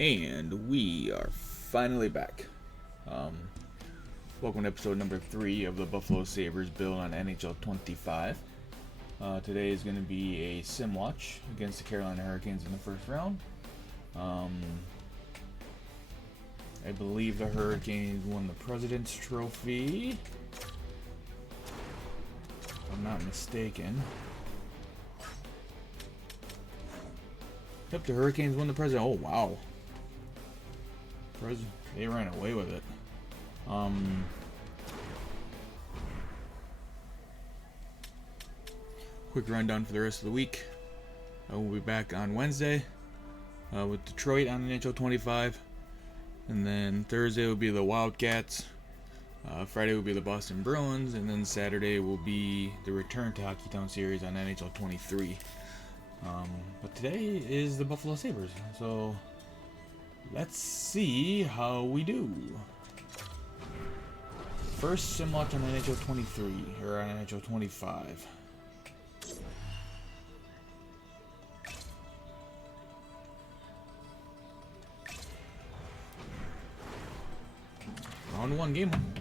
And we are finally back. Welcome to episode number 3 of the Buffalo Sabres build on NHL 25. Today is going to be a sim watch against the Carolina Hurricanes in the first round. I believe the Hurricanes won the President's Trophy, if I'm not mistaken. Yep, the Hurricanes won the President. Oh, wow. They ran away with it. Quick rundown for the rest of the week. We'll be back on Wednesday with Detroit on NHL 25. And then Thursday will be the Wildcats. Friday will be the Boston Bruins. And then Saturday will be the Return to Hockeytown series on NHL 23. But today is the Buffalo Sabres. So let's see how we do. First sim watch on NHL 23, or on NHL 25. Round 1, game 1.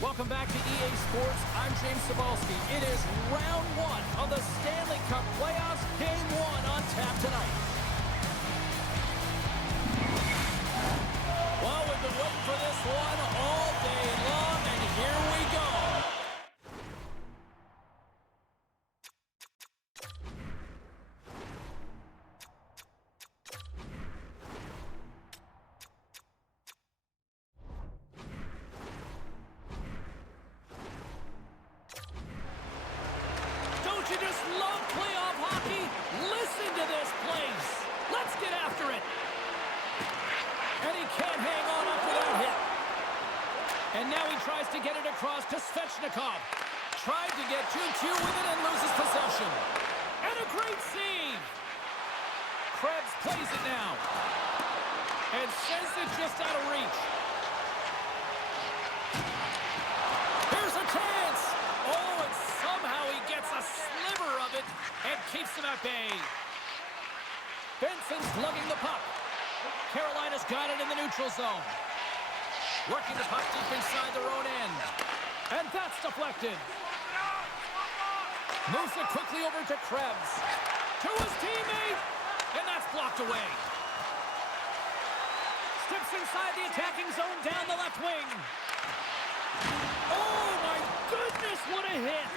Welcome back to EA Sports. I'm James Cebulski. It is round 1 of the Stanley Cup playoffs. Game 1 on tap tonight. Well, we've been waiting for this one all day long, and here we go. You just love playoff hockey? Listen to this place. Let's get after it. And he can't hang on after that hit. And now he tries to get it across to Svechnikov. Tried to get 2-2 with it and loses possession. And a great save. Krebs plays it now. And sends it just out of reach. Here's a chance. Oh, and somehow he gets a sliver of it and keeps them at bay. Benson's lugging the puck. Carolina's got it in the neutral zone. Working the puck deep inside their own end. And that's deflected. Moves it quickly over to Krebs. To his teammate. And that's blocked away. Steps inside the attacking zone down the left wing. Oh my goodness, what a hit!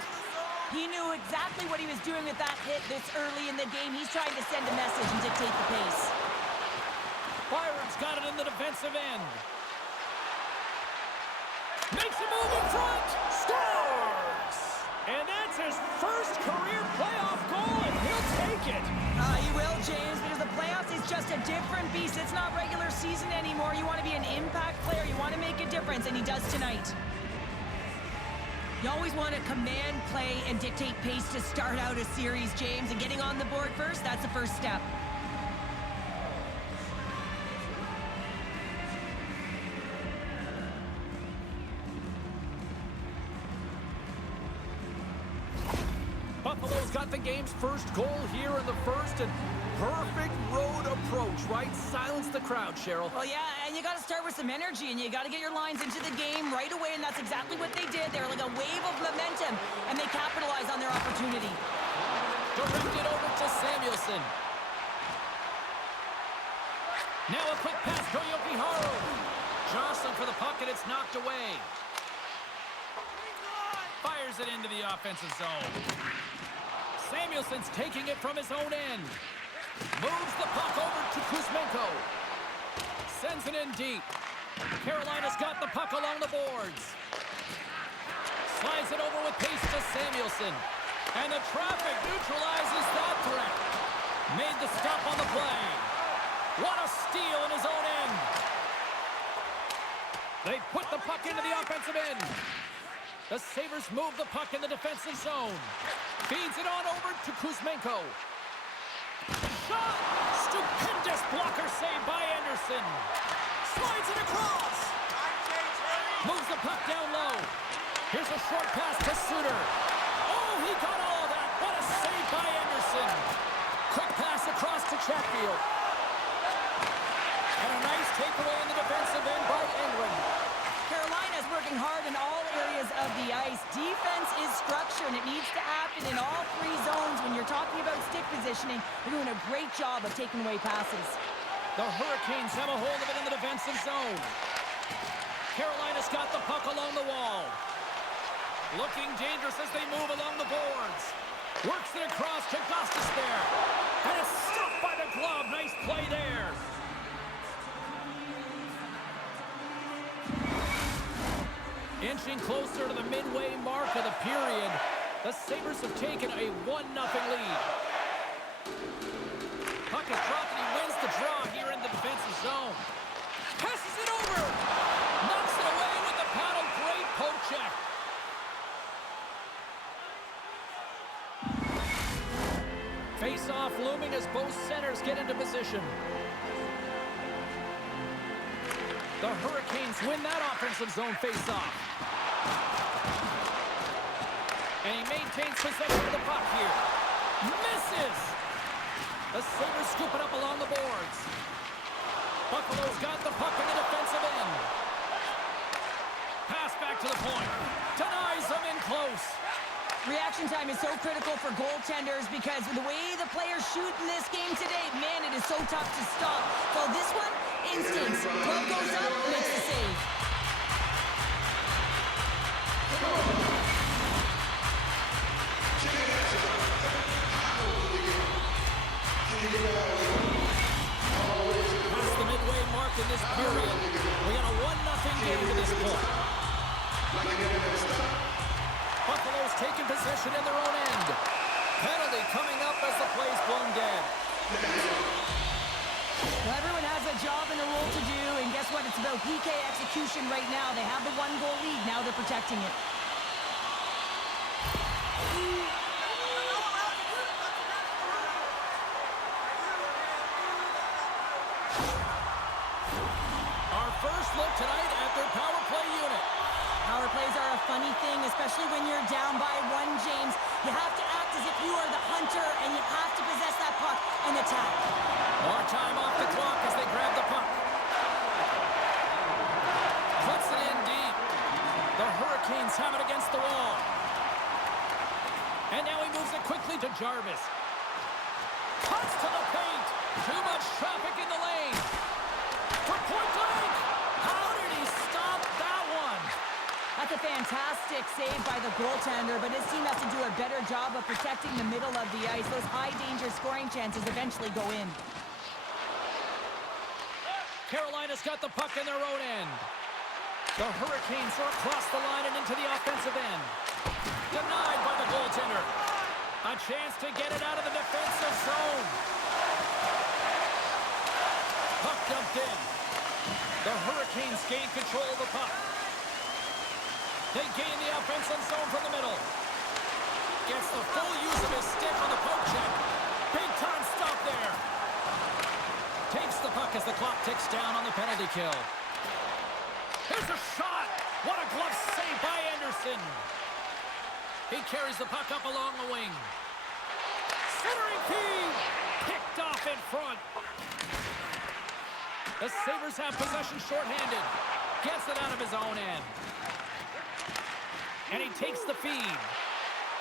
He knew exactly what he was doing with that hit this early in the game. He's trying to send a message and dictate the pace. Byron's got it in the defensive end. Makes a move in front. Scores! And that's his first career playoff goal, and he'll take it. He will, James, because the playoffs is just a different beast. It's not regular season anymore. You want to be an impact player. You want to make a difference, and he does tonight. You always want to command play and dictate pace to start out a series, James, and getting on the board first, that's the first step. Buffalo's got the game's first goal here in the first, and perfect road approach, right? Silence the crowd, Cheryl. Well, yeah, and you got to start with some energy, and you got to get your lines into the game right away, and that's exactly what they did. They're like a wave of momentum, and they capitalized on their opportunity. Directed over to Samuelson. Now a quick pass to Yokiharu. Johnson for the puck, and it's knocked away. Fires it into the offensive zone. Samuelson's taking it from his own end. Moves the puck over to Kuzmenko. Sends it in deep. Carolina's got the puck along the boards. Slides it over with pace to Samuelson. And the traffic neutralizes that threat. Made the stop on the play. What a steal in his own end. They put the puck into the offensive end. The Sabres move the puck in the defensive zone. Feeds it on over to Kuzmenko. Shot! Stupendous blocker save by Anderson. Slides it across. Moves the puck down low. Here's a short pass to Suter. Oh, he got all of that and it needs to happen in all three zones. When you're talking about stick positioning, they're doing a great job of taking away passes. The Hurricanes have a hold of it in the defensive zone. Carolina's got the puck along the wall. Looking dangerous as they move along the boards. Works it across to Gustus there. And it's stopped by the glove. Nice play there. Inching closer to the midway mark of the period. The Sabres have taken a 1-0 lead. Puck is dropped and he wins the draw here in the defensive zone. Passes it over. Knocks it away with the paddle. Great poke check. Face-off looming as both centers get into position. The Hurricanes win that offensive zone face-off. And he maintains possession of the puck here. Misses! The Sabres scoop it up along the boards. Buffalo's got the puck in the defensive end. Pass back to the point. Denies them in close. Reaction time is so critical for goaltenders because the way the players shoot in this game today, man, it is so tough to stop. So this one, instincts. Glove goes up, makes the save. Past the midway mark in this period. We got a 1-0 game to this point. Buffalo's taking possession in their own end. Penalty coming up as the play's blown dead. Well, everyone has a job and a role to do, and guess what? It's about PK execution right now. They have the 1-goal lead. Now they're protecting it. Our first look tonight at their power play unit. Power plays are a funny thing, especially when you're down by one, James. You have to act as if you are the hunter, and you have to possess that puck and attack. More time off the clock as they grab the puck. Puts it in deep. The Hurricanes have it against the wall. And now he moves it quickly to Jarvis. Cuts to the paint. Too much traffic in the lane. For point blank. How did he stop that one? That's a fantastic save by the goaltender, but his team has to do a better job of protecting the middle of the ice. Those high-danger scoring chances eventually go in. Carolina's got the puck in their own end. The Hurricanes are across the line and into the offensive end. Denied by the goaltender. A chance to get it out of the defensive zone. Puck dumped in. The Hurricanes gain control of the puck. They gain the offensive zone from the middle. Gets the full use of his stick on the poke check. Big time stop there. Takes the puck as the clock ticks down on the penalty kill. Here's a shot. What a glove save by Anderson. He carries the puck up along the wing. Centering feed. Picked off in front. The Sabres have possession shorthanded. Gets it out of his own end. And he takes the feed.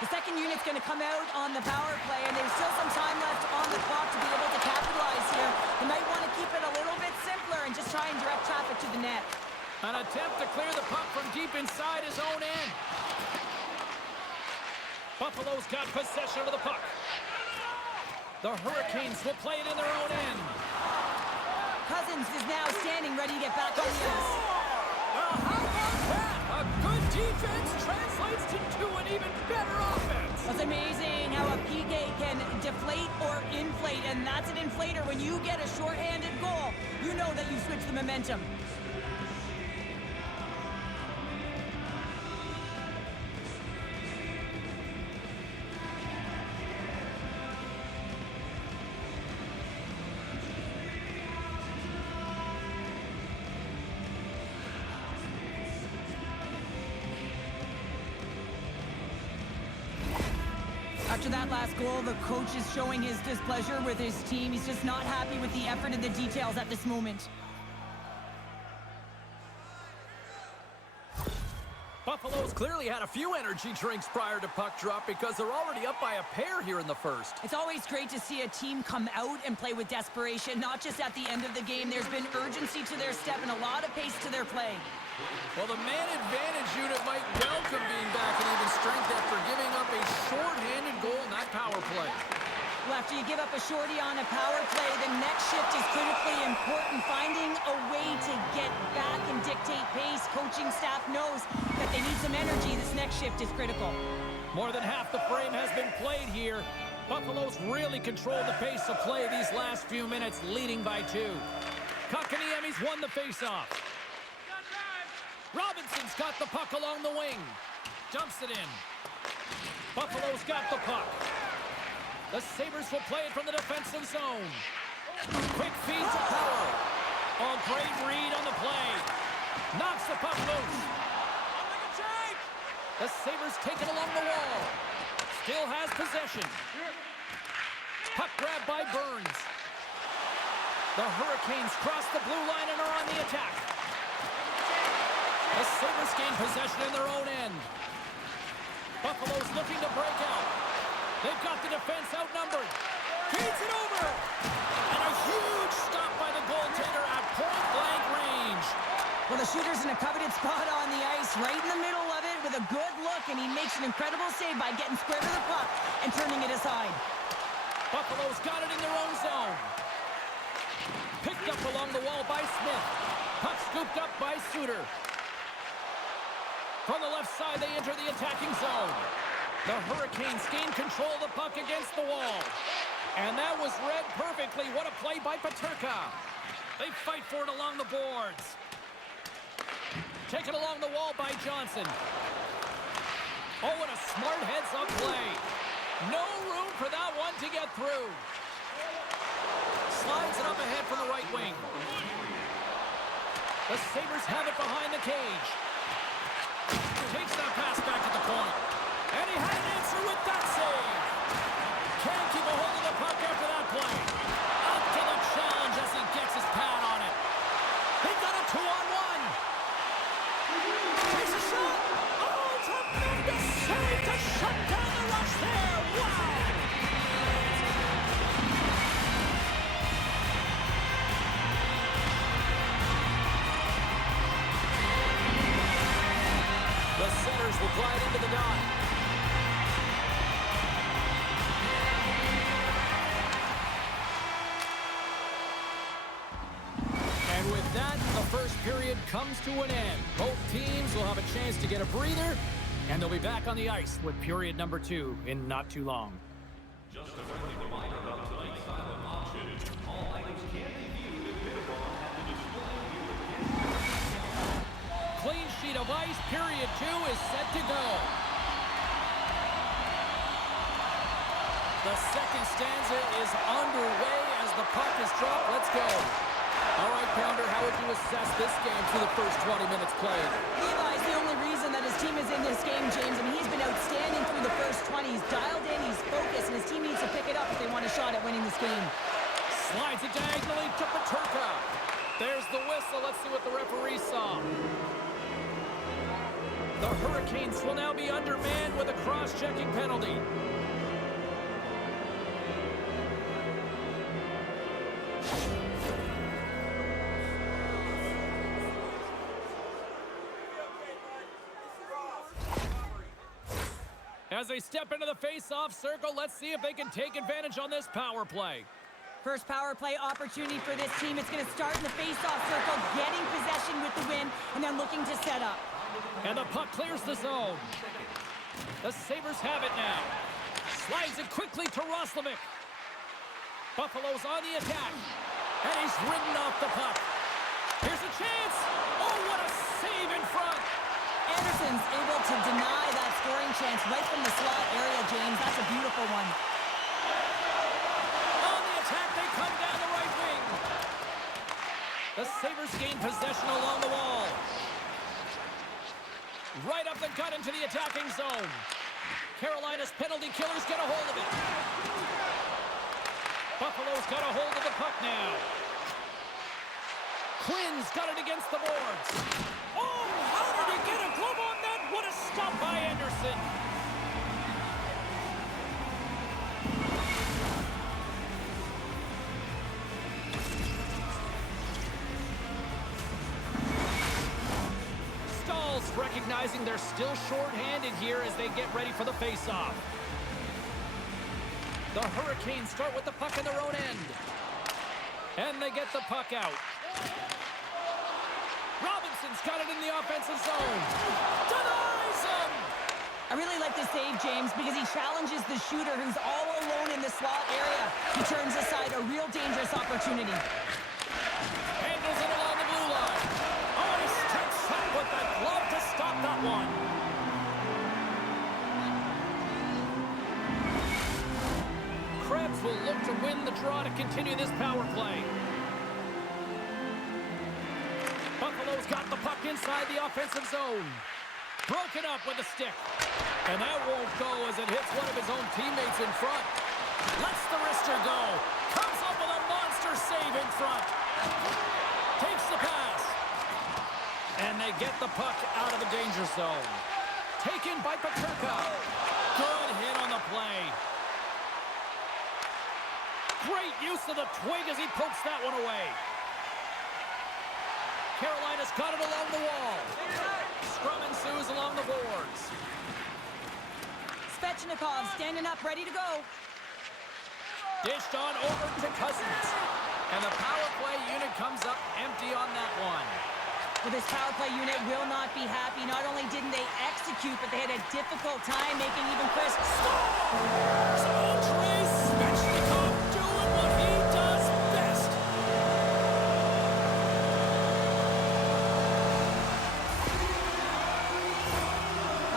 The second unit's going to come out on the power play, and there's still some time left on the clock to be able to capitalize here. They might want to keep it a little bit simpler and just try and direct traffic to the net. An attempt to clear the puck from deep inside his own end. Buffalo's got possession of the puck. The Hurricanes will play it in their own end. Cousins is now standing ready to get back on the ice. Well, how about that? A good defense translates to an even better offense. It's amazing how a PK can deflate or inflate, and that's an inflator. When you get a shorthanded goal, you know that you switch the momentum. After that last goal, the coach is showing his displeasure with his team. He's just not happy with the effort and the details at this moment. Buffalo's clearly had a few energy drinks prior to puck drop because they're already up by a pair here in the first. It's always great to see a team come out and play with desperation, not just at the end of the game. There's been urgency to their step and a lot of pace to their play. Well, the man advantage unit might welcome being back at even strength after giving up a short-handed goal in that power play. Well, after you give up a shorty on a power play, the next shift is critically important. Finding a way to get back and dictate pace. Coaching staff knows that they need some energy. This next shift is critical. More than half the frame has been played here. Buffalo's really controlled the pace of play these last few minutes, leading by 2. Kotkaniemi's won the faceoff. Robinson's got the puck along the wing. Dumps it in. Buffalo's got the puck. The Sabres will play it from the defensive zone. Quick feed to Power. Oh, great read on the play. Knocks the puck loose. The Sabres take it along the wall. Still has possession. Puck grab by Burns. The Hurricanes cross the blue line and are on the attack. The Sabres gain possession in their own end. Buffalo's looking to break out. They've got the defense outnumbered. Feeds it over. And a huge stop by the goaltender at point-blank range. Well, the shooter's in a coveted spot on the ice, right in the middle of it with a good look, and he makes an incredible save by getting square to the puck and turning it aside. Buffalo's got it in their own zone. Picked up along the wall by Smith. Puck scooped up by Suter. From the left side, they enter the attacking zone. The Hurricanes gain control of the puck against the wall. And that was read perfectly. What a play by Peterka. They fight for it along the boards. Taken along the wall by Johnson. Oh, what a smart heads-up play. No room for that one to get through. Slides it up ahead from the right wing. The Sabres have it behind the cage. Takes that pass back at the point. And he had an answer with that save. Can't keep a hold of the puck after that play. Up to the challenge as he gets his pad on it. They got a 2-on-1. Takes a shot. Oh, tremendous save to shut down the rush there. Wow. The Senators will glide into the dot. And with that, the first period comes to an end. Both teams will have a chance to get a breather, and they'll be back on the ice with period number 2 in not too long. Just a friendly reminder about tonight's silent auction. All items can be viewed at Bidabon at the display here at Clean sheet of ice, period 2 is set to go. The second stanza is underway as the puck is dropped. Let's go. All right, Pounder, how would you assess this game through the first 20 minutes played? Levi's the only reason that his team is in this game, James. I mean, he's been outstanding through the first 20. He's dialed in, he's focused, and his team needs to pick it up if they want a shot at winning this game. Slides it diagonally to Peterka. There's the whistle. Let's see what the referee saw. The Hurricanes will now be undermanned with a cross-checking penalty. As they step into the face-off circle, let's see if they can take advantage on this power play. First power play opportunity for this team. It's going to start in the face-off circle, getting possession with the win, and then looking to set up. And the puck clears the zone. The Sabres have it now. Slides it quickly to Roslovic. Buffalo's on the attack. And he's ridden off the puck. Here's a chance. Oh, what a save in front. Anderson's able to deny that scoring chance right from the slot area, James. That's a beautiful one. On the attack, they come down the right wing. The Sabres gain possession along the wall. Right up the gut into the attacking zone. Carolina's penalty killers get a hold of it. Buffalo's got a hold of the puck now. Quinn's got it against the boards. Oh, how did he get a glove on that? What a Stop by Anderson. Stalls recognizing they're still short-handed here as they get ready for the face-off. The Hurricanes start with the puck in their own end. And they get the puck out. Robinson's got it in the offensive zone. Denies him! I really like the save, James, because he challenges the shooter who's all alone in the slot area. He turns aside a real dangerous opportunity. Handles it along the blue line. Oh, he steps up with the glove to stop that one. Krebs will look to win the draw to continue this power play. Buffalo's got the puck inside the offensive zone. Broken up with a stick. And that won't go as it hits one of his own teammates in front. Lets the wrister go. Comes up with a monster save in front. Takes the pass. And they get the puck out of the danger zone. Taken by Paterka. Good hit on the play. Great use of the twig as he pokes that one away. Carolina's got it along the wall. Scrum ensues along the boards. Svechnikov standing up, ready to go. Dished on over to Cousins. And the power play unit comes up empty on that one. Well, this power play unit will not be happy. Not only didn't they execute, but they had a difficult time making even Chris. Andrei Svechnikov doing what he does best.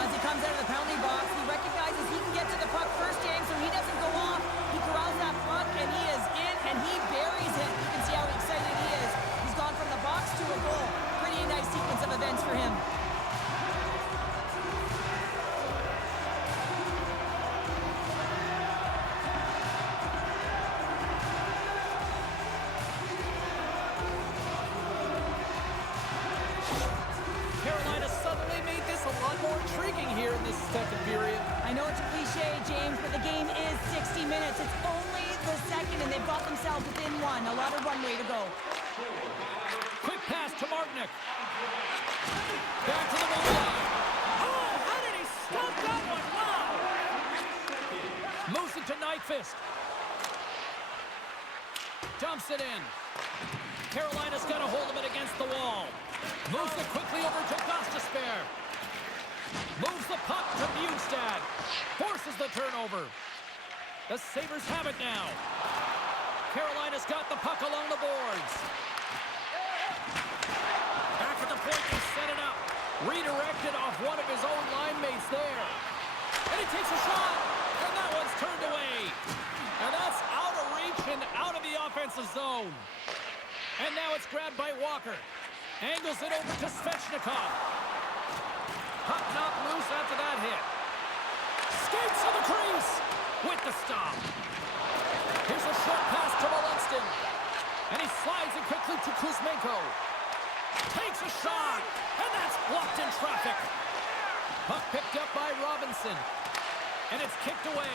As he comes out of the penalty box, he recognizes he can get to the puck first, James, so he doesn't go off. He corrals that puck, and he is in, and he buries it. You can see how excited he is. He's gone from the box to a goal. Pretty nice sequence of events for him. Carolina suddenly made this a lot more intriguing here in this second period. I know it's a cliche, James, but the game is 60 minutes. It's only the second, and they've got themselves within one. A lot of runway to go. Quick pass to Martinick. Back to the goal line. Oh, how did he stop that one? Wow! Moves it to Nyquist. Dumps it in. Carolina's got a hold of it against the wall. Moves it quickly over to Gostisbehere. Moves the puck to Bjugstad. Forces the turnover. The Sabres have it now. Carolina's got the puck along the boards. Back at the point to set it up. Redirected off one of his own line mates there. And he takes a shot. And that one's turned away. And that's out of reach and out of the offensive zone. And now it's grabbed by Walker. Angles it over to Svechnikov. Puck knocked loose after that hit. Skates to the crease with the stop. Here's a short pass to Molunston. And he slides it quickly to Kuzmenko. Takes a shot. And that's blocked in traffic. Puck picked up by Robinson. And it's kicked away.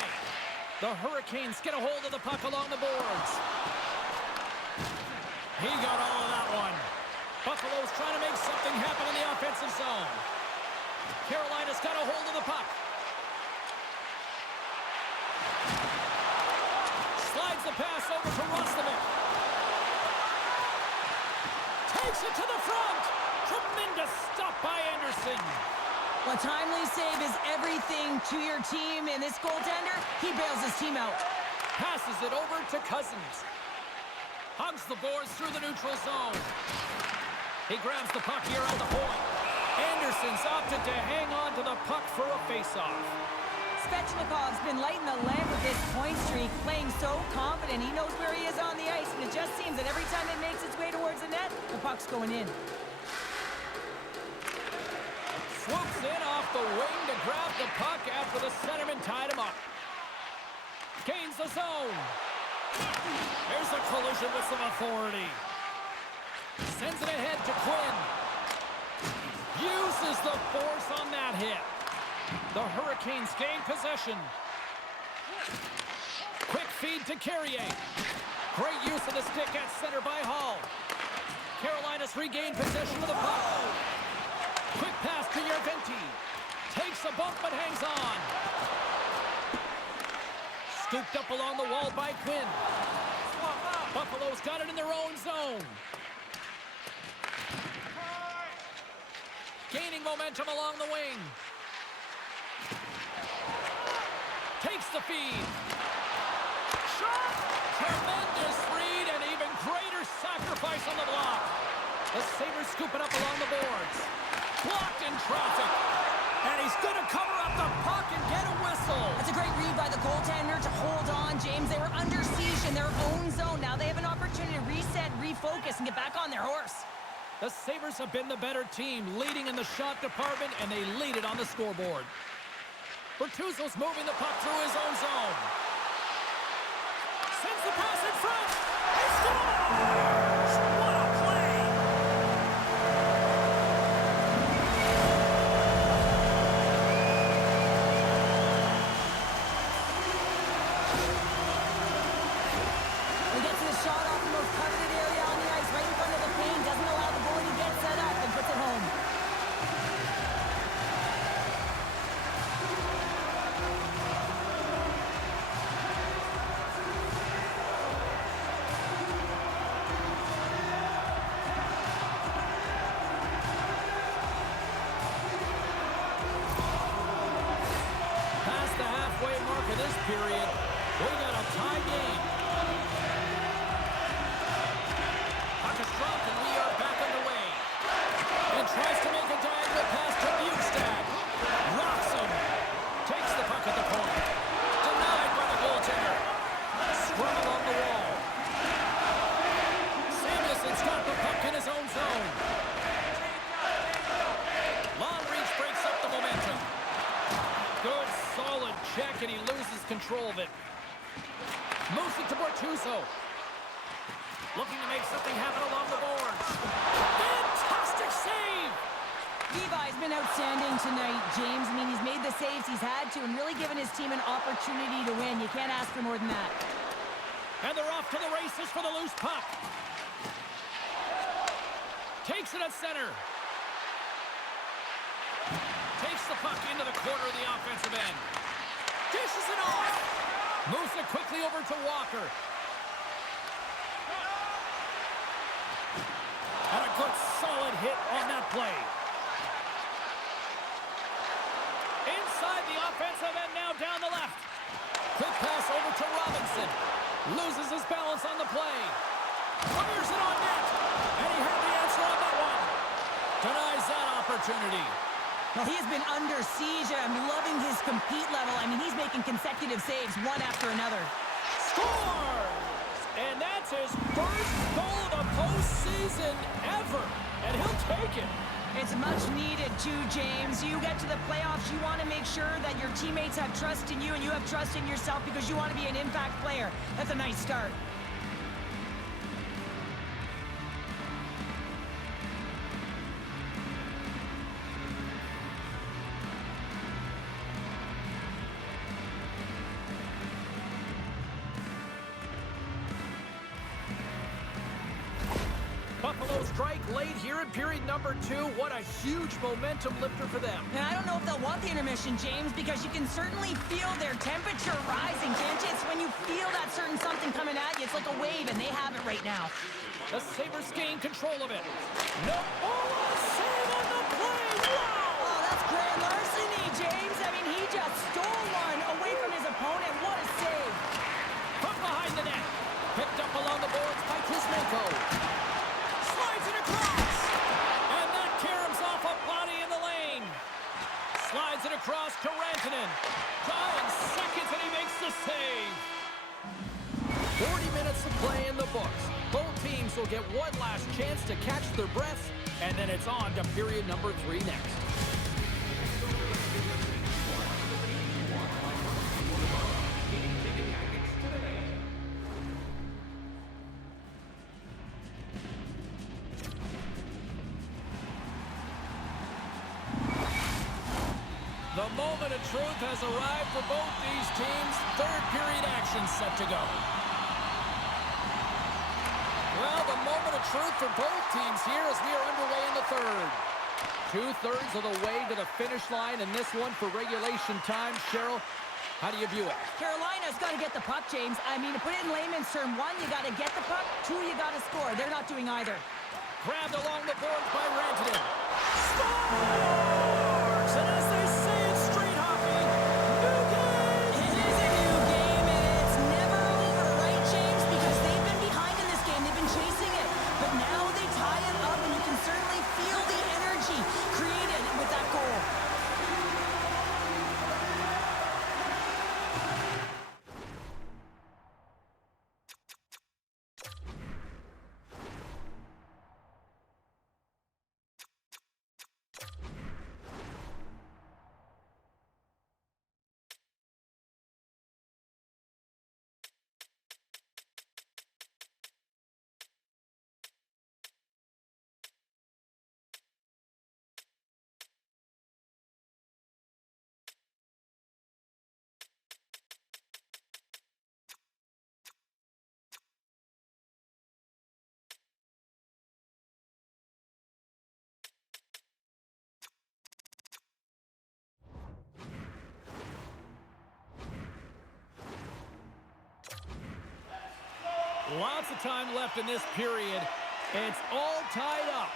The Hurricanes get a hold of the puck along the boards. He got all of that one. Buffalo's trying to make something happen in the offensive zone. Carolina's got a hold of the puck. Slides the pass over to Roslovic. Takes it to the front. Tremendous stop by Anderson. A timely save is everything to your team, and this goaltender, he bails his team out. Passes it over to Cousins. Hugs the boards through the neutral zone. He grabs the puck here at the point. Anderson's opted to hang on to the puck for a face-off. Svechnikov's been lighting the lamp with this point streak, playing so confident. He knows where he is on the ice, and it just seems that every time it makes its way towards the net, the puck's going in. Swoops in off the wing to grab the puck after the centerman tied him up. Gains the zone. There's a collision with some authority. Sends it ahead to Quinn. Uses the force on that hit. The Hurricanes gain possession. Quick feed to Carrier. Great use of the stick at center by Hall. Carolina's regained possession of the puck. Quick pass to Yerventi. Takes a bump but hangs on. Scooped up along the wall by Quinn. Buffalo's got it in their own zone. Gaining momentum along the wing. Takes the feed. Shot! Tremendous read and even greater sacrifice on the block. The Sabres scoop it up along the boards. Blocked in traffic. And he's going to cover up the puck and get a whistle. That's a great read by the goaltender to hold on, James. They were under siege in their own zone. Now they have an opportunity to reset, refocus, and get back on their horse. The Sabres have been the better team, leading in the shot department, and they lead it on the scoreboard. Bertuzzo's moving the puck through his own zone. Sends the pass in front. He scores! What a play! He gets the shot off the most coveted area on the ice, right in front of the paint. Doesn't allow the goalie to get set up and puts it home. Past the halfway mark of this period, we got a tie game. Puck is dropped and we are back underway. And tries to make a diagonal pass to Bukestad. Rocks him. Takes the puck at the point. Denied by the goaltender. Scrum along the wall. Samuelson's got the puck in his own zone. Long reach breaks up the momentum. Good, solid check, and he loses control of it. Moves it to Bertuzzo. Looking to make something happen along the boards. Fantastic save! Levi's been outstanding tonight, James. I mean, he's made the saves he's had to and really given his team an opportunity to win. You can't ask for more than that. And they're off to the races for the loose puck. Takes it at center. Takes the puck into the corner of the offensive end. Dishes it off. Moves it quickly over to Walker. And a good solid hit on that play. Inside the offensive end now down the left. Quick pass over to Robinson. Loses his balance on the play. Fires it on net. And he had the answer on that one. Denies that opportunity. Well, he has been under siege. I'm loving his compete level. I mean, he's making consecutive saves one after another. Scores! And that's his first goal of the postseason ever. And he'll take it. It's much needed too, James. You get to the playoffs, you want to make sure that your teammates have trust in you and you have trust in yourself because you want to be an impact player. That's a nice start. Buffalo strike late here in period number 2. What a huge momentum lifter for them. And I don't know if they'll want the intermission, James, because you can certainly feel their temperature rising, can't you? It's when you feel that certain something coming at you. It's like a wave, and they have it right now. The Sabres gain control of it. No. Oh, save on the play. Wow. Oh, that's grand larceny, James. I mean, he just stole one away from his opponent. What a save. From behind the net. Picked up along the boards by Kuzmenko. Slides it across. And that caroms off a body in the lane. Slides it across to Rantanen. 5 seconds and he makes the save. 40 minutes of play in the books. Both teams will get one last chance to catch their breaths, and then it's on to period number 3 next. The The moment of truth has arrived for both these teams. Third period action set to go. Well, the moment of truth for both teams here as we are underway in the third. 2/3 of the way to the finish line, and this one for regulation time. Cheryl, how do you view it? Carolina's got to get the puck, James. I mean, to put it in layman's term, 1, you got to get the puck. 2, you got to score. They're not doing either. Grabbed along the boards by Rantanen. Scores! And as they say in street hockey, new game! It is a new game, and it's never over, right, James? Because they've been behind in this game. They've been chasing it. But now they tie it up, and you can certainly feel the energy created with that goal. Lots of time left in this period. It's all tied up.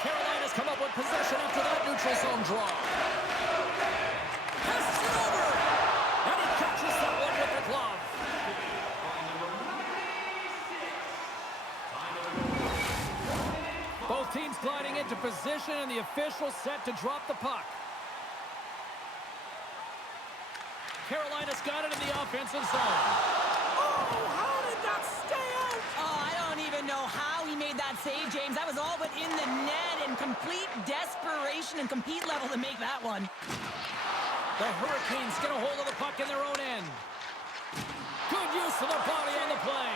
Carolina's come up with possession after that neutral zone draw. Passes it over. And he catches that one with the glove. Both teams gliding into position, and the official set to drop the puck. Carolina's got it in the offensive zone. Oh, how did that stay out? Oh, I don't even know how he made that save, James. That was all but in the net in complete desperation and compete level to make that one. The Hurricanes get a hold of the puck in their own end. Good use of the body on the play.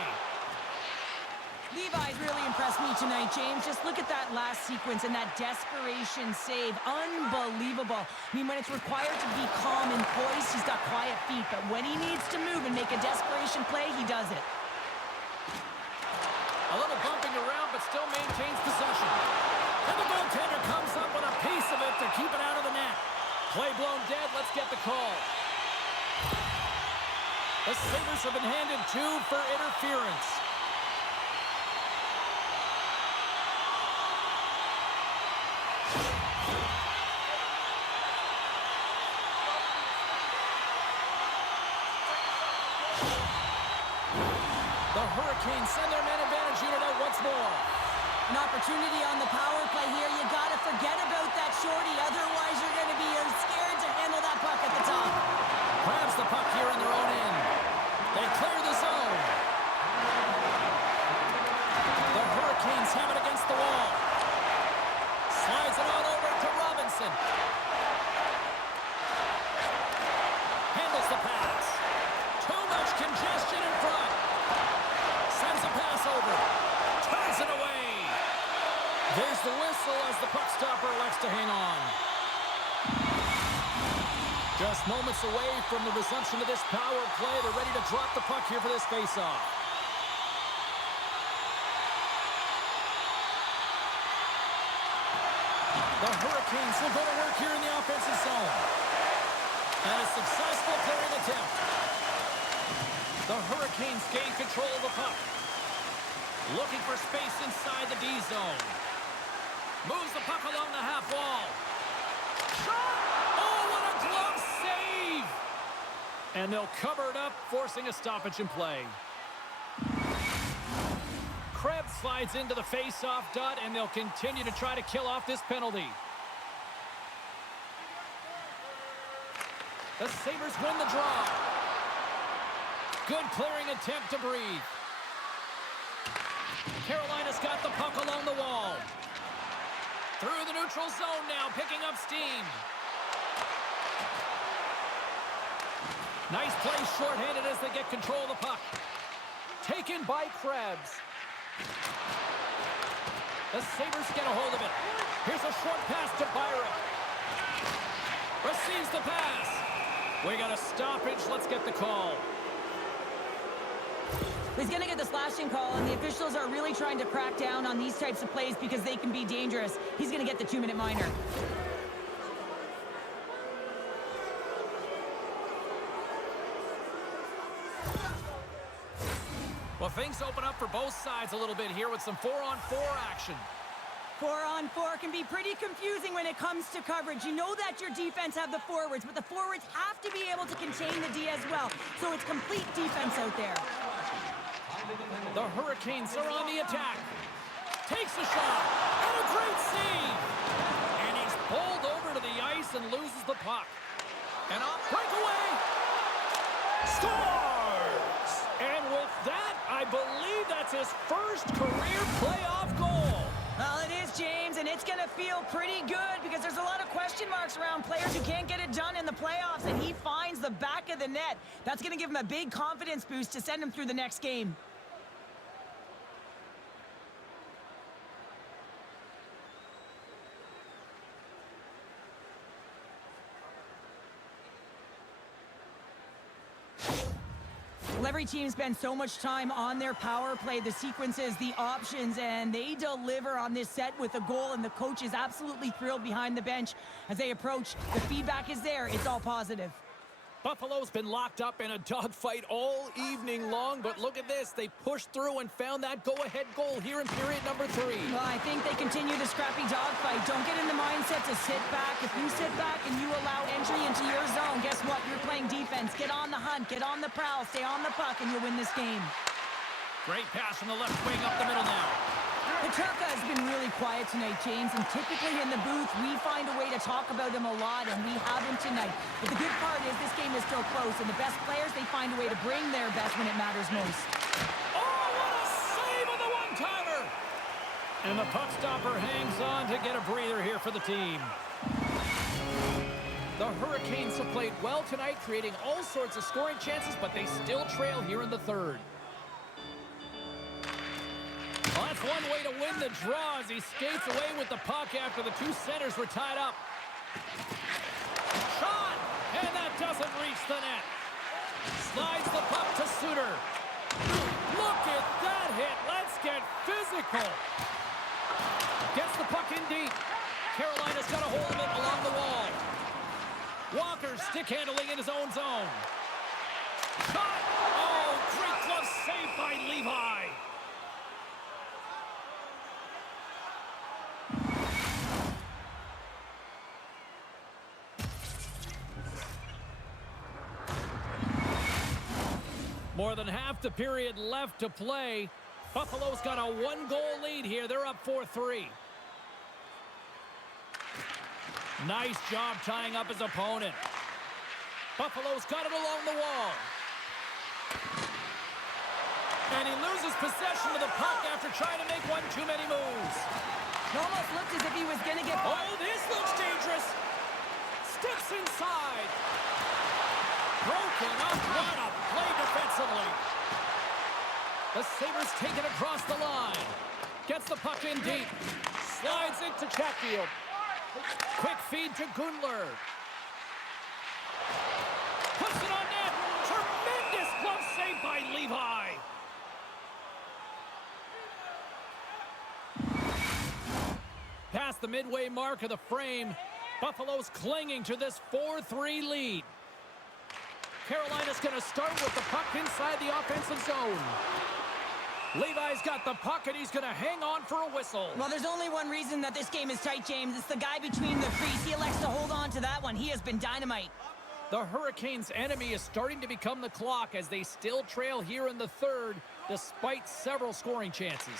Levi's really impressed me tonight, James. Just look at that last sequence and that desperation save. Unbelievable. I mean, when it's required to be calm and poised, he's got quiet feet. But when he needs to move and make a desperation play, he does it. A little bumping around, but still maintains possession. And the goaltender comes up with a piece of it to keep it out of the net. Play blown dead. Let's get the call. The Sabres have been handed 2 for interference. The Hurricanes send their man advantage unit out once more. An opportunity on the power play here. You got to forget about that shorty. Otherwise, you're going to be scared to handle that puck at the top. Grabs the puck here in their own end. They clear the zone. The Hurricanes have it against the wall. Slides it on over to Robinson. Handles the pass. Too much congestion in front. Sends a pass over. Turns it away. There's the whistle as the puck stopper elects to hang on. Just moments away from the resumption of this power play. They're ready to drop the puck here for this faceoff. The Hurricanes will go to work here in the offensive zone. And a successful clearing attempt. The Hurricanes gain control of the puck. Looking for space inside the D zone. Moves the puck along the half wall. Shot! Oh, what a glove save! And they'll cover it up, forcing a stoppage in play. Krebs slides into the face-off dot, and they'll continue to try to kill off this penalty. The Sabres win the draw. Good clearing attempt to breathe. Carolina's got the puck along the wall. Through the neutral zone now, picking up steam. Nice play shorthanded as they get control of the puck. Taken by Krebs. The Sabres get a hold of it. Here's a short pass to Byron. Receives the pass. We got a stoppage. Let's get the call. He's going to get the slashing call, and the officials are really trying to crack down on these types of plays because they can be dangerous. He's going to get the 2-minute minor. Well, things open up for both sides a little bit here with some 4-on-4 action. 4-on-4 can be pretty confusing when it comes to coverage. You know that your defense have the forwards, but the forwards have to be able to contain the D as well. So it's complete defense out there. The Hurricanes are on the attack. Takes a shot. And a great save. And he's pulled over to the ice and loses the puck. And on breakaway. Scores! And with that, I believe that's his first career playoff goal. Well, it is, James, and it's going to feel pretty good because there's a lot of question marks around players who can't get it done in the playoffs, and he finds the back of the net. That's going to give him a big confidence boost to send him through the next game. Well, every team spends so much time on their power play, the sequences, the options, and they deliver on this set with a goal, and the coach is absolutely thrilled behind the bench as they approach. The feedback is there. It's all positive. Buffalo's been locked up in a dogfight all evening long, but look at this. They pushed through and found that go-ahead goal here in period number 3. Well, I think they continue the scrappy dogfight. Don't get in the mindset to sit back. If you sit back and you allow entry into your zone, guess what? You're playing defense. Get on the hunt. Get on the prowl. Stay on the puck, and you'll win this game. Great pass from the left wing up the middle now. Peterka has been really quiet tonight, James, and typically in the booth, we find a way to talk about him a lot, and we have him tonight. But the good part is this game is still close, and the best players, they find a way to bring their best when it matters most. Oh, what a save on the one-timer! And the puck stopper hangs on to get a breather here for the team. The Hurricanes have played well tonight, creating all sorts of scoring chances, but they still trail here in the third. Well, that's one way to win the draw as he skates away with the puck after the two centers were tied up. Shot! And that doesn't reach the net. Slides the puck to Suter. Look at that hit. Let's get physical. Gets the puck in deep. Carolina's got a hold of it along the wall. Walker stick handling in his own zone. Shot! Oh, great glove save by Levi. More than half the period left to play. Buffalo's got a 1-goal lead here. They're up 4-3. Nice job tying up his opponent. Buffalo's got it along the wall. And he loses possession of the puck after trying to make one too many moves. It almost looked as if he was going to get... Oh, this looks dangerous. Steps inside. Broken up. What a play defensively. The Sabres take it across the line. Gets the puck in deep. Slides it to Chatfield. Quick feed to Gundler. Puts it on net. Tremendous glove save by Levi. Past the midway mark of the frame, Buffalo's clinging to this 4-3 lead. Carolina's going to start with the puck inside the offensive zone. Levi's got the puck, and he's going to hang on for a whistle. Well, there's only one reason that this game is tight, James. It's the guy between the crease. He elects to hold on to that one. He has been dynamite. The Hurricanes' enemy is starting to become the clock as they still trail here in the third, despite several scoring chances.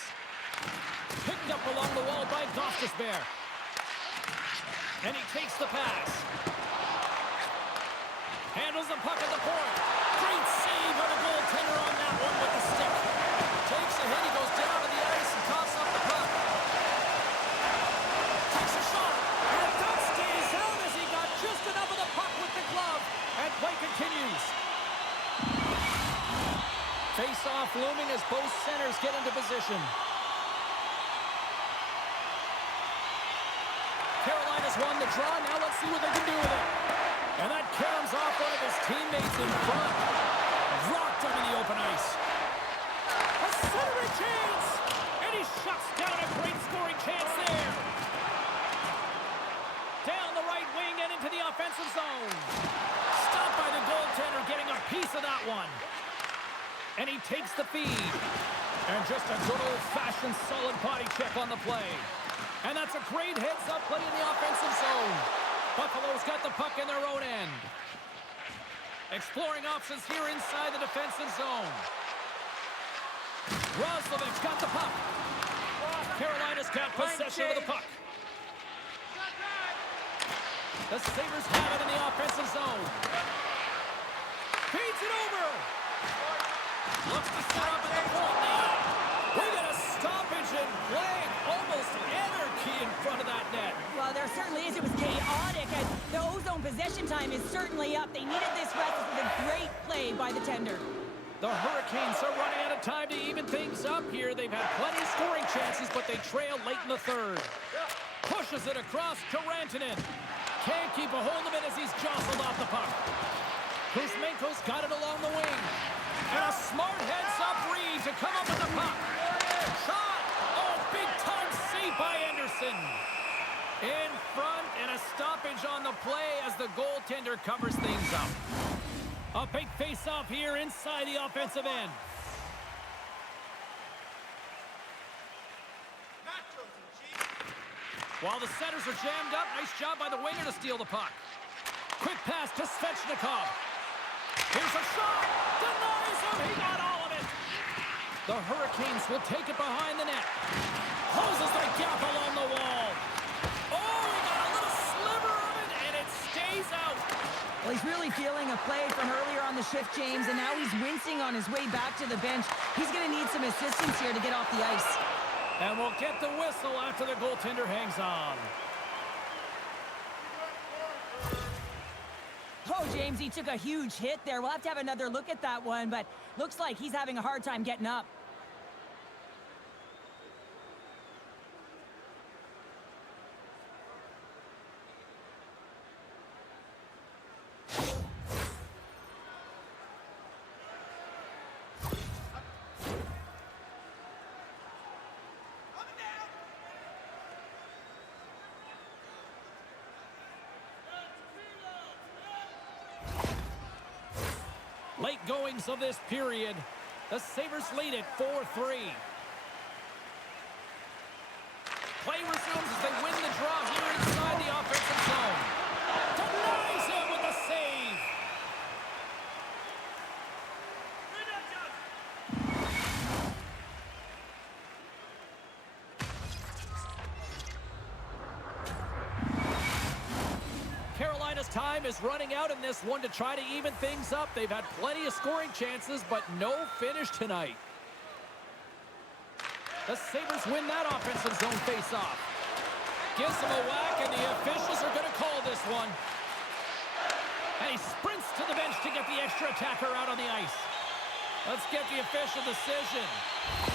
Picked up along the wall by Gostisbehere. And he takes the pass. Handles the puck at the point. Great save by the goaltender on that one with the stick. Takes a hit. He goes down to the ice and coughs up the puck. Takes a shot. And the puck stays out as he got just enough of the puck with the glove. And play continues. Face-off looming as both centers get into position. won the draw. Now let's see what they can do with it. And that caroms off one of his teammates in front. Rocked him in the open ice. A centering chance! And he shuts down a great scoring chance there. Down the right wing and into the offensive zone. Stopped by the goaltender, getting a piece of that one. And he takes the feed. And just a good old-fashioned solid body check on the play. And that's a great heads-up play in the offensive zone. Buffalo's got the puck in their own end. Exploring options here inside the defensive zone. Roslovic's got the puck. Carolina's got possession of the puck. The Sabres have it in the offensive zone. Feeds it over. Looks to set up at the point now. We got a stoppage in play. Almost anarchy in front of that net. Well, there certainly is. It was chaotic, and the ozone possession time is certainly up. They needed this rest with a great play by the tender. The Hurricanes are running out of time to even things up here. They've had plenty of scoring chances, but they trail late in the third. Pushes it across to Rantanen. Can't keep a hold of it as he's jostled off the puck. Kuzmenko's got it along the wing. And a smart heads-up read to come up with the puck. Shot! Oh, big-time save by Anderson. In front, and a stoppage on the play as the goaltender covers things up. A big face-off here inside the offensive end. While the centers are jammed up, nice job by the winger to steal the puck. Quick pass to Svechnikov. Here's a shot! Denies him! He got all of it! The Hurricanes will take it behind the net. Closes the gap along the wall. Oh, he got a little sliver of it, and it stays out. Well, he's really feeling a play from earlier on the shift, James, and now he's wincing on his way back to the bench. He's going to need some assistance here to get off the ice. And we'll get the whistle after the goaltender hangs on. Oh, James, he took a huge hit there. We'll have to have another look at that one, but looks like he's having a hard time getting up. Late goings of this period. The Sabres lead it 4-3. Play resumes as they win the draw here inside the offensive zone. Denies him with the save. Carolina's time is running out in this one to try to even things up. They've had plenty of scoring chances, but no finish tonight. The Sabres win that offensive zone face-off. Gives them a whack, and the officials are going to call this one. And he sprints to the bench to get the extra attacker out on the ice. Let's get the official decision.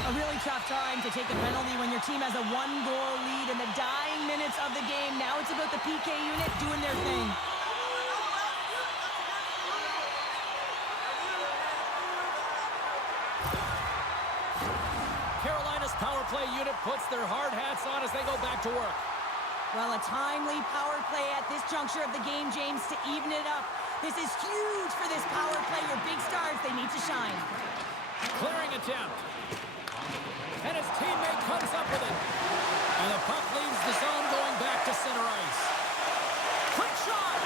A really tough time to take a penalty when your team has a one-goal lead in the dying minutes of the game. Now it's about the PK unit doing their thing. Carolina's power play unit puts their hard hats on as they go back to work. Well, a timely power play at this juncture of the game, James, to even it up. This is huge for this power play. Your big stars, they need to shine. Clearing attempt. And his teammate comes up with it. And the puck leaves the zone going back to center ice. Quick shot!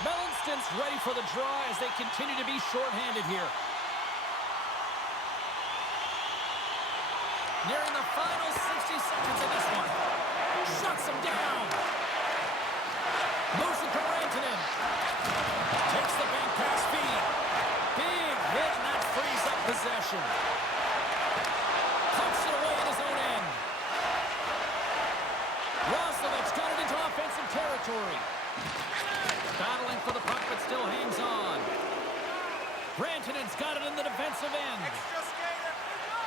Melansten's ready for the draw as they continue to be shorthanded here. Nearing the final 60 seconds of this one. Shuts him down. Moves it to Rantanen. Takes the bank pass feed. Big hit, and that frees up possession. Puts it away in his own end. Roslovic's got it into offensive territory. Sabres got it in the defensive end.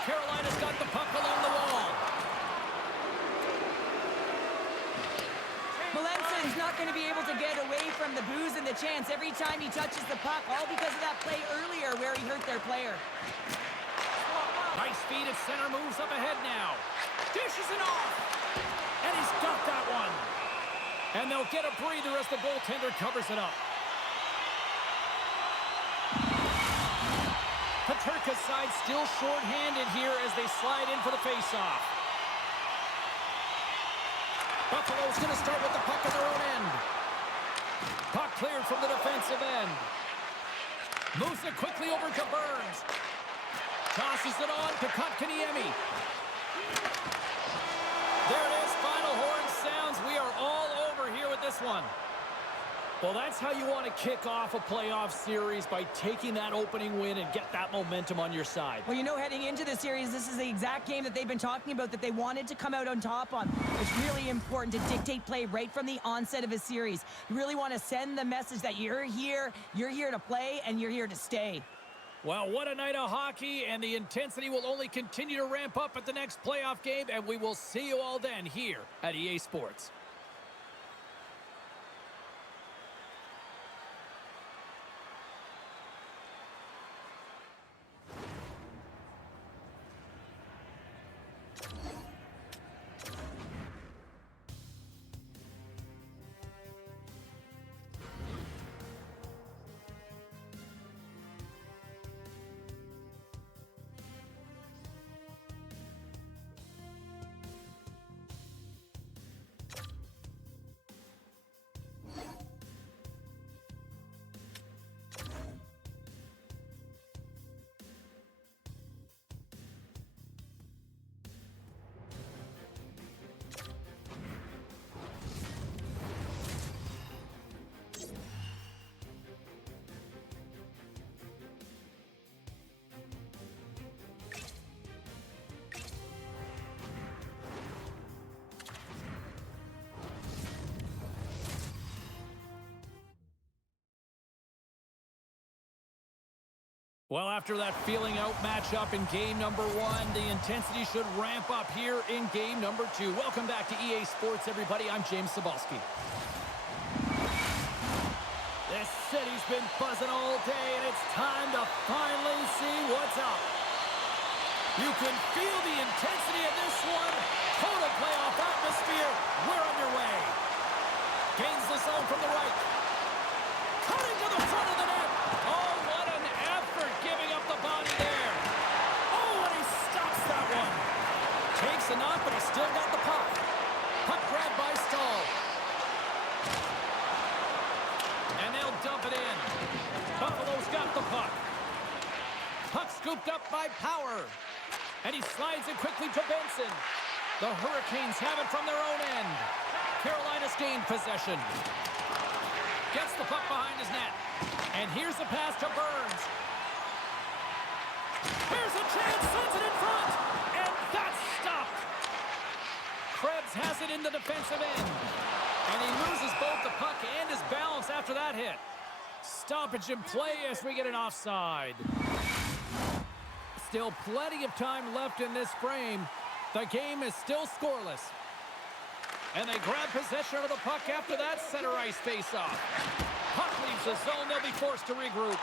Carolina's got the puck along the wall. Melancon's not going to be able to get away from the booze and the chance every time he touches the puck, all because of that play earlier where he hurt their player. Nice feed at center, moves up ahead now. Dishes it off. And he's got that one. And they'll get a breather as the goaltender covers it up. Peterka's side still short-handed here as they slide in for the face-off. Buffalo's going to start with the puck at their own end. Puck cleared from the defensive end. Moves it quickly over to Burns. Tosses it on to Kotkaniemi. There it is. Final horn sounds. We are all over here with this one. Well, that's how you want to kick off a playoff series, by taking that opening win and get that momentum on your side. Well, you know, heading into the series, this is the exact game that they've been talking about that they wanted to come out on top on. It's really important to dictate play right from the onset of a series. You really want to send the message that you're here to play, and you're here to stay. Well, what a night of hockey, and the intensity will only continue to ramp up at the next playoff game, and we will see you all then here at EA Sports. Well, after that feeling out matchup in game number 1, the intensity should ramp up here in game number 2. Welcome back to EA Sports, everybody. I'm James Cebulski. This city's been buzzing all day, and it's time to finally see what's up. You can feel the intensity of this one. Total playoff atmosphere. We're underway. Gains the zone from the right. Cutting to the front of the net. Oh, what an effort giving up the body there. Oh, and he stops that one. Takes a knock, but he's still got the puck. Puck grabbed by Stahl. And they'll dump it in. Buffalo's got the puck. Puck scooped up by Power. And he slides it quickly to Benson. The Hurricanes have it from their own end. Carolina's gained possession. Gets the puck behind his net. And here's the pass to Burns. Here's a chance, sends it in front. And that's stopped. Krebs has it in the defensive end. And he loses both the puck and his balance after that hit. Stoppage in play as we get an offside. Still plenty of time left in this frame. The game is still scoreless. And they grab possession of the puck after that center ice face-off. Puck leaves the zone. They'll be forced to regroup.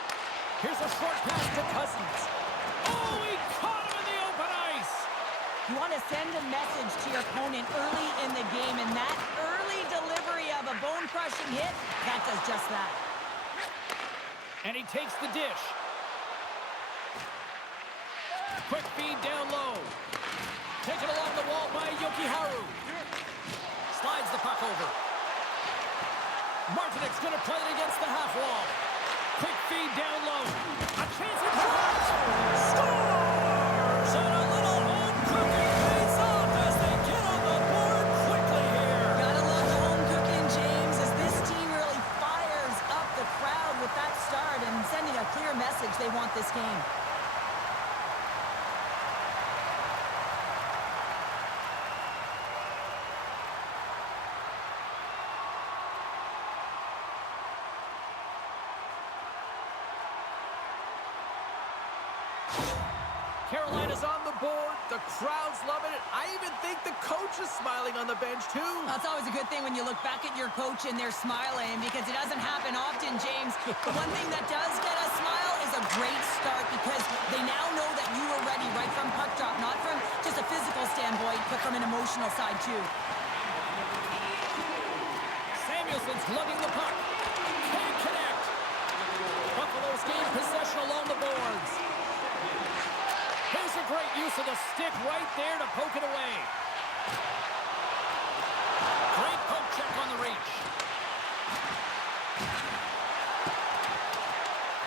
Here's a short pass to Cousins. Oh, he caught him in the open ice. You want to send a message to your opponent early in the game, and that early delivery of a bone-crushing hit, that does just that. And he takes the dish. Quick feed down low. Taken along the wall by Yokiharu. Slides the puck over. Martinek's going to play it against the half wall. Quick feed down low. A chance in front. Scores! And a little home cooking pays off as they get on the board quickly here. Gotta love the home cooking, James, as this team really fires up the crowd with that start and sending a clear message they want this game. Carolina's on the board. The crowd's loving it. I even think the coach is smiling on the bench, too. That's always a good thing when you look back at your coach and they're smiling, because it doesn't happen often, James. The one thing that does get a smile is a great start, because they now know that you were ready right from puck drop, not from just a physical standpoint, but from an emotional side, too. Samuelson's lugging the puck. Can't connect. Buffalo's gained possession along the boards. Here's a great use of the stick right there to poke it away. Great poke check on the reach.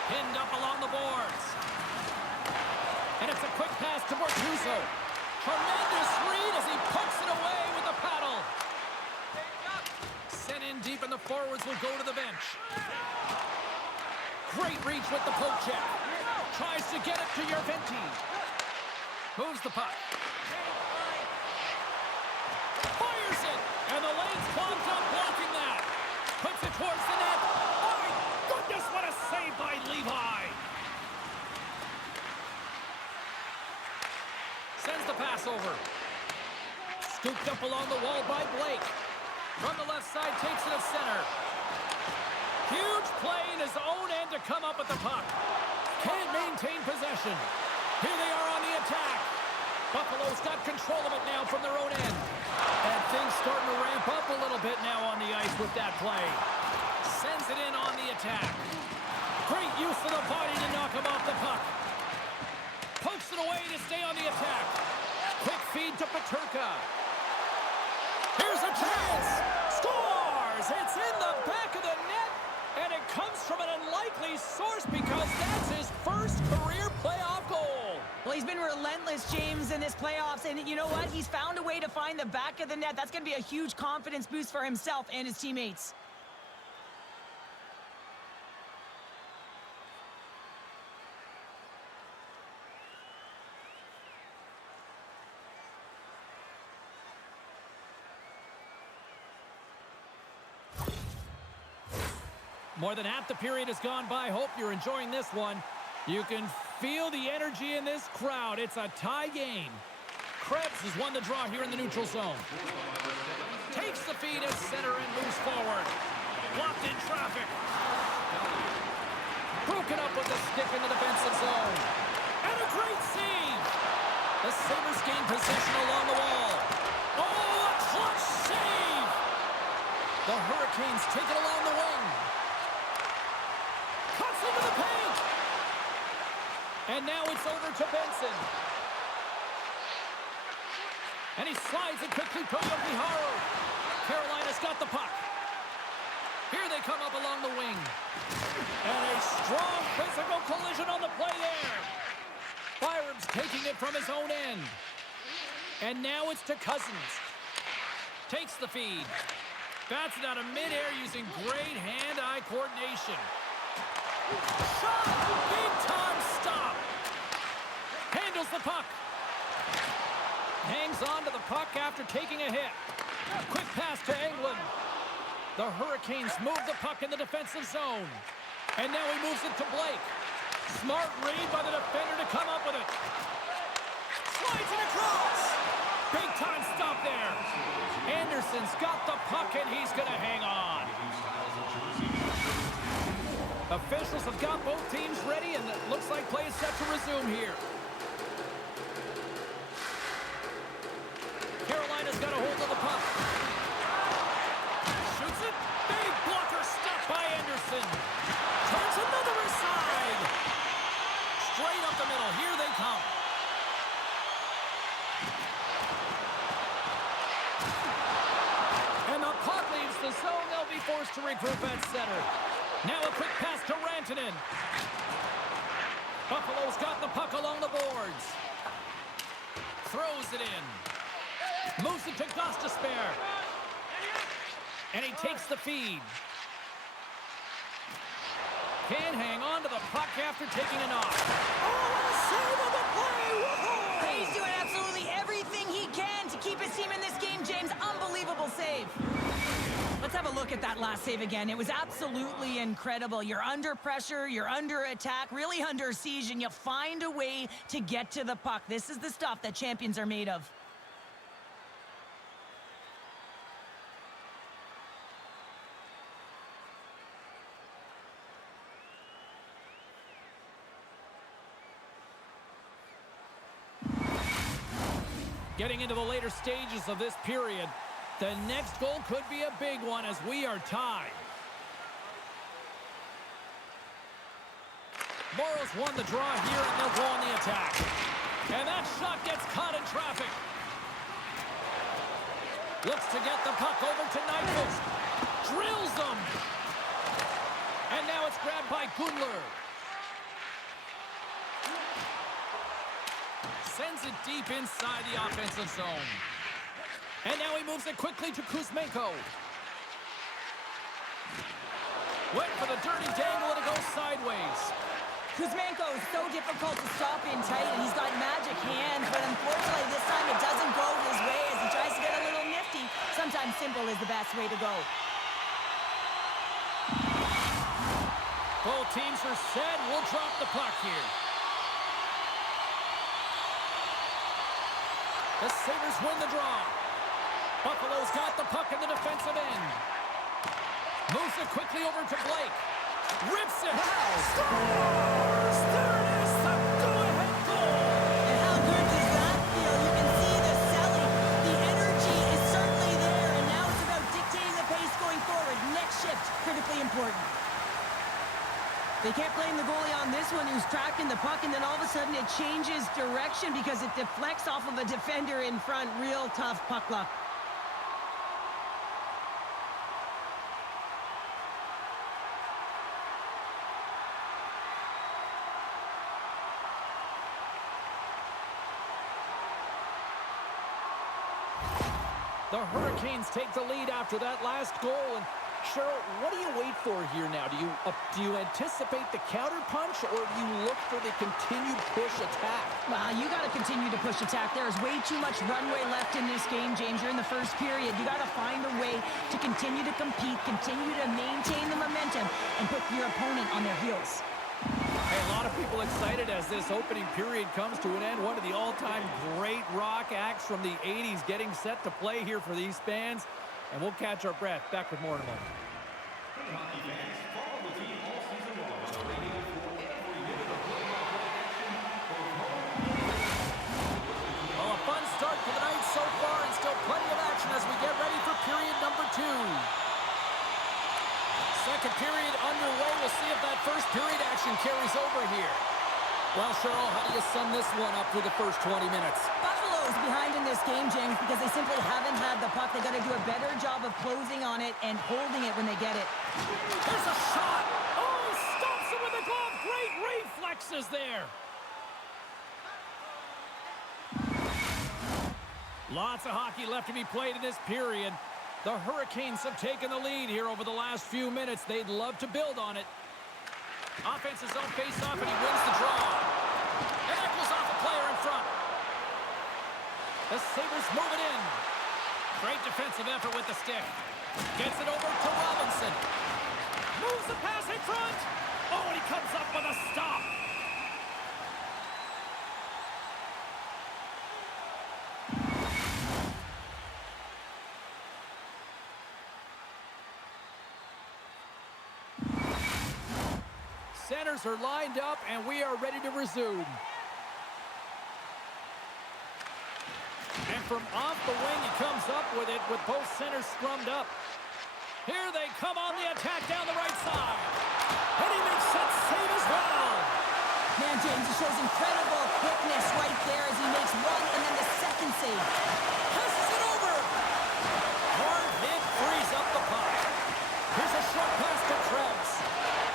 Pinned up along the boards. And it's a quick pass to Bortuzzo. Tremendous read as he pokes it away with the paddle. Sent in deep, and the forwards will go to the bench. Great reach with the poke check. Tries to get it to Yerventi. Moves the puck. Fires it! And the lane's clogged up blocking that. Puts it towards the net. Oh my goodness, what a save by Levi! Sends the pass over. Scooped up along the wall by Blake. From the left side, takes it to center. Huge play in his own end to come up with the puck. Can't maintain possession. Here they are on the attack. Buffalo's got control of it now from their own end. And things starting to ramp up a little bit now on the ice with that play. Sends it in on the attack. Great use of the body to knock him off the puck. Pokes it away to stay on the attack. Quick feed to Peterka. Here's a chance. Scores! It's in the back of the net. And it comes from an unlikely source, because that's his first career playoff goal. Well, he's been relentless, James, in this playoffs. And you know what? He's found a way to find the back of the net. That's going to be a huge confidence boost for himself and his teammates. More than half the period has gone by. Hope you're enjoying this one. You can feel the energy in this crowd. It's a tie game. Krebs has won the draw here in the neutral zone. Takes the feed at center and moves forward. Blocked in traffic. Broken up with a stick in the defensive zone. And a great save. The Sabres gain possession along the wall. Oh, a clutch save. The Hurricanes take it along the wing. Cuts into the paint. And now it's over to Benson. And he slides it quickly to Yokiharu. Carolina's got the puck. Here they come up along the wing. And a strong physical collision on the play there. Byram's taking it from his own end. And now it's to Cousins. Takes the feed. Bats it out of midair using great hand-eye coordination. Shot! Big-time stop! Handles the puck. Hangs on to the puck after taking a hit. Quick pass to Englund. The Hurricanes move the puck in the defensive zone. And now he moves it to Blake. Smart read by the defender to come up with it. Slides it across. Big-time stop there. Anderson's got the puck, and he's going to hang on. Officials have got both teams ready, and it looks like play is set to resume here. Carolina's got a hold of the puck. Shoots it. Big blocker stop by Anderson. Turns another aside. Straight up the middle. Here they come. And the puck leaves the zone. They'll be forced to regroup at center. Now a quick pass to Rantanen. Buffalo's got the puck along the boards. Throws it in. Moves it to Gostisbehere. And he takes the feed. Can't hang on to the puck after taking a knock. Oh, a save of the play! Whoa! He's doing absolutely everything he can to keep his team in this game, James. Unbelievable save. Let's have a look at that last save again. It was absolutely incredible. You're under pressure, you're under attack, really under siege, and you find a way to get to the puck. This is the stuff that champions are made of. Getting into the later stages of this period, the next goal could be a big one as we are tied. Morrow's won the draw here, and they'll go on the attack. And that shot gets caught in traffic. Looks to get the puck over to Nyquist. Drills them. And now it's grabbed by Gundler. Sends it deep inside the offensive zone. And now he moves it quickly to Kuzmenko. Went for the dirty dangle and it goes sideways. Kuzmenko is so difficult to stop in tight, and he's got magic hands, but unfortunately this time it doesn't go his way as he tries to get a little nifty. Sometimes simple is the best way to go. Both teams are set. We'll drop the puck here. The Sabres win the draw. Buffalo's got the puck in the defensive end. Moves it quickly over to Blake. Rips it. Scores! There it is, the go-ahead goal. And how good does that feel? You can see the selling. The energy is certainly there, and now it's about dictating the pace going forward. Next shift, critically important. They can't blame the goalie on this one who's tracking the puck, and then all of a sudden it changes direction because it deflects off of a defender in front. Real tough puck luck. The Hurricanes take the lead after that last goal. And Cheryl, what do you wait for here now? Do you anticipate the counterpunch, or do you look for the continued push attack? Well, you got to continue to push attack. There is way too much runway left in this game, James. You're in the first period. You got to find a way to continue to compete, continue to maintain the momentum, and put your opponent on their heels. Hey, a lot of people excited as this opening period comes to an end. One of the all-time great rock acts from the 80s getting set to play here for these fans. And we'll catch our breath. Back with more in a moment. Hockey fans, follow the team all season long on the radio for every minute of play-by-play action from home. Well, a fun start for the night so far, and still plenty of action as we get ready for period number 2. Second period underway. We'll see if that first period action carries over here. Well, Cheryl, how do you sum this one up through the first 20 minutes? Buffalo's behind in this game, James, because they simply haven't had the puck. They got to do a better job of closing on it and holding it when they get it. There's a shot. Oh, he stops it with a glove. Great reflexes there. Lots of hockey left to be played in this period. The Hurricanes have taken the lead here over the last few minutes. They'd love to build on it. Offensive zone face-off, and he wins the draw. And that goes off a player in front. The Sabres move it in. Great defensive effort with the stick. Gets it over to Robinson. Moves the pass in front. Oh, and he comes up with a stop. Centers are lined up, and we are ready to resume. And from off the wing, he comes up with it with both centers scrummed up. Here they come on the attack down the right side. And he makes that save as well. Man, James, he shows incredible quickness right there as he makes one and then the second save. Passes it over. Hard hit frees up the puck. Here's a short pass to Krebs.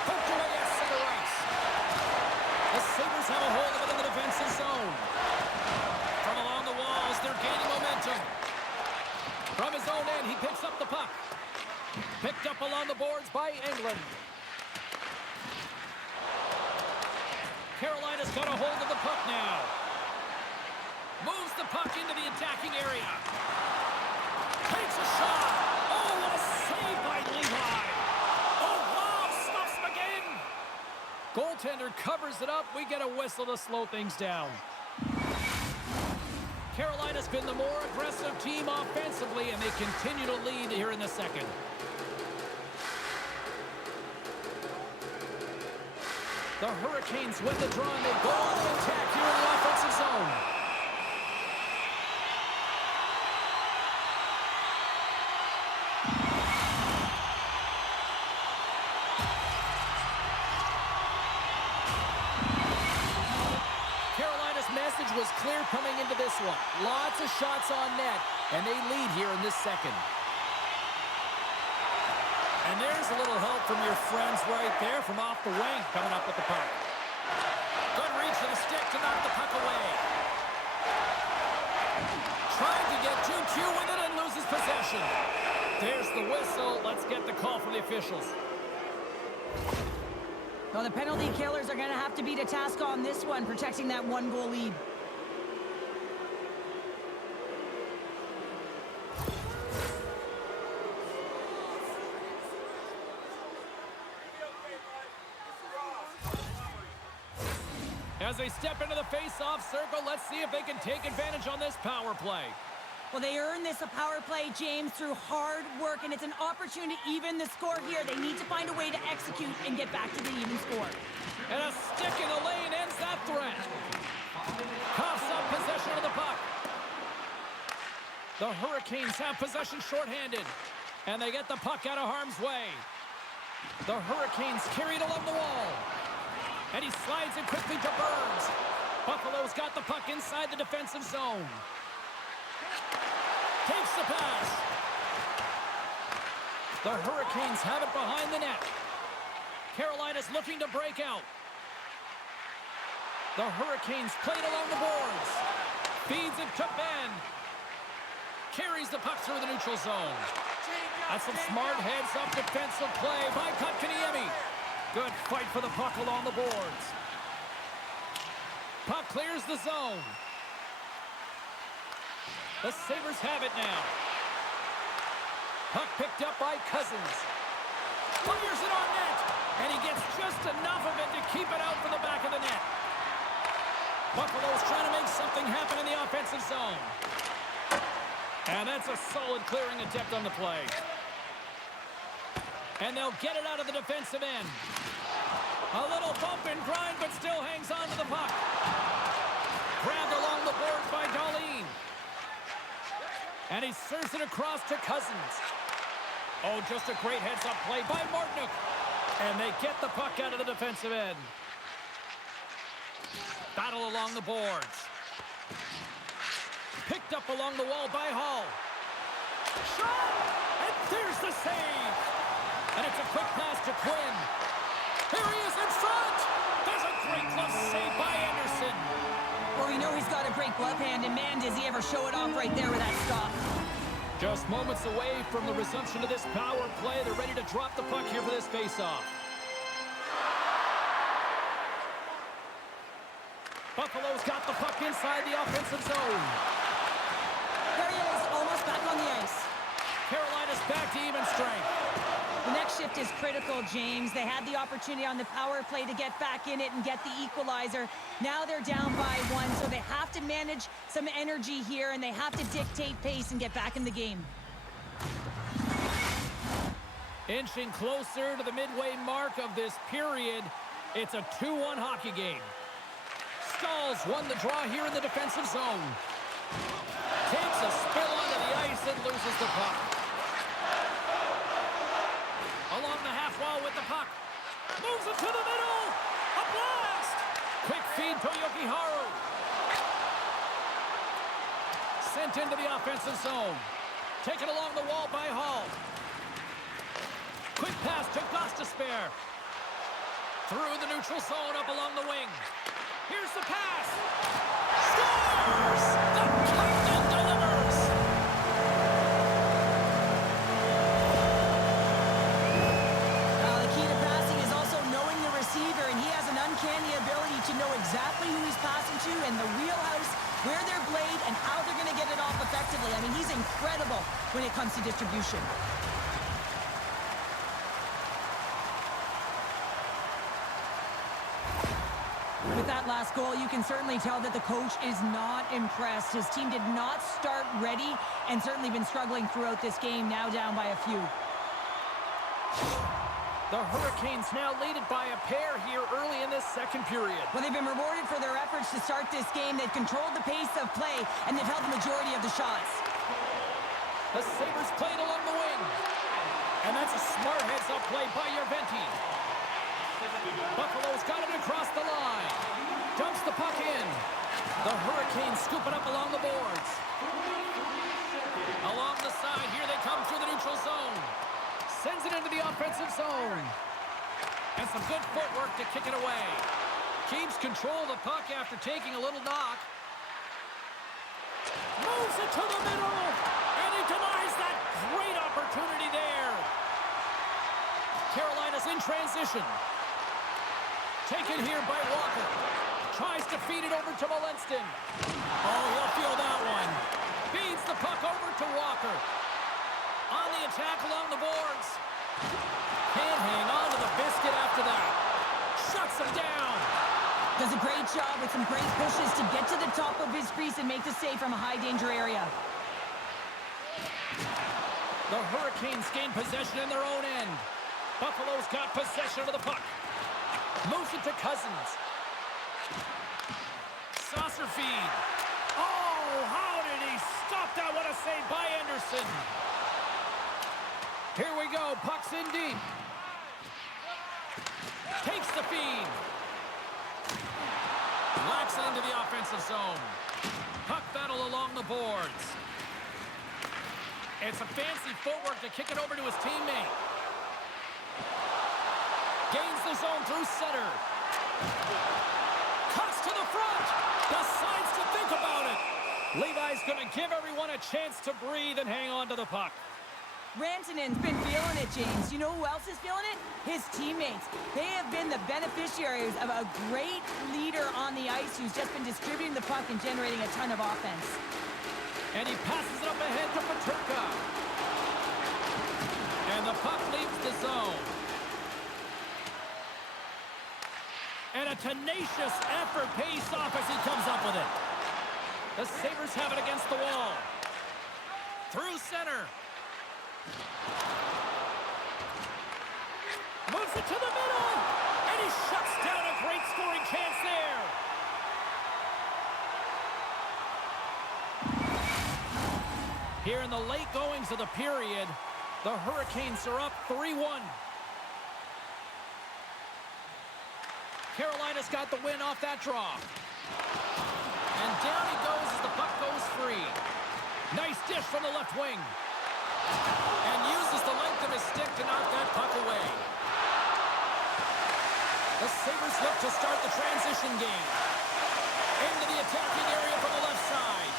Poked away at center ice. The Sabres have a hold of it in the defensive zone. From along the walls, they're gaining momentum. From his own end, he picks up the puck. Picked up along the boards by England. Carolina's got a hold of the puck now. Moves the puck into the attacking area. Takes a shot. Oh, what a save Goaltender covers it up. We get a whistle to slow things down. Carolina's been the more aggressive team offensively, and they continue to lead here in the second. The Hurricanes win the draw, and they go on the attack here in the offensive zone. Carolina's message was clear coming into this one. Lots of shots on net, and they lead here in this second. And there's a little help from your friends right there from off the wing coming up with the puck. Good reach to the stick to knock the puck away. Trying to get 2Q with it and loses possession. There's the whistle. Let's get the call from the officials. Well, the penalty killers are going to have to beat a task on this one, protecting that 1-goal lead. As they step into the face-off circle, let's see if they can take advantage on this power play. Well, they earned this a power play, James, through hard work, and it's an opportunity to even the score here. They need to find a way to execute and get back to the even score. And a stick in the lane ends that threat. Coughs up possession of the puck. The Hurricanes have possession shorthanded, and they get the puck out of harm's way. The Hurricanes carry it along the wall. And he slides it quickly to Burns. Buffalo's got the puck inside the defensive zone. Takes the pass. The Hurricanes have it behind the net. Carolina's looking to break out. The Hurricanes play it along the boards. Feeds it to Ben. Carries the puck through the neutral zone. That's some smart heads-up defensive play by Kotkaniemi. Good fight for the puck along the boards. Puck clears the zone. The Sabres have it now. Puck picked up by Cousins. Fires it on net. And he gets just enough of it to keep it out from the back of the net. Buffalo's trying to make something happen in the offensive zone. And that's a solid clearing attempt on the play. And they'll get it out of the defensive end. A little bump and grind, but still hangs on to the puck. Grabbed along the boards by Darlene. And he serves it across to Cousins. Oh, just a great heads-up play by Martinook. And they get the puck out of the defensive end. Battle along the boards. Picked up along the wall by Hall. Shot! And there's the save! And it's a quick pass to Quinn. Here he is in front! There's a great glove save by Anderson. Well, we know he's got a great glove hand, and man, does he ever show it off right there with that stop. Just moments away from the resumption of this power play. They're ready to drop the puck here for this face-off. Buffalo's got the puck inside the offensive zone. There he is, almost back on the ice. Carolina's back to even strength. The next shift is critical, James. They had the opportunity on the power play to get back in it and get the equalizer. Now they're down by 1, so they have to manage some energy here, and they have to dictate pace and get back in the game. Inching closer to the midway mark of this period, it's a 2-1 hockey game. Stalls won the draw here in the defensive zone. Takes a spill onto the ice and loses the puck. Along the half wall with the puck. Moves it to the middle. A blast. Quick feed to Yokiharu. Sent into the offensive zone. Taken along the wall by Hall. Quick pass to Gostisbehere. Through the neutral zone up along the wing. Here's the pass. Scores! The captain delivers! The key to passing is also knowing the receiver, and he has an uncanny ability to know exactly who he's passing to and the wheelhouse, where they're blade, and how they're going to get it off effectively. I mean, he's incredible when it comes to distribution. With that last goal, you can certainly tell that the coach is not impressed. His team did not start ready and certainly been struggling throughout this game, now down by a few. The Hurricanes now lead it by a pair here early in this second period. Well, they've been rewarded for their efforts to start this game. They've controlled the pace of play, and they've held the majority of the shots. The Sabres played along the wing. And that's a smart heads-up play by Yerventi. Buffalo's got it across the line. Dumps the puck in. The Hurricanes scoop it up along the boards. Along the side, here they come through the neutral zone. Sends it into the offensive zone. And some good footwork to kick it away. Keeps control of the puck after taking a little knock. Moves it to the middle. And he denies that great opportunity there. Carolina's in transition. Taken here by Walker. Tries to feed it over to Molenston. Oh, he'll feel that one. Feeds the puck over to Walker. On the attack along the boards. Can't hang on to the biscuit after that. Shuts him down. Does a great job with some great pushes to get to the top of his crease and make the save from a high-danger area. The Hurricanes gain possession in their own end. Buffalo's got possession of the puck. Moves it to Cousins. Saucer feed. Oh, how did he stop that? What a save by Anderson. Here we go. Puck's in deep. Takes the feed. Lacks it into the offensive zone. Puck battle along the boards. It's a fancy footwork to kick it over to his teammate. Gains the zone through center. Cuts to the front. Decides to think about it. Levi's going to give everyone a chance to breathe and hang on to the puck. Rantanen's been feeling it, James. You know who else is feeling it? His teammates. They have been the beneficiaries of a great leader on the ice who's just been distributing the puck and generating a ton of offense. And he passes it up ahead to Peterka. And the puck leaves the zone. And a tenacious effort pays off as he comes up with it. The Sabres have it against the wall. Through center. Moves it to the middle. And he shuts down a great scoring chance there. Here in the late goings of the period, the Hurricanes are up 3-1. Carolina's got the win off that draw. And down he goes as the puck goes free. Nice dish from the left wing. And uses the length of his stick to knock that puck away. The Sabres look to start the transition game. Into the attacking area from the left side.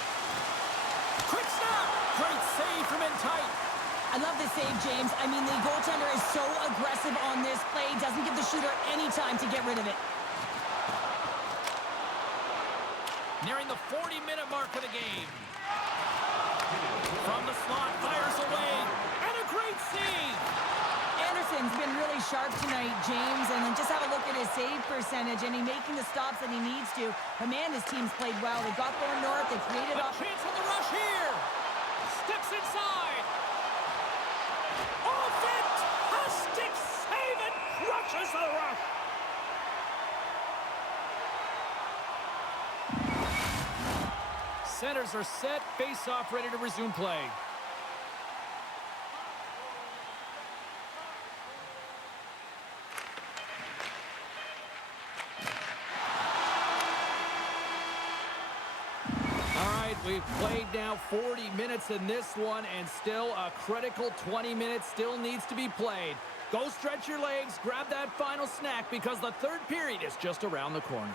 Quick snap! Great save from in tight. I love this save, James. I mean, the goaltender is so aggressive on this play. Doesn't give the shooter any time to get rid of it. Nearing the 40-minute mark of the game. From the slot, fires away. And a great save. Anderson's been really sharp tonight, James. And then just have a look at his save percentage. And he's making the stops that he needs to. But man, his team's played well. They got going north. They created a chance on the rush here. Steps inside. Off it! A stick save and crushes the rush. Centers are set. Face-off ready to resume play. We've played now 40 minutes in this one, and still a critical 20 minutes still needs to be played. Go stretch your legs, grab that final snack, because the third period is just around the corner.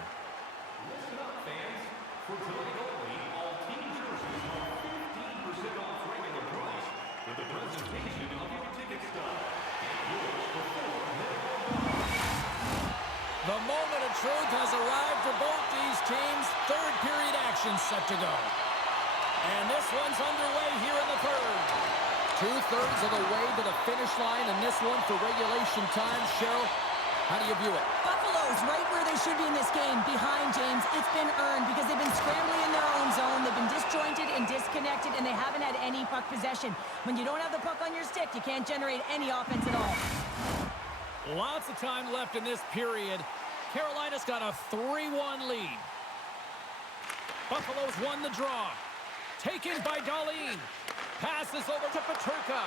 Listen up, fans. For tonight only, all team jerseys are 15% off regular price with the presentation of your ticket stub. Get yours before minimum. The moment of truth has arrived for both these teams. Third period action set to go. And this one's underway here in the third. 2/3 of the way to the finish line, and this one for regulation time. Cheryl, how do you view it? Buffalo's right where they should be in this game behind James. It's been earned because they've been scrambling in their own zone. They've been disjointed and disconnected, and they haven't had any puck possession. When you don't have the puck on your stick, you can't generate any offense at all. Lots of time left in this period. Carolina's got a 3-1 lead. Buffalo's won the draw. Taken by Darlene. Passes over to Peterka.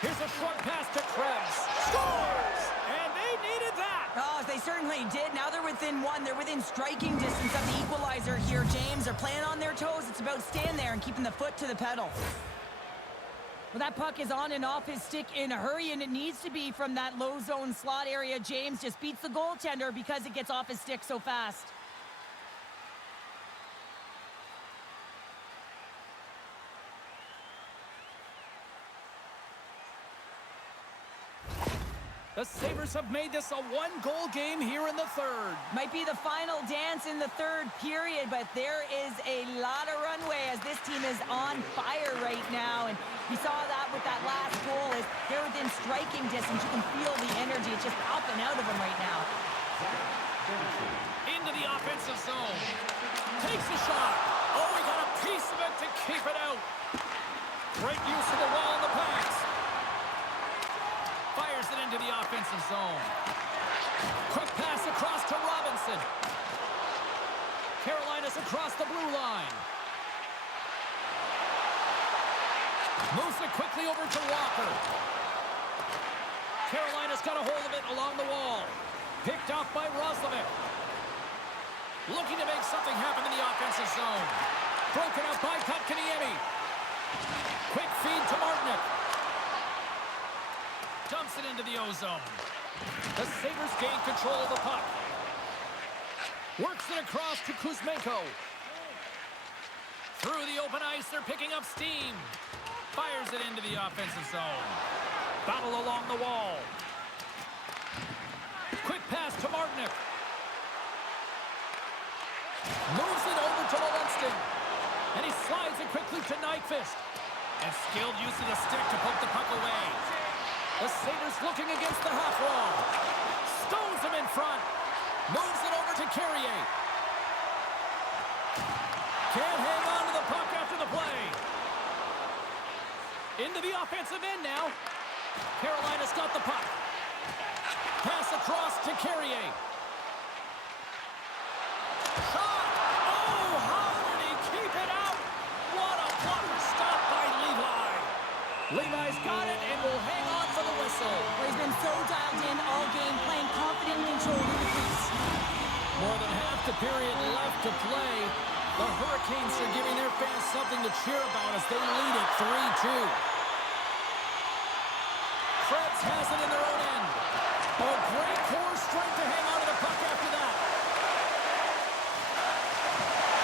Here's a short pass to Krebs. Scores! And they needed that! Oh, they certainly did. Now they're within one. They're within striking distance of the equalizer here, James. They're playing on their toes. It's about staying there and keeping the foot to the pedal. Well, that puck is on and off his stick in a hurry, and it needs to be from that low zone slot area. James just beats the goaltender because it gets off his stick so fast. The Sabres have made this a one-goal game here in the third. Might be the final dance in the third period, but there is a lot of runway as this team is on fire right now. And we saw that with that last goal. Is they're within striking distance. You can feel the energy. It's just popping out of them right now. Into the offensive zone. Takes a shot. Oh, he got a piece of it to keep it out. Great use of the wall in the pass. Fires it into the offensive zone. Quick pass across to Robinson. Carolina's across the blue line. Moves it quickly over to Walker. Carolina's got a hold of it along the wall. Picked off by Roslovic. Looking to make something happen in the offensive zone. Broken up by Kotkaniemi. Quick feed to Martinic. Dumps it into the O-zone. The Sabres gain control of the puck. Works it across to Kuzmenko. Through the open ice, they're picking up steam. Fires it into the offensive zone. Battle along the wall. Quick pass to Martinic. Moves it over to Walensky. And he slides it quickly to Nyquist. And skilled use of the stick to poke the puck away. The Sabres looking against the half wall. Stones him in front. Moves it over to Carrier. Can't hang on to the puck after the play. Into the offensive end now. Carolina's got the puck. Pass across to Carrier. Shot! Oh, how did he keep it out? What a blocker stop by Levi. Levi's got it and will hang on for the whistle. He's been so dialed in all game, playing confident and controlled in the crease. More than half the period left to play. The Hurricanes are giving their fans something to cheer about as they lead it 3-2. Krebs has it in their own end. Oh, great core strength to hang on to the puck after that.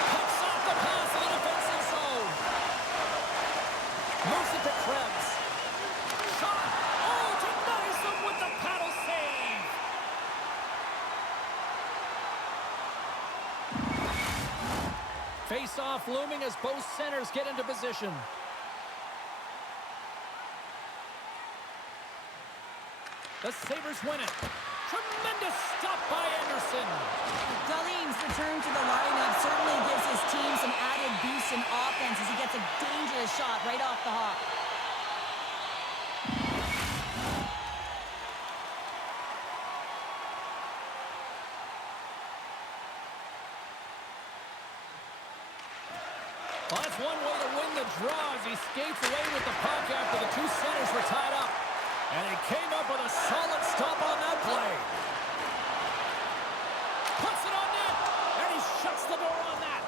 Picks off the pass in the defensive zone. Moves it to Krebs. Shot! Oh, denies him with the paddle save! Face-off looming as both centers get into position. The Sabres win it. Tremendous stop by Anderson. Darlene's return to the lineup certainly gives his team some added boost in offense as he gets a dangerous shot right off the hop. Well, that's one way to win the draw as he skates away with the puck after the two centers were tied up. And he came up with a solid stop on that play. Puts it on net, and he shuts the door on that.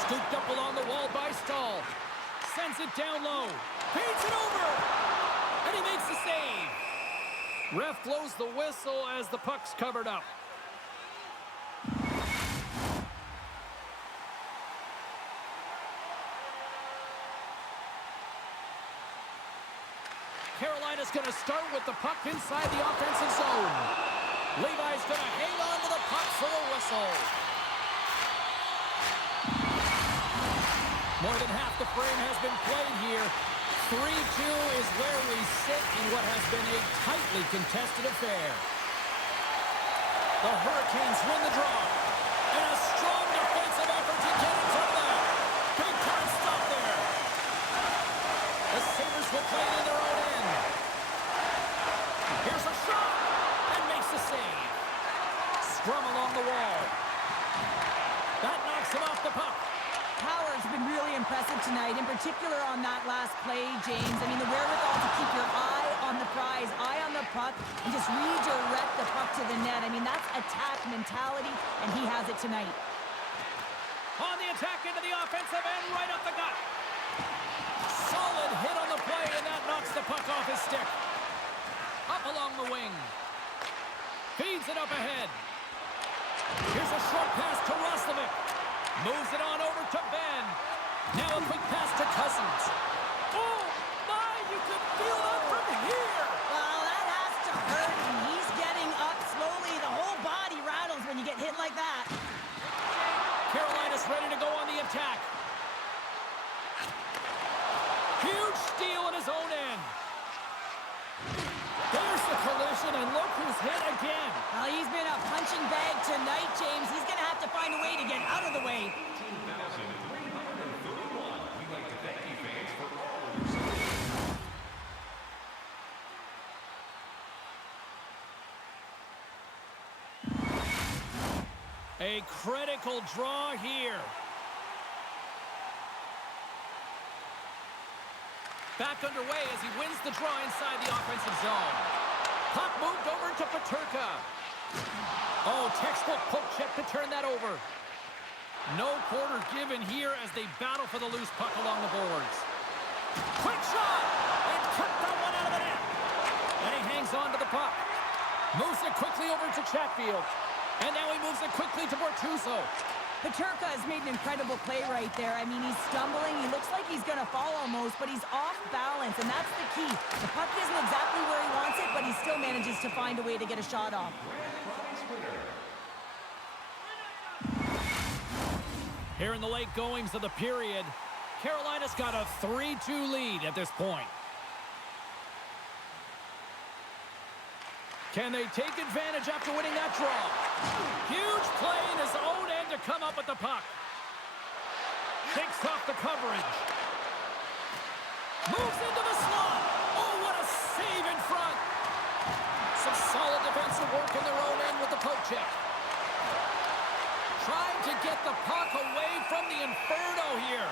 Scooped up along the wall by Stahl. Sends it down low. Feeds it over. And he makes the save. Ref blows the whistle as the puck's covered up. Carolina's going to start with the puck inside the offensive zone. Levi's going to hang on to the puck for the whistle. More than half the frame has been played here. is where we sit in what has been a tightly contested affair. The Hurricanes win the draw. And a strong defensive effort to get in front of that. Big time stop there. The Sabres will play it in their own end. Here's a shot. And makes the save. Scrum along the wall. That knocks him off the puck. Power's been really impressive tonight, in particular on that last play, James. I mean, the wherewithal to keep your eye on the prize, eye on the puck, and just redirect the puck to the net. I mean, that's attack mentality, and he has it tonight. On the attack into the offensive end, right up the gut. Solid hit on the play, and that knocks the puck off his stick. Up along the wing. Feeds it up ahead. Here's a short pass to Roslovic. Moves it on over to Ben. Now a quick pass to Cousins. Oh, my, you can feel that from here. Well, that has to hurt, and he's getting up slowly. The whole body rattles when you get hit like that. Carolina's ready to go on the attack. Huge steal in his own end. There's the collision, and look who's hit again. Well, he's been a punching bag tonight, James. He's going to have to find a way to get out of the way. 2,331. We'd like to thank you fans for all of your support. A critical draw here. Back underway as he wins the draw inside the offensive zone. Puck moved over to Peterka. Oh, textbook poke check to turn that over. No quarter given here as they battle for the loose puck along the boards. Quick shot! And kicked that one out of the net. And he hangs on to the puck. Moves it quickly over to Chatfield. And now he moves it quickly to Bortuzzo. Peterka has made an incredible play right there. I mean, he's stumbling. He looks like he's going to fall almost, but he's off balance, and that's the key. The puck isn't exactly where he wants it, but he still manages to find a way to get a shot off. Here in the late goings of the period, Carolina's got a 3-2 lead at this point. Can they take advantage after winning that draw? Huge play in his own end to come up with the puck. Shakes off the coverage. Moves into the slot. Oh, what a save in front. Some solid defensive work in their own end with the poke check. Trying to get the puck away from the Inferno here.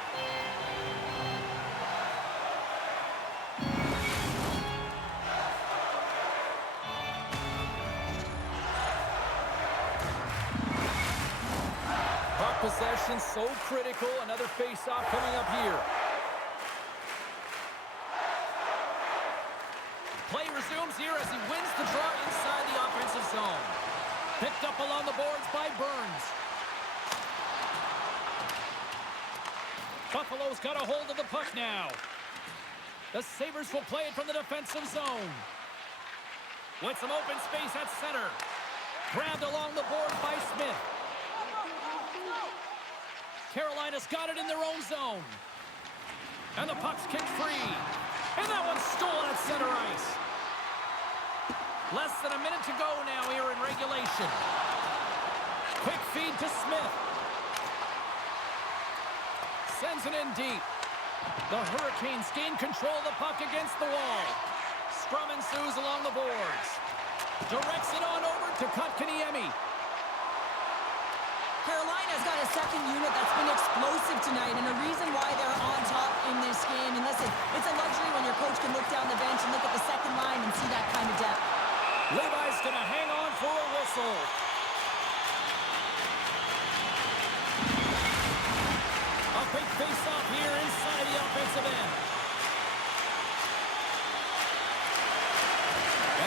Possession so critical. Another face-off coming up here. Play resumes here as he wins the draw inside the offensive zone. Picked up along the boards by Burns. Buffalo's got a hold of the puck now. The Sabres will play it from the defensive zone. With some open space at center. Grabbed along the board by Smith. Carolina's got it in their own zone. And the puck's kicked free. And that one's stolen at center ice. Less than a minute to go now here in regulation. Quick feed to Smith. Sends it in deep. The Hurricanes gain control of the puck against the wall. Scrum ensues along the boards. Directs it on over to Kotkaniemi. Carolina's got a second unit that's been explosive tonight, and the reason why they're on top in this game, and listen, it's a luxury when your coach can look down the bench and look at the second line and see that kind of depth. Levi's going to hang on for a whistle. A big face-off here inside the offensive end.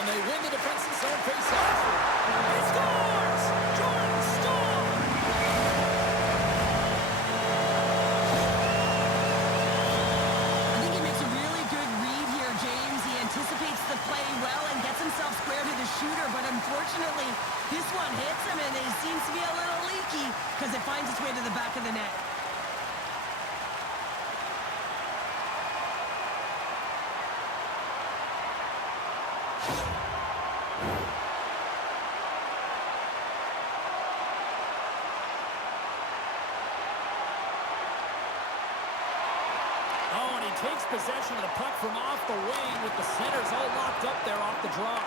And they win the defensive zone face-off. He scores! Jordan Staal! I think he makes a really good read here, James. He anticipates the play well and gets himself square to the shooter, but unfortunately, this one hits him, and it seems to be a little leaky because it finds its way to the back of the net. Oh, and he takes possession of the puck from off the wing with the centers all locked up there off the draw.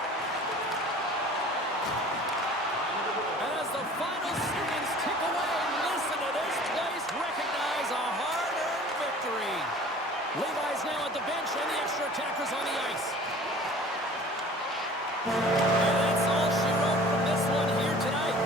As the final seconds tick away, listen to this place recognize a hard-earned victory. Levi's now at the bench and the extra attackers on the ice. And that's all she wrote from this one here tonight.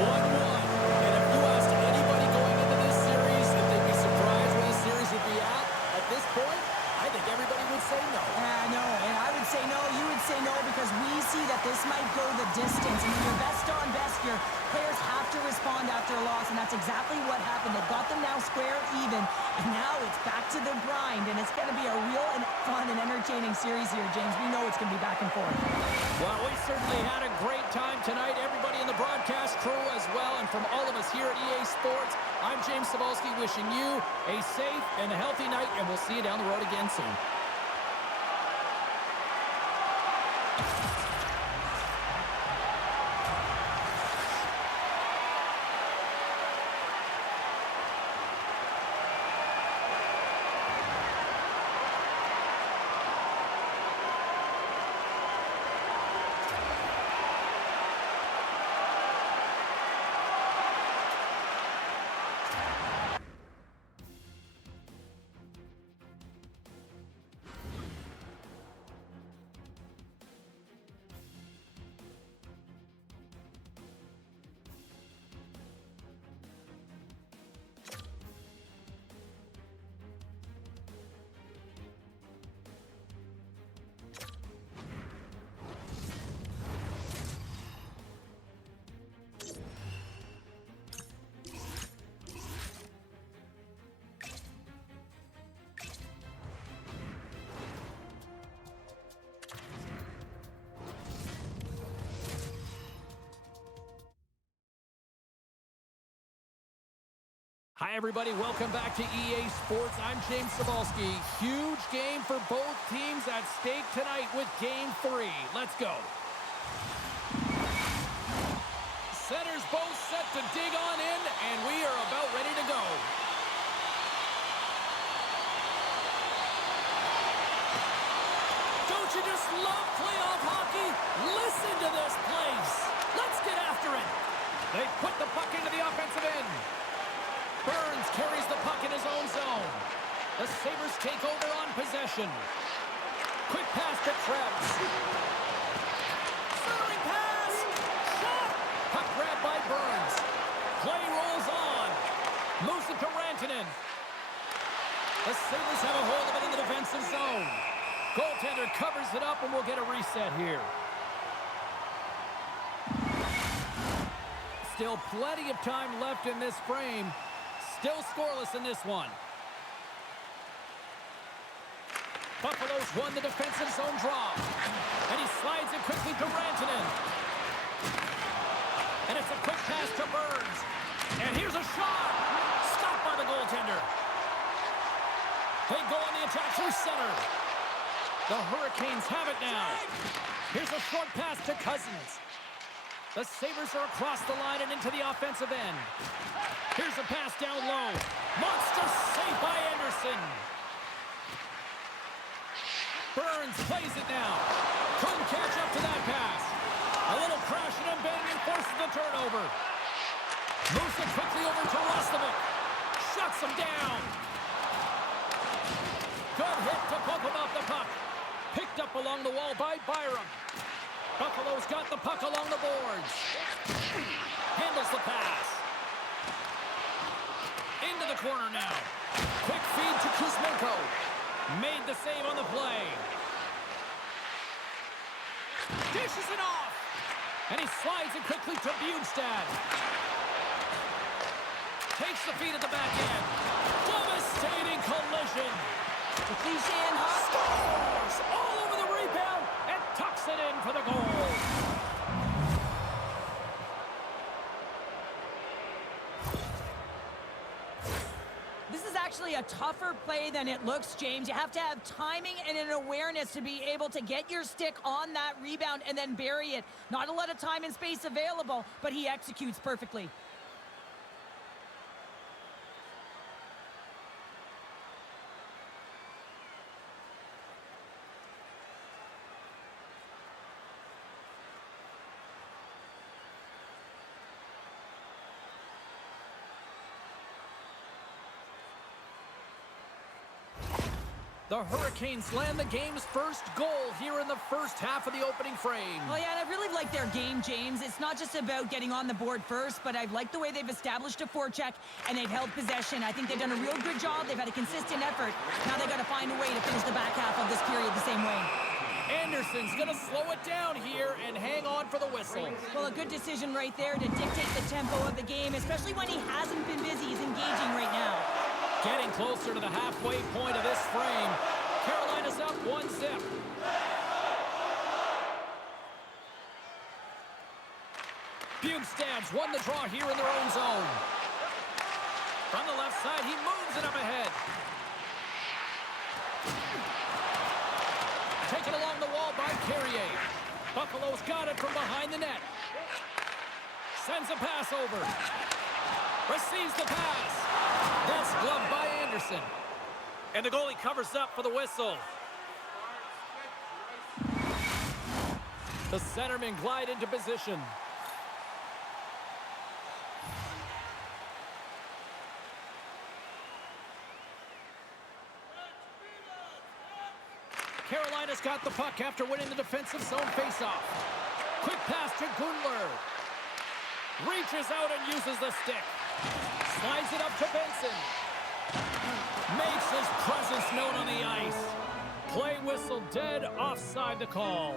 1-1. And if you asked anybody going into this series if they'd be surprised where the series would be at this point, I think everybody would say no. No, and I would say no, you would say no, because we see that this might go the distance. And when you're best on best, your players have to respond after a loss, and that's exactly what happened. They've got them now square even, and now it's back to the grind, and it's going to be a real and fun and entertaining series here, James. We know it's going to be back and forth. Well, we certainly had a great time tonight. Everybody in the broadcast crew as well, and from all of us here at EA Sports, I'm James Cebulski wishing you a safe and a healthy night, and we'll see you down the road again soon. Hi, everybody. Welcome back to EA Sports. I'm James Cebulski. Huge game for both teams at stake tonight with Game 3. Let's go. Centers both set to dig on in, and we are about ready to go. Don't you just love playoff hockey? Listen to this place. Let's get after it. They put the puck into the offensive end. Burns carries the puck in his own zone. The Sabres take over on possession. Quick pass to Krebs. Centering pass. Shot. Puck grabbed by Burns. Play rolls on. Moves it to Rantanen. The Sabres have a hold of it in the defensive zone. Goaltender covers it up, and we'll get a reset here. Still plenty of time left in this frame. Still scoreless in this one. Buffalo's won the defensive zone draw. And he slides it quickly to Rantanen. And it's a quick pass to Burns. And here's a shot. Stopped by the goaltender. They go on the attack through center. The Hurricanes have it now. Here's a short pass to Cousins. The Sabres are across the line and into the offensive end. Here's a pass down low. Monster save by Anderson. Burns plays it now. Couldn't catch up to that pass. A little crashing and banging forces the turnover. Moves it quickly over to Rostovic. Shuts him down. Good hit to bump him off the puck. Picked up along the wall by Byram. Buffalo's got the puck along the boards. Handles the pass. Into the corner now. Quick feed to Kuzmenko. Made the save on the play. Dishes it off. And he slides it quickly to Bjugstad. Takes the feed at the back end. Devastating collision. Scores! All over the rebound and tucks it in for the goal. actually a tougher play than it looks, James. You have to have timing and an awareness to be able to get your stick on that rebound and then bury it. Not a lot of time and space available, but he executes perfectly. The Hurricanes land the game's first goal here in the first half of the opening frame. Well, yeah, and I really like their game, James. It's not just about getting on the board first, but I like the way they've established a forecheck and they've held possession. I think they've done a real good job. They've had a consistent effort. Now they've got to find a way to finish the back half of this period the same way. Anderson's going to slow it down here and hang on for the whistle. Well, a good decision right there to dictate the tempo of the game, especially when he hasn't been busy. He's engaging right now. Getting closer to the halfway point of this frame. Carolina's up 1-0. Bugstad's won the draw here in their own zone. From the left side, he moves it up ahead. Taken along the wall by Carrier. Buffalo's got it from behind the net. Sends a pass over. Receives the pass. That's gloved by Anderson. And the goalie covers up for the whistle. The centermen glide into position. Carolina's got the puck after winning the defensive zone faceoff. Quick pass to Gundler. Reaches out and uses the stick. Slides it up to Benson. Makes his presence known on the ice. Play whistle dead, offside the call.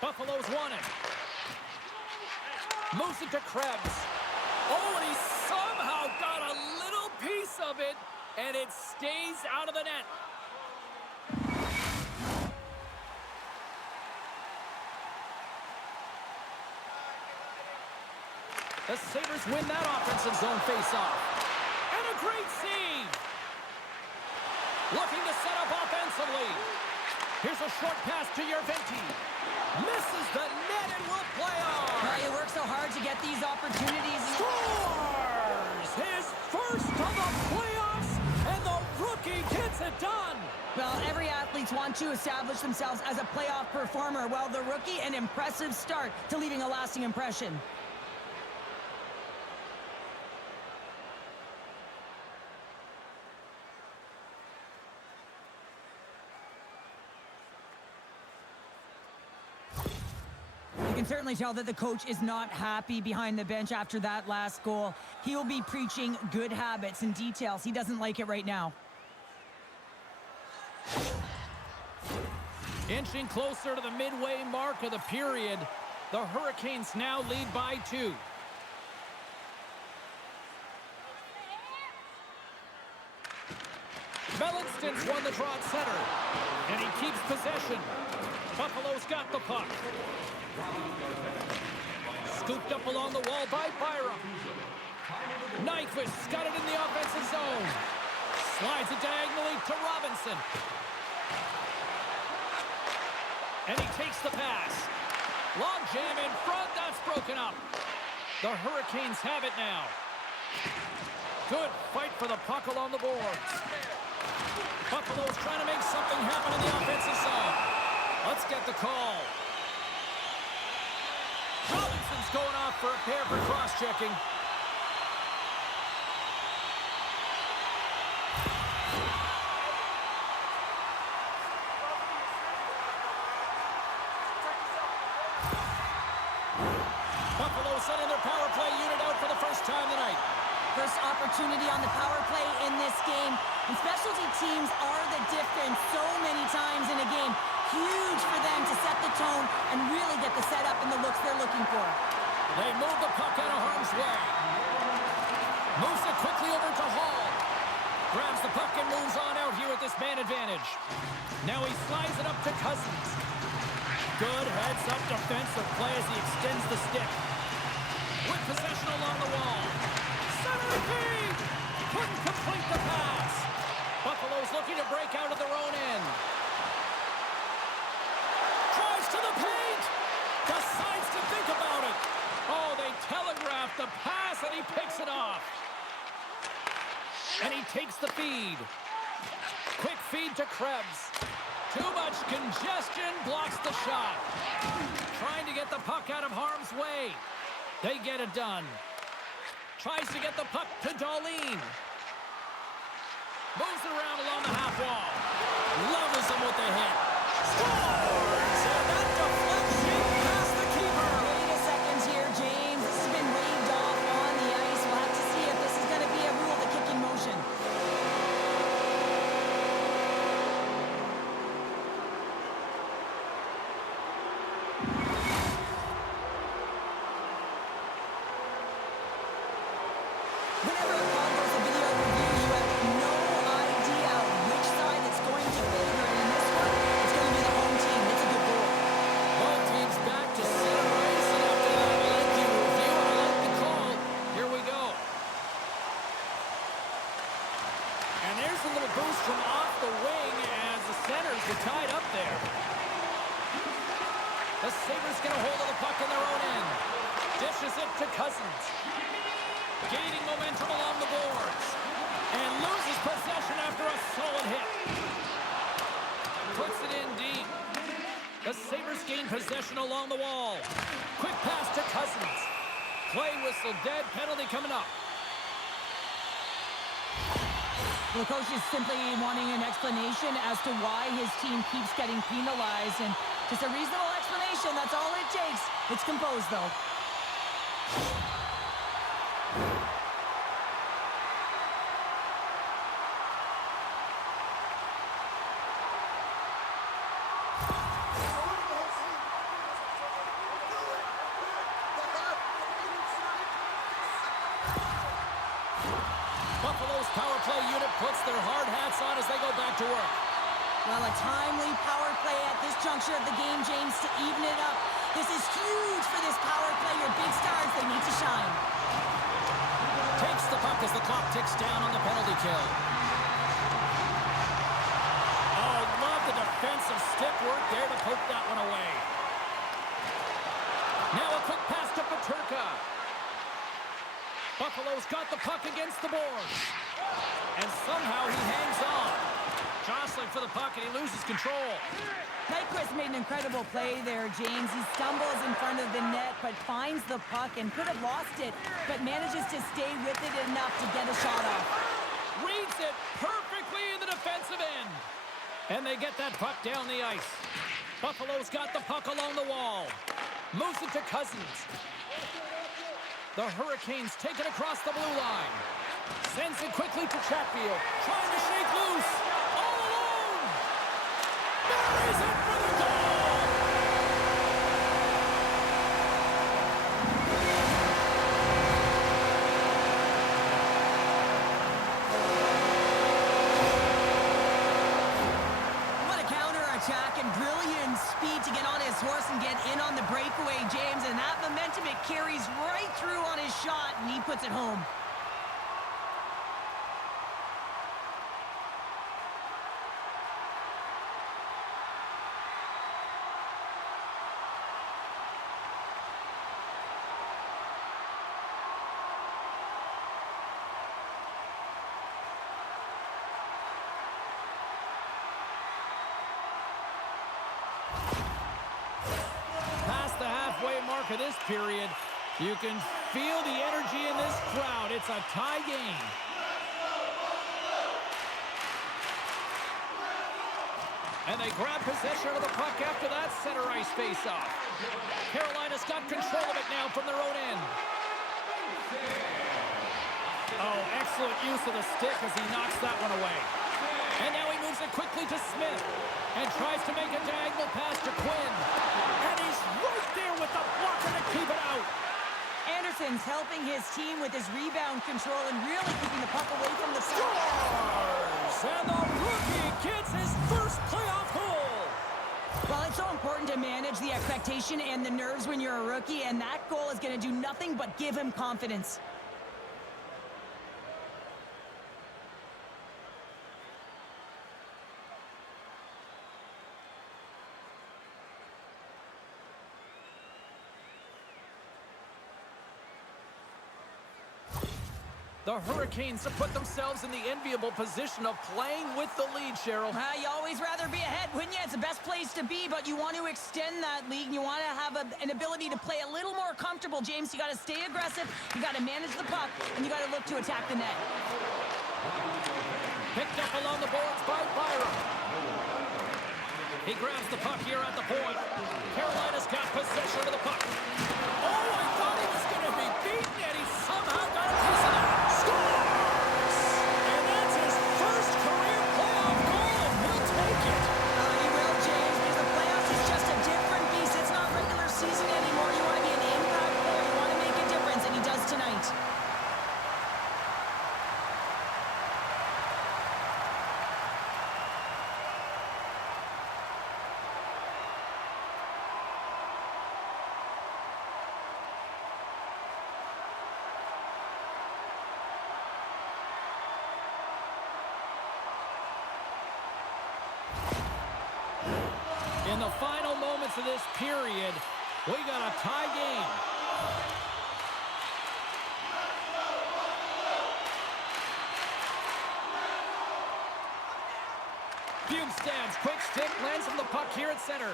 Buffalo's won it. Moves it to Krebs. Oh, and he somehow got a little piece of it, and it stays out of the net. The Sabres win that offensive zone faceoff. And a great save. Looking to set up offensively. Here's a short pass to Yerventi. Misses the net and will play on. Well, you work so hard to get these opportunities. Scores his first of the playoffs, and the rookie gets it done. Well, every athlete wants to establish themselves as a playoff performer. Well, the rookie, an impressive start to leaving a lasting impression. You can certainly tell that the coach is not happy behind the bench after that last goal. He will be preaching good habits and details. He doesn't like it right now. Inching closer to the midway mark of the period, the Hurricanes now lead by 2. Melanstein's won the draw at center, and he keeps possession. Buffalo's got the puck. Scooped up along the wall by Byram. Nyquist's got it in the offensive zone. Slides it diagonally to Robinson. And he takes the pass. Long jam in front, that's broken up. The Hurricanes have it now. Good fight for the puck along the boards. Buffalo's trying to make something happen in the offensive zone. Let's get the call. Robinson's going off for a pair for cross-checking. Buffalo sending their power play unit out for the first time tonight. First opportunity on the power play in this game. And specialty teams are the difference so many times in a game. Huge for them to set the tone and really get the setup and the looks they're looking for. They move the puck out of harm's way. Moves it quickly over to Hall. Grabs the puck and moves on out here with this man advantage. Now he slides it up to Cousins. Good heads-up defensive play as he extends the stick. With possession along the wall. Centering feed! Couldn't complete the pass. Buffalo's looking to break out of their own end. Drives to the paint! Decides to think about it. Oh, they telegraphed the pass and he picks it off. And he takes the feed. Quick feed to Krebs. Too much congestion, blocks the shot. Trying to get the puck out of harm's way. They get it done. Tries to get the puck to Darlene. Moves it around along the half wall. Levels him with the hit. Scores! And that deflection past the keeper. Wait a second here, James. This has been waved off on the ice. We'll have to see if this is going to be a rule, the kick in motion. Whenever a call goes to video review, you have no idea which side it's going to favor. And in this one, it's going to be the home team. It's a good goal. Both teams back to center ice, and after that, I like the review, I like the call. Here we go. And there's a little boost from off the wing as the centers get tied up there. The Sabres get a hold of the puck in their own end. Dishes it to Cousins. Gaining momentum along the boards. And loses possession after a solid hit. Puts it in deep. The Sabres gain possession along the wall. Quick pass to Cousins. Play whistle dead. Penalty coming up. The coach is simply wanting an explanation as to why his team keeps getting penalized. And just a reasonable explanation, that's all it takes. It's composed, though. Buffalo's power play unit puts their hard hats on as they go back to work. Well, a timely power play at this juncture of the game, James, to even it up. This is huge for this power play. Your big stars, they need to shine. Takes the puck as the clock ticks down on the penalty kill. Oh, love the defensive stick work there to poke that one away. Now a quick pass to Peterka. Buffalo's got the puck against the boards. And somehow he hangs on. Jostling for the puck and he loses control. Nyquist made an incredible play there, James. He stumbles in front of the net, but finds the puck and could have lost it, but manages to stay with it enough to get a shot off. Reads it perfectly in the defensive end. And they get that puck down the ice. Buffalo's got the puck along the wall. Moves it to Cousins. The Hurricanes take it across the blue line. Sends it quickly to Chatfield. Trying to shake loose. All alone. Buries it for the goal. What a counterattack and brilliant speed to get on his horse and get in on the breakaway, James. And that momentum, it carries right through on his shot, and he puts it home. Past the halfway mark of this period, you can feel the energy in this crowd. It's a tie game. And they grab possession of the puck after that center ice face-off. Carolina's got control of it now from their own end. Oh, excellent use of the stick as he knocks that one away. And now he moves it quickly to Smith and tries to make a diagonal pass to Quinn. And he's right there with the blocker to keep it out. Anderson's helping his team with his rebound control and really keeping the puck away from the puck. Scores! And the rookie gets his first playoff goal! Well, it's so important to manage the expectation and the nerves when you're a rookie, and that goal is going to do nothing but give him confidence. The Hurricanes have put themselves in the enviable position of playing with the lead, Cheryl. You always rather be ahead, wouldn't you? It's the best place to be, but you want to extend that lead. You want to have an ability to play a little more comfortable, James. You got to stay aggressive, you got to manage the puck, and you got to look to attack the net. Picked up along the boards by Byram. He grabs the puck here at the point. Carolina's got possession of the puck. Oh, I thought he was going to be beaten, and he somehow got a piece of that. Scores! And that's his first career playoff goal, and he'll take it. He will, James, because the playoffs is just a different beast. It's not regular season anymore. You want to be an impact player. You want to make a difference, and he does tonight. In the final moments of this period, we got a tie game. Bjugstad's quick stick lands on the puck here at center.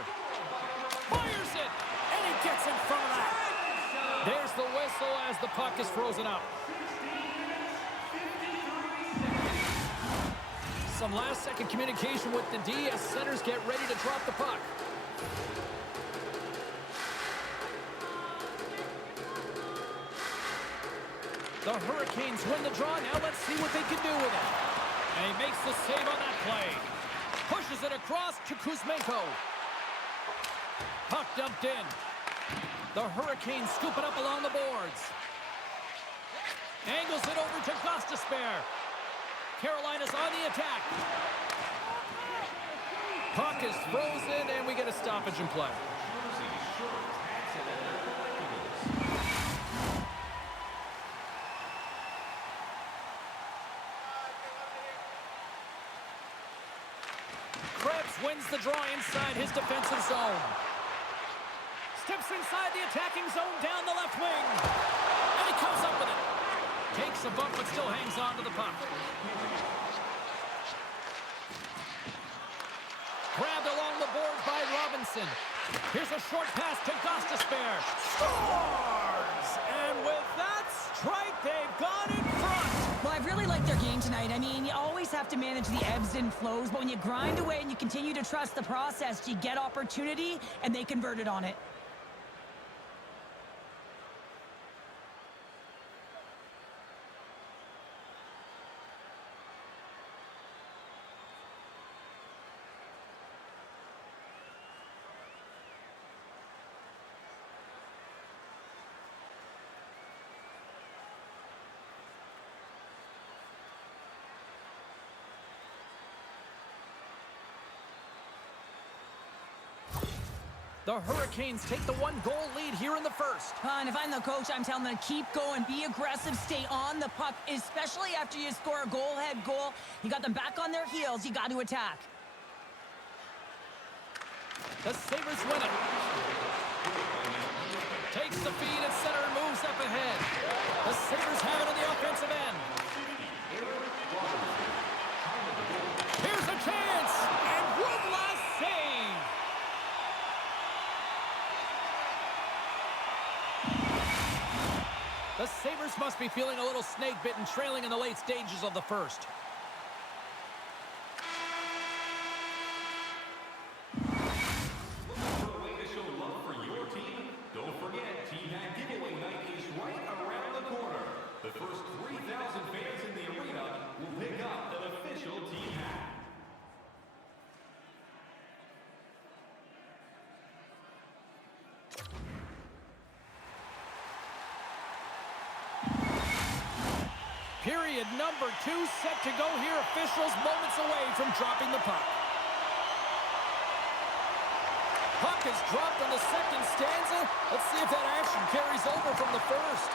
Fires it, and he gets in front of that. There's the whistle as the puck is frozen up. Some last-second communication with the D as centers get ready to drop the puck. The Hurricanes win the draw. Now let's see what they can do with it. And he makes the save on that play. Pushes it across to Kuzmenko. Puck dumped in. The Hurricanes scoop it up along the boards. Angles it over to Gostisbehere. Carolina's on the attack. Puck is frozen, and we get a stoppage in play. Krebs wins the draw inside his defensive zone. Steps inside the attacking zone down the left wing. And he comes up with it. Takes a bump, but still hangs on to the puck. Grabbed along the boards by Robinson. Here's a short pass to Gostisbehere. Scores! And with that strike, they've gone in front. Well, I've really liked their game tonight. I mean, you always have to manage the ebbs and flows, but when you grind away and you continue to trust the process, you get opportunity, and they converted on it. The Hurricanes take the one-goal lead here in the first. And if I'm the coach, I'm telling them to keep going, be aggressive, stay on the puck, especially after you score a goal-head goal. You got them back on their heels. You got to attack. The Sabres win it. Takes the feed at center and moves up ahead. The Sabres have it on the offensive end. Here's a chance, and one last save. The Sabres must be feeling a little snake-bitten, trailing in the late stages of the first. Period number 2 set to go here. Officials moments away from dropping the puck. Puck is dropped on the second stanza. Let's see if that action carries over from the first.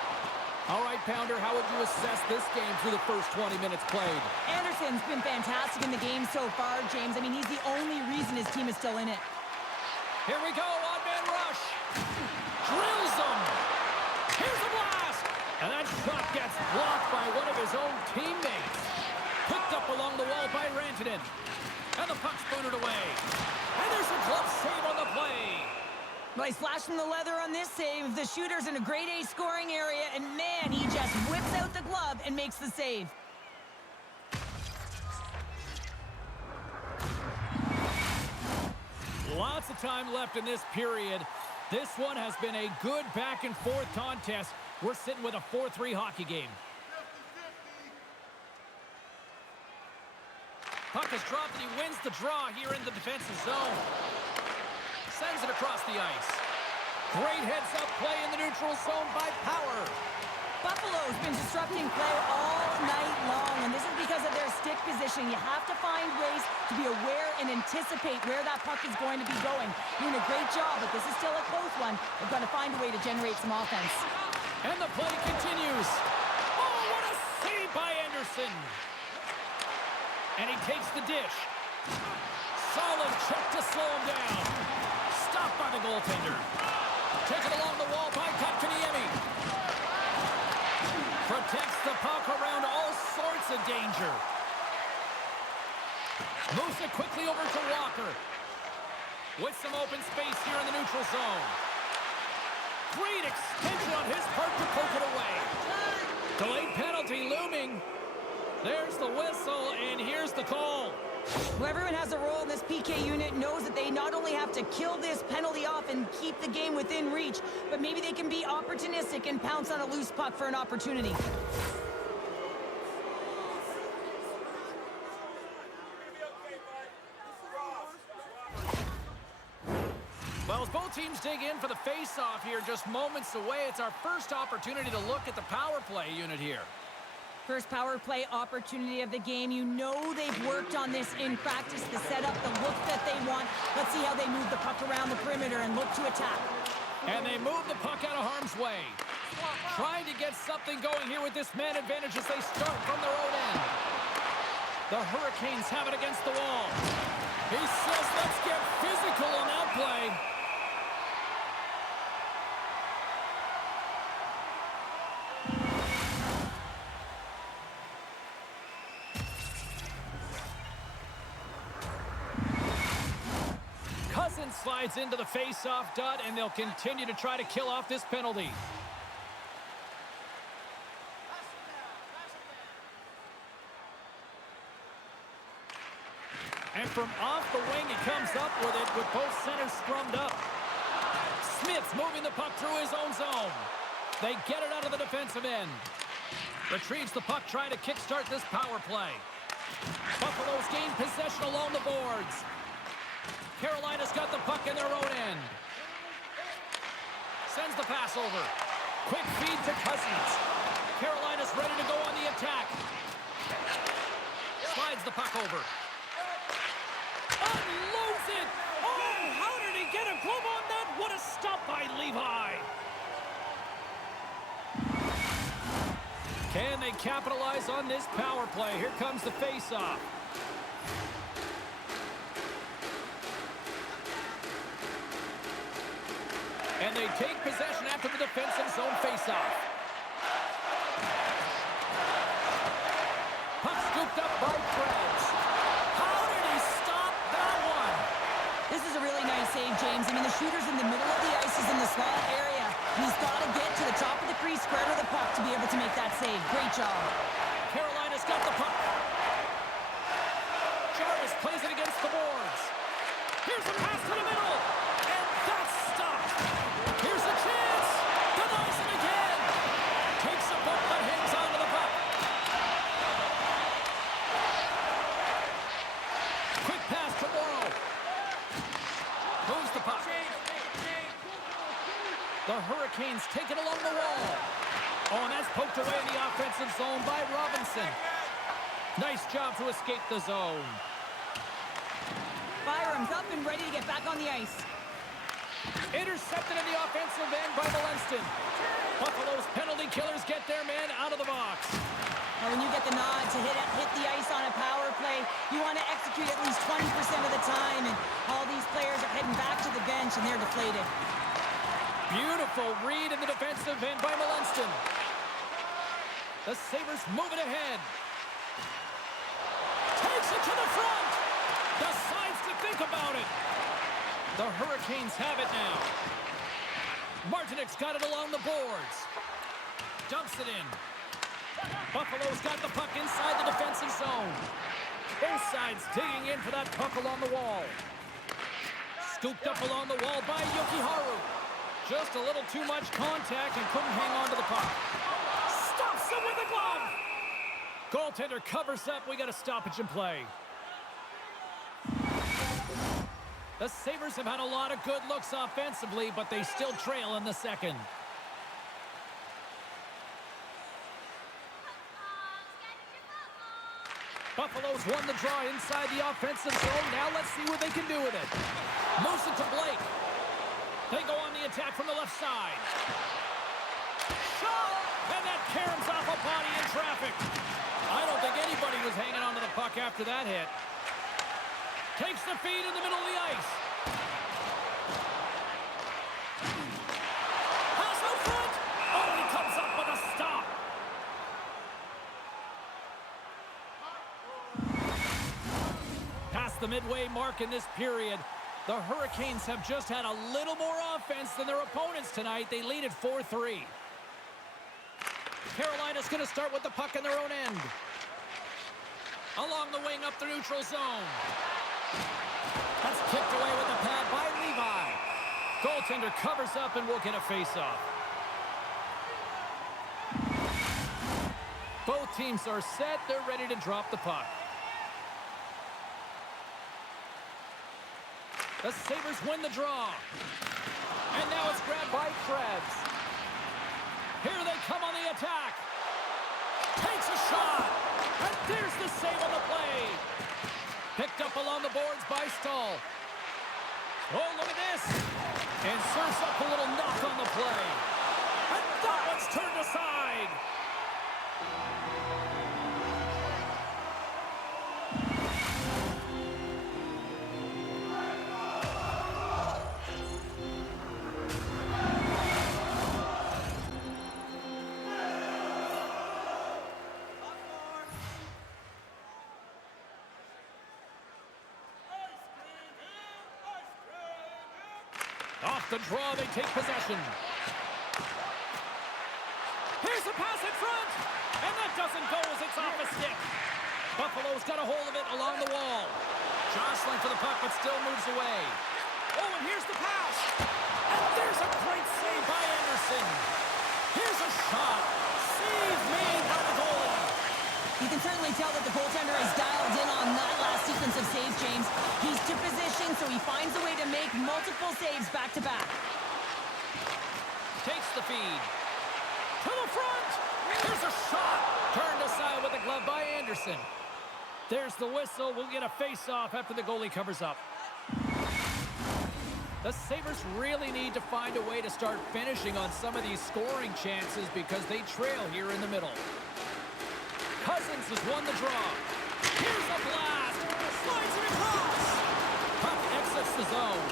All right, Pounder, how would you assess this game through the first 20 minutes played? Anderson's been fantastic in the game so far, James. I mean, he's the only reason his team is still in it. Here we go, odd-man rush. Drills him. Here's a blast. And that shot gets blocked by one of his own teammates. Picked up along the wall by Rantanen. And the puck's booted away. And there's a glove save on the play. Well, he's flashing the leather on this save. The shooter's in a grade A scoring area, and man, he just whips out the glove and makes the save. Lots of time left in this period. This one has been a good back-and-forth contest. We're sitting with a 4-3 hockey game. Puck is dropped, and he wins the draw here in the defensive zone. Sends it across the ice. Great heads-up play in the neutral zone by Power. Buffalo's been disrupting play all night long, and this is because of their stick position. You have to find ways to be aware and anticipate where that puck is going to be going. Doing a great job, but this is still a close one. They've got to find a way to generate some offense. And the play continues. Oh, what a save by Anderson. And he takes the dish. Solid check to slow him down. Stopped by the goaltender. Taken along the wall by Kotkaniemi. Protects the puck around all sorts of danger. Moves it quickly over to Walker. With some open space here in the neutral zone. Great extension on his part to poke it away. Delayed penalty looming. There's the whistle, and here's the call. Well, everyone has a role in this PK unit, knows that they not only have to kill this penalty off and keep the game within reach, but maybe they can be opportunistic and pounce on a loose puck for an opportunity. Well, as both teams dig in for the face-off here, just moments away, it's our first opportunity to look at the power play unit here. First power play opportunity of the game. You know they've worked on this in practice, the setup, the look that they want. Let's see how they move the puck around the perimeter and look to attack. And they move the puck out of harm's way. Trying to get something going here with this man advantage as they start from their own end. The Hurricanes have it against the wall. He says, let's get physical on that play. Slides into the face-off dot, and they'll continue to try to kill off this penalty. And from off the wing, he comes up with it with both centers scrummed up. Smith's moving the puck through his own zone. They get it out of the defensive end. Retrieves the puck, trying to kickstart this power play. Buffalo's gained possession along the boards. Carolina's got the puck in their own end. Sends the pass over. Quick feed to Cousins. Carolina's ready to go on the attack. Slides the puck over. Unloads it! Oh, how did he get a glove on that? What a stop by Levi! Can they capitalize on this power play? Here comes the face-off. And they take possession after the defensive zone faceoff. Puck scooped up by Krebs. How did he stop that one? This is a really nice save, James. I mean, the shooter's in the middle of the ice. He's in the slot area. He's got to get to the top of the crease, square to the puck to be able to make that save. Great job. Carolina's got the puck. Jarvis plays it against the boards. Here's a pass to the middle. And that's stopped. Here's a chance. Denies it again. Takes a puck but hangs onto the puck. Quick pass to Morrow. Moves the puck. The Hurricanes take it along the wall. Oh, and that's poked away in the offensive zone by Robinson. Nice job to escape the zone. Byram's up and ready to get back on the ice. Intercepted in the offensive end by Valenston. Buffalo's penalty killers get their man out of the box. Now, when you get the nod to hit the ice on a power play, you want to execute at least 20% of the time, and all these players are heading back to the bench, and they're deflated. Beautiful read in the defensive end by Valenston. The Sabres move it ahead. Takes it to the front. Decides to think about it. The Hurricanes have it now. Martinik's got it along the boards. Dumps it in. Buffalo's got the puck inside the defensive zone. Both sides digging in for that puck along the wall. Scooped up along the wall by Yokiharu. Just a little too much contact and couldn't hang on to the puck. Stops him with a glove. Goaltender covers up. We got a stoppage in play. The Sabres have had a lot of good looks offensively, but they still trail in the second. Buffalo's won the draw inside the offensive zone. Now let's see what they can do with it. Moves it to Blake. They go on the attack from the left side. Shot! And that caroms off a body in traffic. I don't think anybody was hanging on to the puck after that hit. Takes the feed in the middle of the ice. Pass out front. Oh, he comes up with a stop. Past the midway mark in this period, the Hurricanes have just had a little more offense than their opponents tonight. They lead at 4-3. Carolina's going to start with the puck in their own end. Along the wing up the neutral zone. That's kicked away with the pad by Levi. Goaltender covers up and will get a face-off. Both teams are set. They're ready to drop the puck. The Sabres win the draw. And now it's grabbed by Krebs. Here they come on the attack. Takes a shot. And there's the save on the play. Picked up along the boards by Stahl. Oh, look at this. And serves up a little knock on the play. And that one's turned aside. Off the draw, they take possession. Here's a pass in front. And that doesn't go as it's off a stick. Buffalo's got a hold of it along the wall. Jostling for the puck, but still moves away. Oh, and here's the pass. And there's a great save by Anderson. Here's a shot. Save made by the goalie. You can certainly tell that the goaltender is dialed in on that last sequence of saves, James. He's to position, so he finds a way to make multiple saves back-to-back. Takes the feed. To the front. There's a shot. Turned aside with the glove by Anderson. There's the whistle. We'll get a face-off after the goalie covers up. The Sabres really need to find a way to start finishing on some of these scoring chances because they trail here in the middle. Cousins has won the draw. Here's a blast. Slides it across. Puck exits the zone.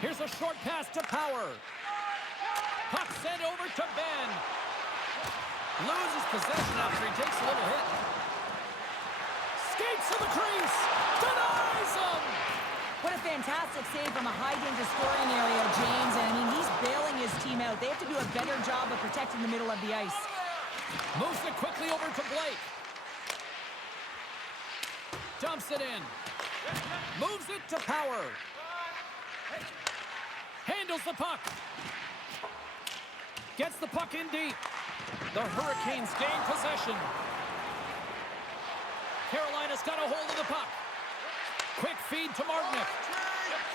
Here's a short pass to Power. Puck sent over to Ben. Loses possession after he takes a little hit. Skates to the crease. Denies him. What a fantastic save from a high-danger scoring area, James. And, I mean, he's bailing his team out. They have to do a better job of protecting the middle of the ice. Moves it quickly over to Blake. Dumps it in. Moves it to Power. Handles the puck. Gets the puck in deep. The Hurricanes gain possession. Carolina's got a hold of the puck. Quick feed to Martinik.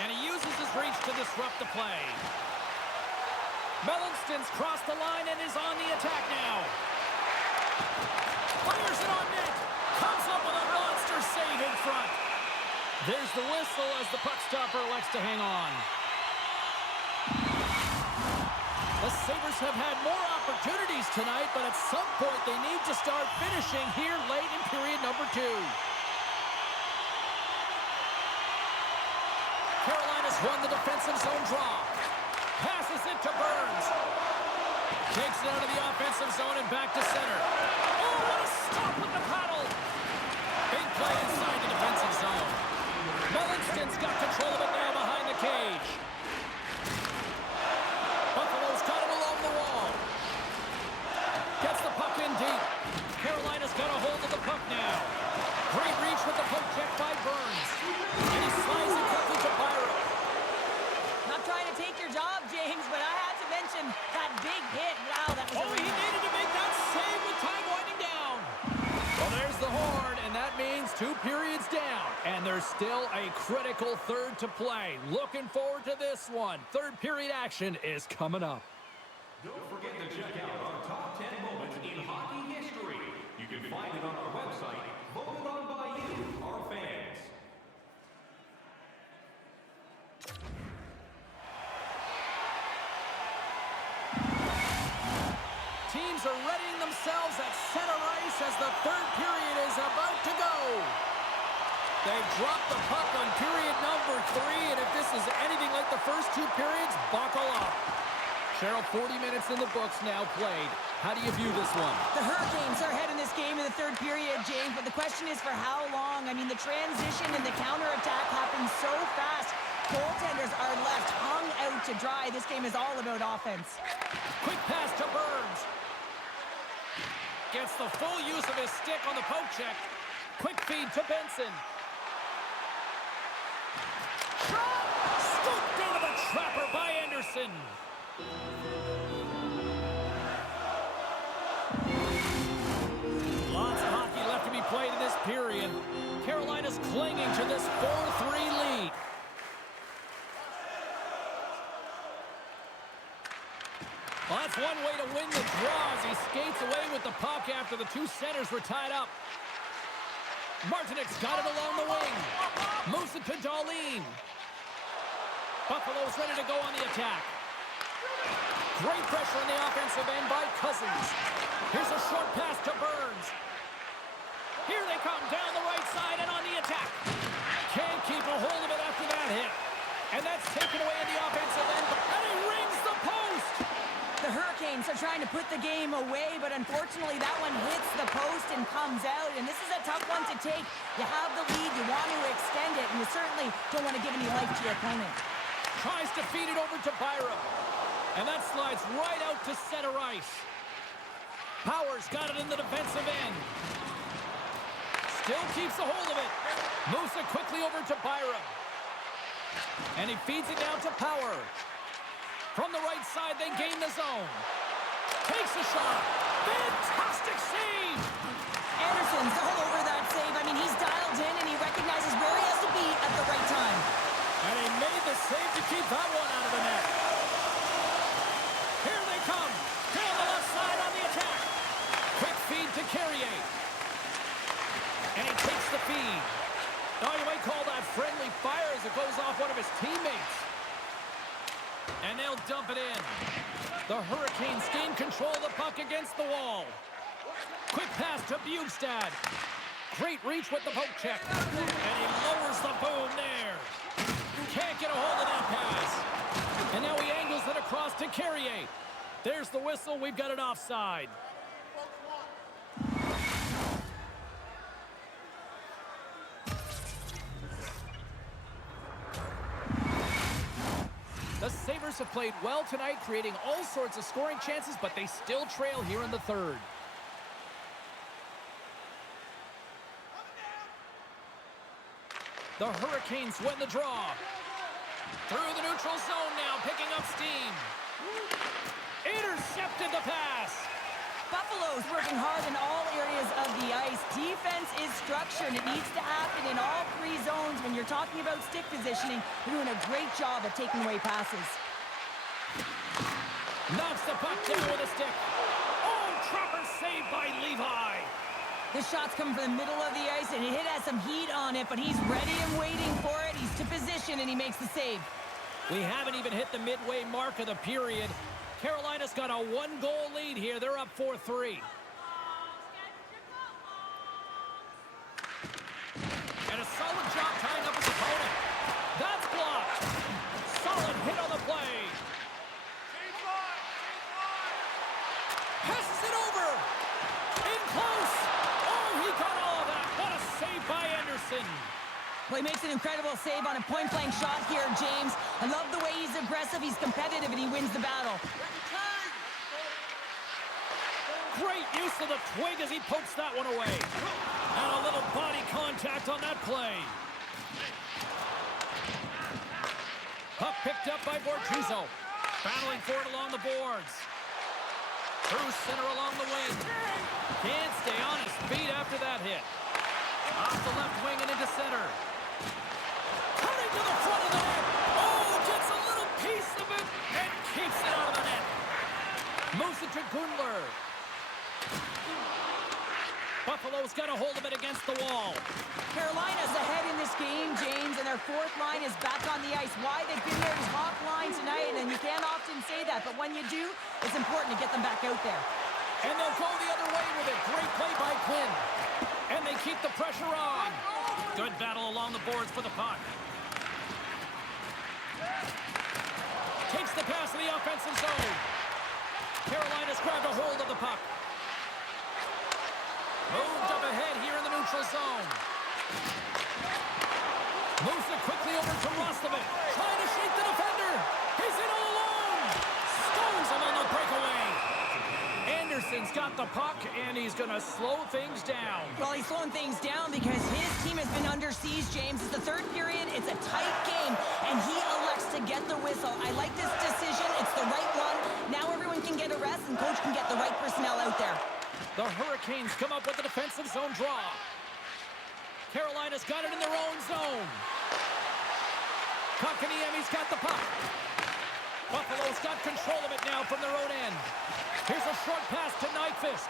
And he uses his reach to disrupt the play. Mellanston's crossed the line and is on the attack now. Fires it on net. Comes up with a monster save in front. There's the whistle as the puck stopper elects to hang on. The Sabres have had more opportunities tonight, but at some point they need to start finishing here late in period number 2. Carolina's won the defensive zone draw. Passes it to Burns. Takes it out of the offensive zone and back to center. Oh, what a stop with the paddle! Big play inside the defensive zone. Mellanston's got control of it now behind the cage. Buffalo's got it along the wall. Gets the puck in deep. Carolina's got a hold of the puck now. Great reach with the poke check by Burns. And he slides it quickly to Byron. Not trying to take your job, James, but I had to mention that big hit. Wow, that was He needed to make that save with time winding down. Well, there's the horn, and that means 2 periods down. And there's still a critical third to play. Looking forward to this one. Third period action is coming up. Don't forget to check out our top 10 moments in hockey history. You can find it on our website, voted on by you, our fans. Teams are readying themselves at center ice as the third period is about to go. They dropped the puck on period number 3, and if this is anything like the first 2 periods, buckle up. Cheryl, 40 minutes in the books now played. How do you view this one? The Hurricanes are ahead in this game in the third period, James, but the question is for how long? I mean, the transition and the counterattack happen so fast. Goaltenders are left hung out to dry. This game is all about offense. Quick pass to Burns. Gets the full use of his stick on the poke check. Quick feed to Benson. Shot! Scooped out of the trapper by Anderson. Lots of hockey left to be played in this period. Carolina's clinging to this 4-3 lead. Well, that's one way to win the draw as he skates away with the puck after the 2 centers were tied up. Martinek's got it along the wing. Moves it to Darlene. Buffalo's ready to go on the attack. Great pressure on the offensive end by Cousins. Here's a short pass to Burns. Here they come down the right side and on the attack. Can't keep a hold of it after that hit. And that's taken away in the offensive end. And he rings the post. The Hurricanes are trying to put the game away, but unfortunately that one hits the post and comes out. And this is a tough one to take. You have the lead, you want to extend it, and you certainly don't want to give any life to your opponent. Tries to feed it over to Byram. And that slides right out to center ice. Powers got it in the defensive end. Still keeps a hold of it. Moves it quickly over to Byram. And he feeds it down to Power. From the right side, they gain the zone. Takes a shot. Fantastic save! Anderson's all over that save. I mean, he's dialed in and he recognizes where he has to be at the right time. And he made the save to keep that one out of the net. Here they come. Down the left side on the attack. Quick feed to Carrier. And he takes the feed. Now you might call that friendly fire as it goes off one of his teammates. And they'll dump it in. The Hurricanes gain control of the puck against the wall. Quick pass to Bjugstad. Great reach with the poke check. And he lowers the boom there. Can't get a hold of that pass. And now he angles it across to Carrier. There's the whistle. We've got an offside. The Sabres have played well tonight, creating all sorts of scoring chances, but they still trail here in the third. The Hurricanes win the draw. Through the neutral zone now, picking up steam. Intercepted the pass. Buffalo's working hard in all areas of the ice. Defense is structured. It needs to happen in all 3 zones. When you're talking about stick positioning, you're doing a great job of taking away passes. Knocks the puck down with a stick. Oh, proper save by Levi. The shot's coming from the middle of the ice, and it has some heat on it, but he's ready and waiting for it. He's to position, and he makes the save. We haven't even hit the midway mark of the period. Carolina's got a one-goal lead here. They're up 4-3. And a solid job tying up his opponent. That's blocked. Solid hit on the play. Passes it over. In close. Oh, he got all of that. What a save by Anderson. Well, he makes an incredible save on a point-blank shot here, James. I love the way he's aggressive, he's competitive, and he wins the battle. Great use of the twig as he pokes that one away. And a little body contact on that play. Puck picked up by Bortuzzo. Battling for it along the boards. Through center along the wing. Can't stay on his feet after that hit. Off the left wing and into center. Cutting to the front of the net. Oh, gets a little piece of it and keeps it out of the net. Moves it to Gundler. Buffalo's got a hold of it against the wall. Carolina's ahead in this game, James, and their fourth line is back on the ice. Why? They've been their top line tonight, and you can't often say that, but when you do, it's important to get them back out there. And they'll go the other way with it. Great play by Quinn. And they keep the pressure on. Good battle along the boards for the puck. Takes the pass in the offensive zone. Carolina's grabbed a hold of the puck. Moved up ahead here in the neutral zone. Moves it quickly over to Rostovich. Trying to shake the defender. He's in all alone. Stones him on the breakaway. Anderson's got the puck, and he's going to slow things down. Well, he's slowing things down because his team has been under siege, James. It's the third period. It's a tight game, and he elects to get the whistle. I like this decision. It's the right one. Now everyone can get a rest, and coach can get the right personnel out there. The Hurricanes come up with a defensive zone draw. Carolina's got it in their own zone. Kotkaniemi's got the puck. Buffalo's got control of it now from their own end. Here's a short pass to Nyquist.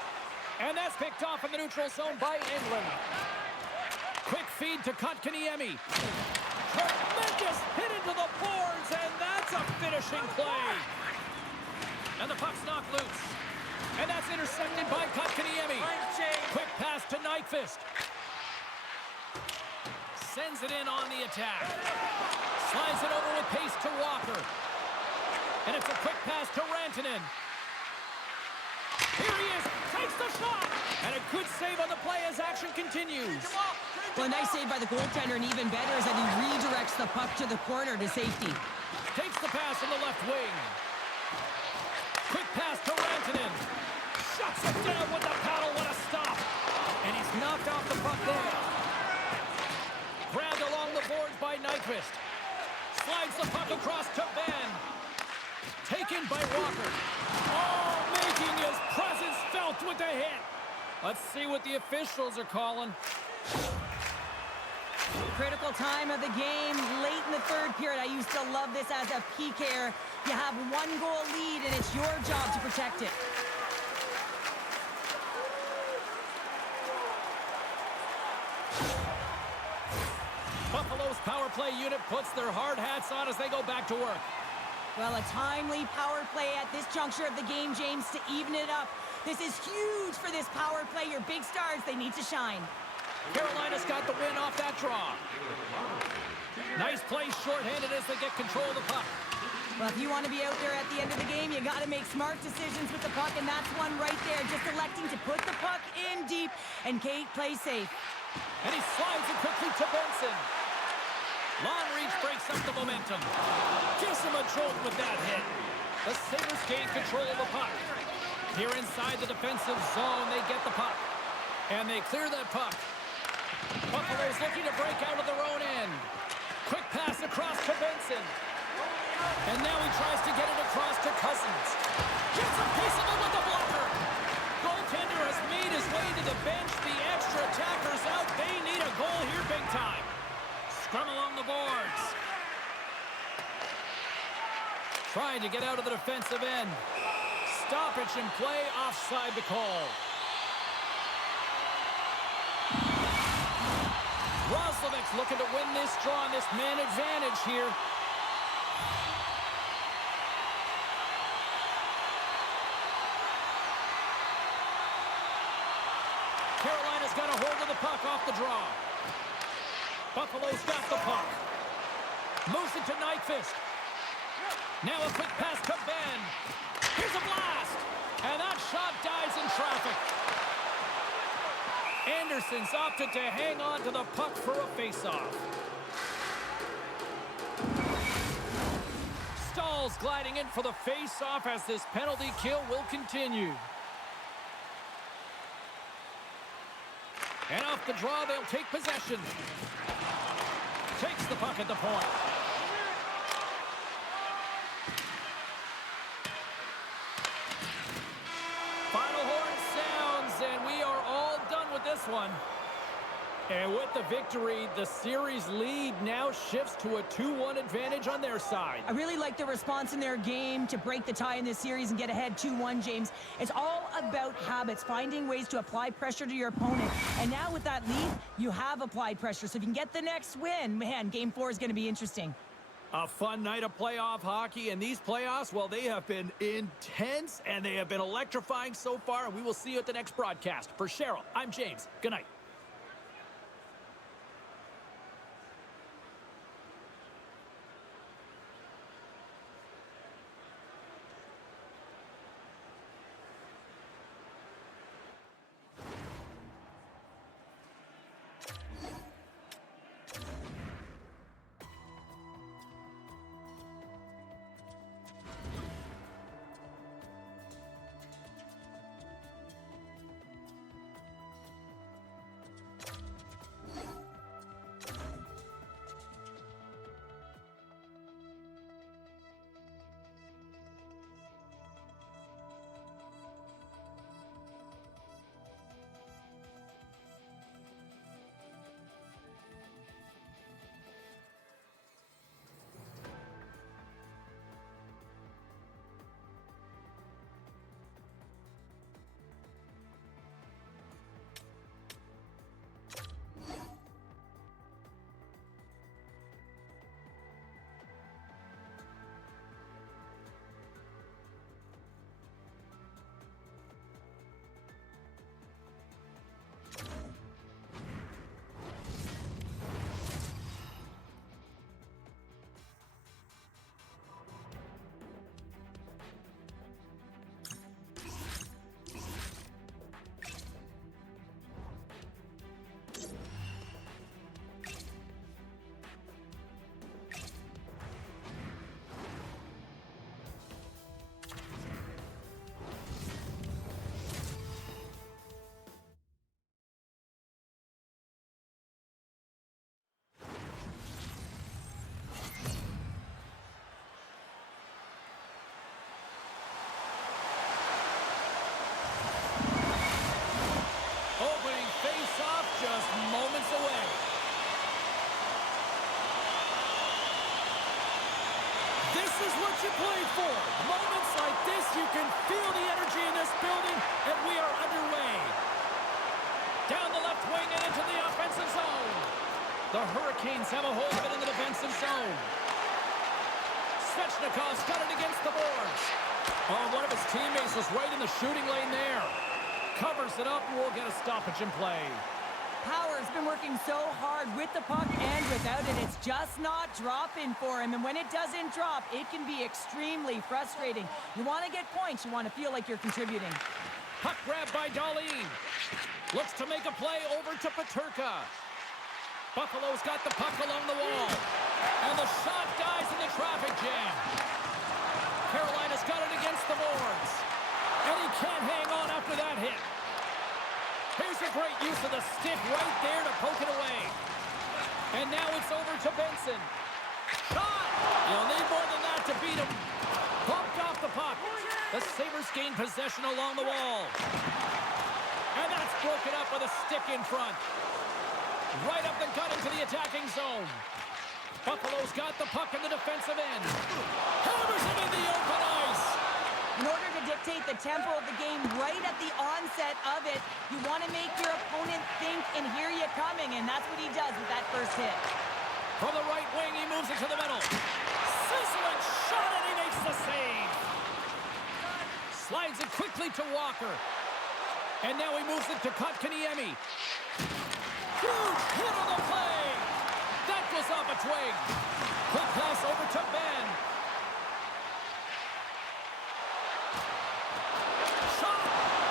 And that's picked off in the neutral zone by England. Quick feed to Kotkaniemi. Tremendous hit into the boards, and that's a finishing play. And the puck's knocked loose. And that's intercepted by Kotkaniemi. Quick pass to Nyquist. Sends it in on the attack. Slides it over with pace to Walker. And it's a quick pass to Rantanen. Here he is. Takes the shot. And a good save on the play as action continues. Well, a nice save by the goaltender, and even better is that he redirects the puck to the corner to safety. Takes the pass in the left wing. Quick pass to Rantanen. Shuts it down with the paddle. What a stop. And he's knocked off the puck there. Grabbed along the boards by Nyquist. Slides the puck across to Ben. Taken by Walker. Oh, making his presence felt with the hit. Let's see what the officials are calling. Critical time of the game, late in the third period. I used to love this as a PKer. You have one goal lead, and it's your job to protect it. Buffalo's power play unit puts their hard hats on as they go back to work. Well, a timely power play at this juncture of the game, James, to even it up. This is huge for this power play. Your big stars, they need to shine. Carolina's got the win off that draw. Nice play shorthanded as they get control of the puck. Well, if you want to be out there at the end of the game, you got to make smart decisions with the puck, and that's one right there. Just electing to put the puck in deep and Kate play safe. And he slides it quickly to Benson. Long reach breaks up the momentum. Gives him a jolt with that hit. The Sabres gain control of the puck. Here inside the defensive zone, they get the puck. And they clear that puck. Buffalo's looking to break out of their own end. Quick pass across to Benson. And now he tries to get it across to Cousins. Gets a piece of it with the blocker. Goaltender has made his way to the bench. The extra attacker's out. They need a goal here big time. Scrum along the boards. Trying to get out of the defensive end. Stoppage in play, offside the call. Roslovic's looking to win this draw on this man advantage here. Carolina's got a hold of the puck off the draw. Buffalo's got the puck. Moves it to Nyquist. Now a quick pass to Ben. Here's a blast. And that shot dies in traffic. Anderson's opted to hang on to the puck for a faceoff. Stahl's gliding in for the faceoff as this penalty kill will continue. And off the draw, they'll take possession. Takes the puck at the point. Final horn sounds, and we are all done with this one. And with the victory, the series lead now shifts to a 2-1 advantage on their side. I really like the response in their game to break the tie in this series and get ahead 2-1, James. It's all about habits, finding ways to apply pressure to your opponent. And now with that lead, you have applied pressure. So if you can get the next win, man, Game 4 is going to be interesting. A fun night of playoff hockey, and these playoffs, well, they have been intense, and they have been electrifying so far, and we will see you at the next broadcast. For Cheryl, I'm James. Good night. This is what you played for. Moments like this, you can feel the energy in this building, and we are underway. Down the left wing and into the offensive zone. The Hurricanes have a hold of it in the defensive zone. Svechnikov's got it against the boards. Oh, one of his teammates was right in the shooting lane there. Covers it up, and we'll get a stoppage in play. Power's been working so hard with the puck and without it. It's just not dropping for him. And when it doesn't drop, it can be extremely frustrating. You want to get points. You want to feel like you're contributing. Puck grab by Darlene. Looks to make a play over to Peterka. Buffalo's got the puck along the wall. And the shot dies in the traffic jam. Carolina's got it against the boards. And he can't hang on after that hit. Here's a great use of the stick right there to poke it away. And now it's over to Benson. Shot! You'll need more than that to beat him. Bumped off the puck. The Sabres gain possession along the wall. And that's broken up with a stick in front. Right up the gut into the attacking zone. Buffalo's got the puck in the defensive end. Hammers it in the dictate the tempo of the game right at the onset of it. You want to make your opponent think and hear you coming, and that's what he does with that first hit. From the right wing, he moves it to the middle. Sizzling shot, and he makes the save. Slides it quickly to Walker. And now he moves it to Kotkaniemi. Huge hit on the play. That goes off a twig. Quick pass over to Ben. Shot.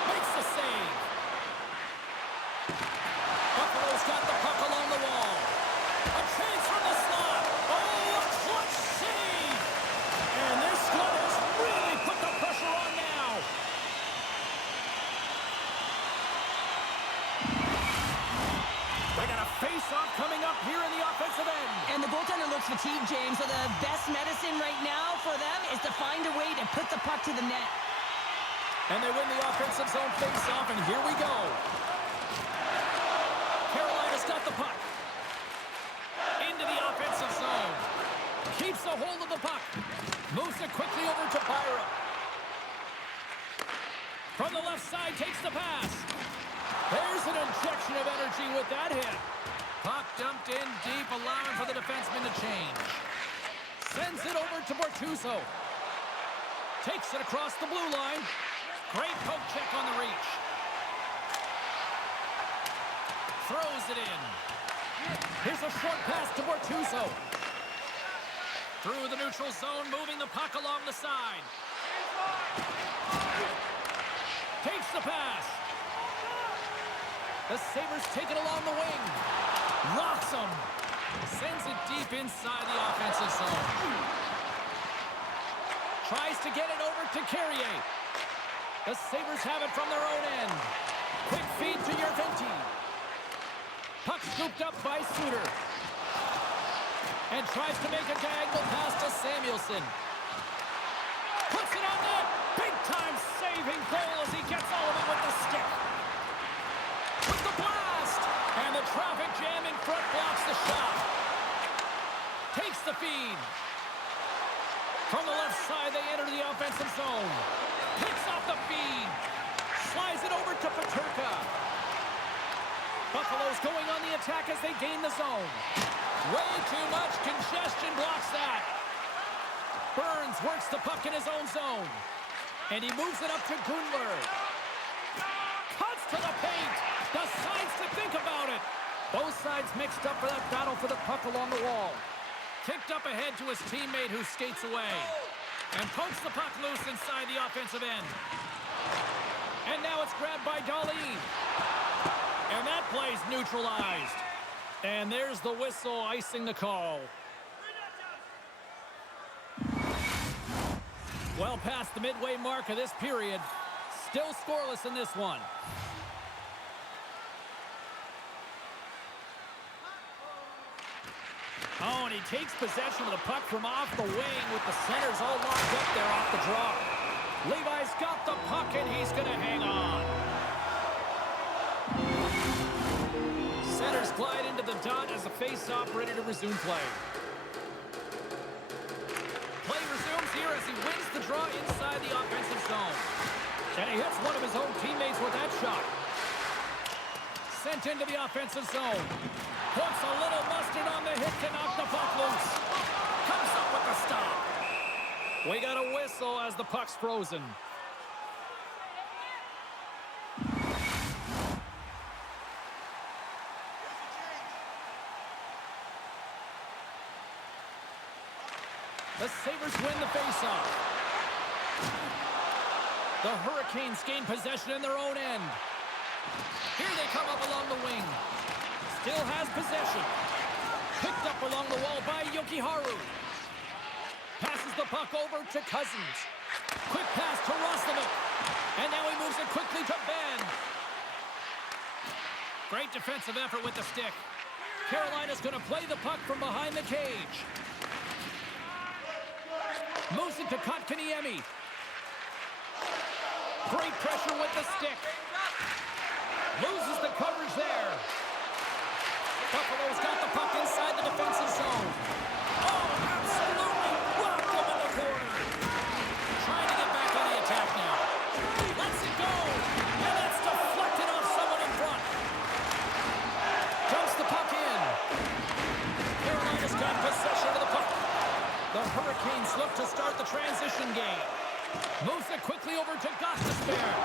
Makes the save. Buffalo's got the puck along the wall. A chance from the slot. Oh, a clutch save. And this squad has really put the pressure on now. They got a face-off coming up here in the offensive end. And the goaltender looks fatigued, James, so the best medicine right now for them is to find a way to put the puck to the net. And they win the offensive zone face-off, and here we go. Carolina's got the puck. Into the offensive zone. Keeps a hold of the puck. Moves it quickly over to Byram. From the left side, takes the pass. There's an injection of energy with that hit. Puck dumped in deep, allowing for the defenseman to change. Sends it over to Bortuzzo. Takes it across the blue line. Great poke check on the reach. Throws it in. Here's a short pass to Bortuzzo. Through the neutral zone, moving the puck along the side. Takes the pass. The Sabres take it along the wing. Rocks him. Sends it deep inside the offensive zone. Tries to get it over to Carrier. The Sabres have it from their own end. Quick feed to Yervinti. Puck scooped up by Suter. And tries to make a diagonal pass to Samuelson. Puts it on net. Big-time saving goal as he gets all of it with the stick. With the blast. And the traffic jam in front blocks the shot. Takes the feed. From the left side, they enter the offensive zone. Picks off the feed. Slides it over to Peterka. Buffalo's going on the attack as they gain the zone. Way too much congestion blocks that. Burns works the puck in his own zone. And he moves it up to Gunler. Cuts to the paint. Decides to think about it. Both sides mixed up for that battle for the puck along the wall. Kicked up ahead to his teammate who skates away. And pokes the puck loose inside the offensive end. And now it's grabbed by Dahlin. And that play's neutralized. And there's the whistle icing the call. Well past the midway mark of this period. Still scoreless in this one. Oh, and he takes possession of the puck from off the wing with the centers all locked up there off the draw. Levi's got the puck, and he's going to hang on. Centers glide into the dot as the face-off ready to resume play. Play resumes here as he wins the draw inside the offensive zone. And he hits one of his own teammates with that shot. Sent into the offensive zone. Puts a little mustard on the hit to knock the puck loose. Comes up with the stop. We got a whistle as the puck's frozen. The Sabres win the faceoff. The Hurricanes gain possession in their own end. Here they come up along the wing. Still has possession. Picked up along the wall by Jokiharju. Passes the puck over to Cousins. Quick pass to Roslovic. And now he moves it quickly to Ben. Great defensive effort with the stick. Carolina's going to play the puck from behind the cage. Moves it to Kotkaniemi. Great pressure with the stick. Loses the coverage there. Buffalo's got the puck inside the defensive zone. Oh, absolutely rocked him in the corner. Trying to get back on the attack now. Hurricanes look to start the transition game. Moves it quickly over to Gostisbehere.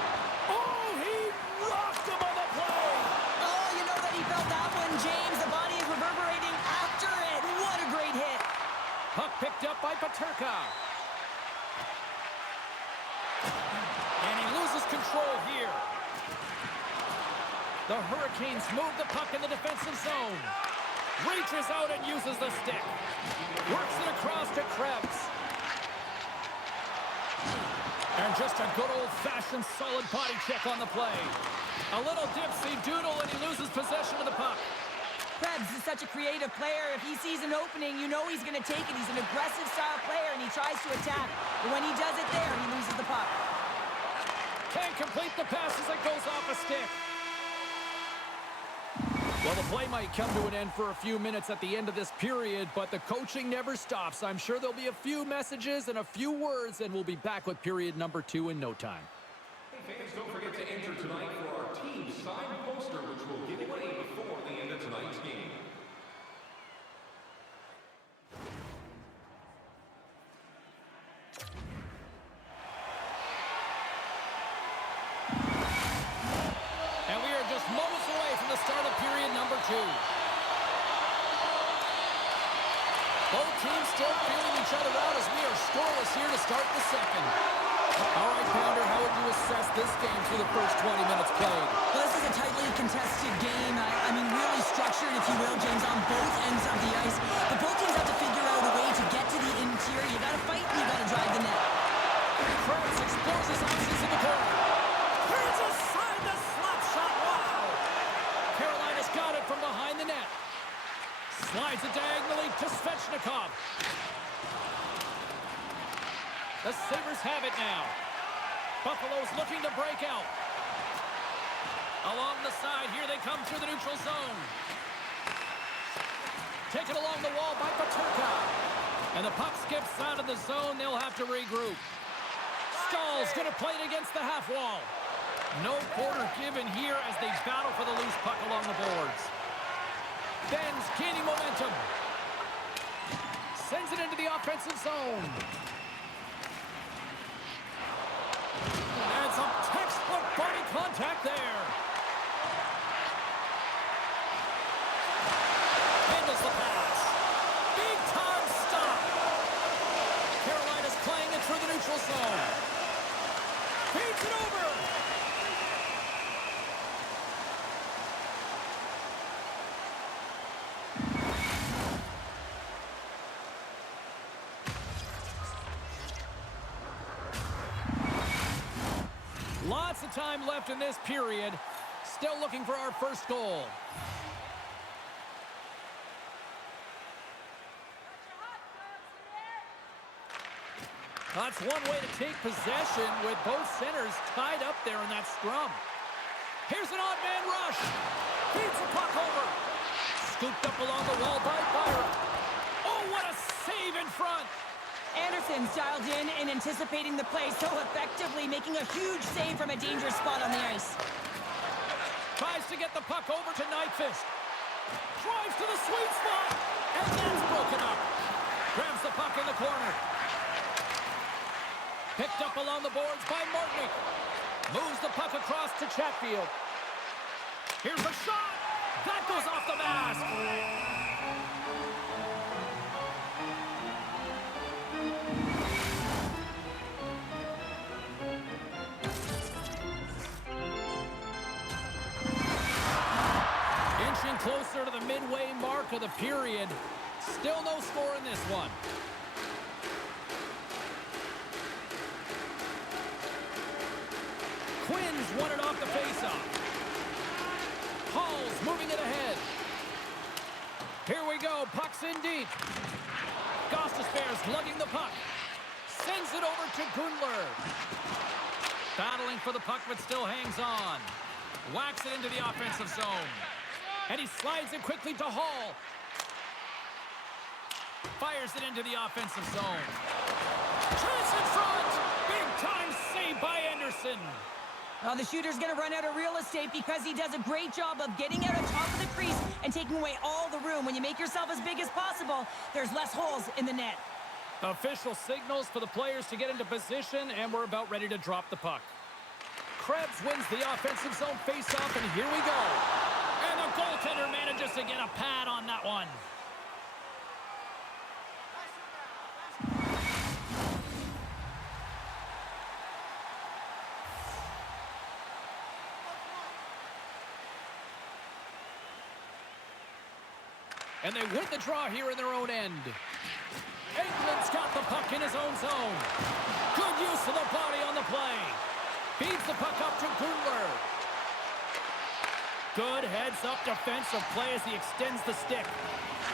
Oh, he rocked him on the play. Oh, you know that he felt that one, James. The body is reverberating after it. What a great hit. Puck picked up by Paterka. And he loses control here. The Hurricanes move the puck in the defensive zone. Reaches out and uses the stick. Works it across to Krebs. And just a good old-fashioned solid body check on the play. A little dipsy doodle and he loses possession of the puck. Krebs is such a creative player. If he sees an opening, you know he's going to take it. He's an aggressive style player and he tries to attack. But when he does it there, he loses the puck. Can't complete the pass as it goes off a stick. Well, the play might come to an end for a few minutes at the end of this period, but the coaching never stops. I'm sure there'll be a few messages and a few words, and we'll be back with period number 2 in no time. Hey fans, don't forget to enter tonight for our team signed poster, which we'll give away before the end of tonight's game. And we are just moments away from the start of period number 2. Both teams still feeling each other out as we are scoreless here to start the second. All right, Pounder, how would you assess this game through the first 20 minutes played? Well, this is a tightly contested game. I mean, really structured, if you will, James, on both ends of the ice. But both teams have to figure out a way to get to the interior. You got to fight and you got to drive the net. Krebs explores his options in the corner. Here's a side to slap shot. Wow! Carolina's got it from behind the net. Slides it diagonally to Svechnikov. The Sabres have it now. Buffalo's looking to break out. Along the side, here they come through the neutral zone. Taken along the wall by Paterka. And the puck skips out of the zone. They'll have to regroup. Stahl's going to play it against the half wall. No quarter given here as they battle for the loose puck along the boards. Ben's gaining momentum. Sends it into the offensive zone. And some textbook body contact there. Handles the pass. Big time stop. Carolina's playing it through the neutral zone. Feeds it over. Lots of time left in this period. Still looking for our first goal. That's one way to take possession with both centers tied up there in that scrum. Here's an odd man rush. Feeds the puck over. Scooped up along the wall by Byron. Oh, what a save in front. Anderson's dialed in and anticipating the play so effectively, making a huge save from a dangerous spot on the ice. Tries to get the puck over to Nyquist. Drives to the sweet spot. And that's broken up. Grabs the puck in the corner. Picked up along the boards by Martinic. Moves the puck across to Chatfield. Here's a shot. That goes off the mask. Inching closer to the midway mark of the period. Still no score in this one. Quinn's won it off the faceoff. Hall's moving it ahead. Here we go. Puck's in deep. Gostisbehere's lugging the puck. Sends it over to Gundler. Battling for the puck, but still hangs on. Whacks it into the offensive zone. And he slides it quickly to Hall. Fires it into the offensive zone. Chance in front. Big time save by Anderson. Well, the shooter's going to run out of real estate because he does a great job of getting out on top of the crease and taking away all the room. When you make yourself as big as possible, there's less holes in the net. Official signals for the players to get into position, and we're about ready to drop the puck. Krebs wins the offensive zone faceoff, and here we go. And the goaltender manages to get a pad on that one. And they win the draw here in their own end. England's got the puck in his own zone. Good use of the body on the play. Feeds the puck up to Gundler. Good heads-up defensive play as he extends the stick.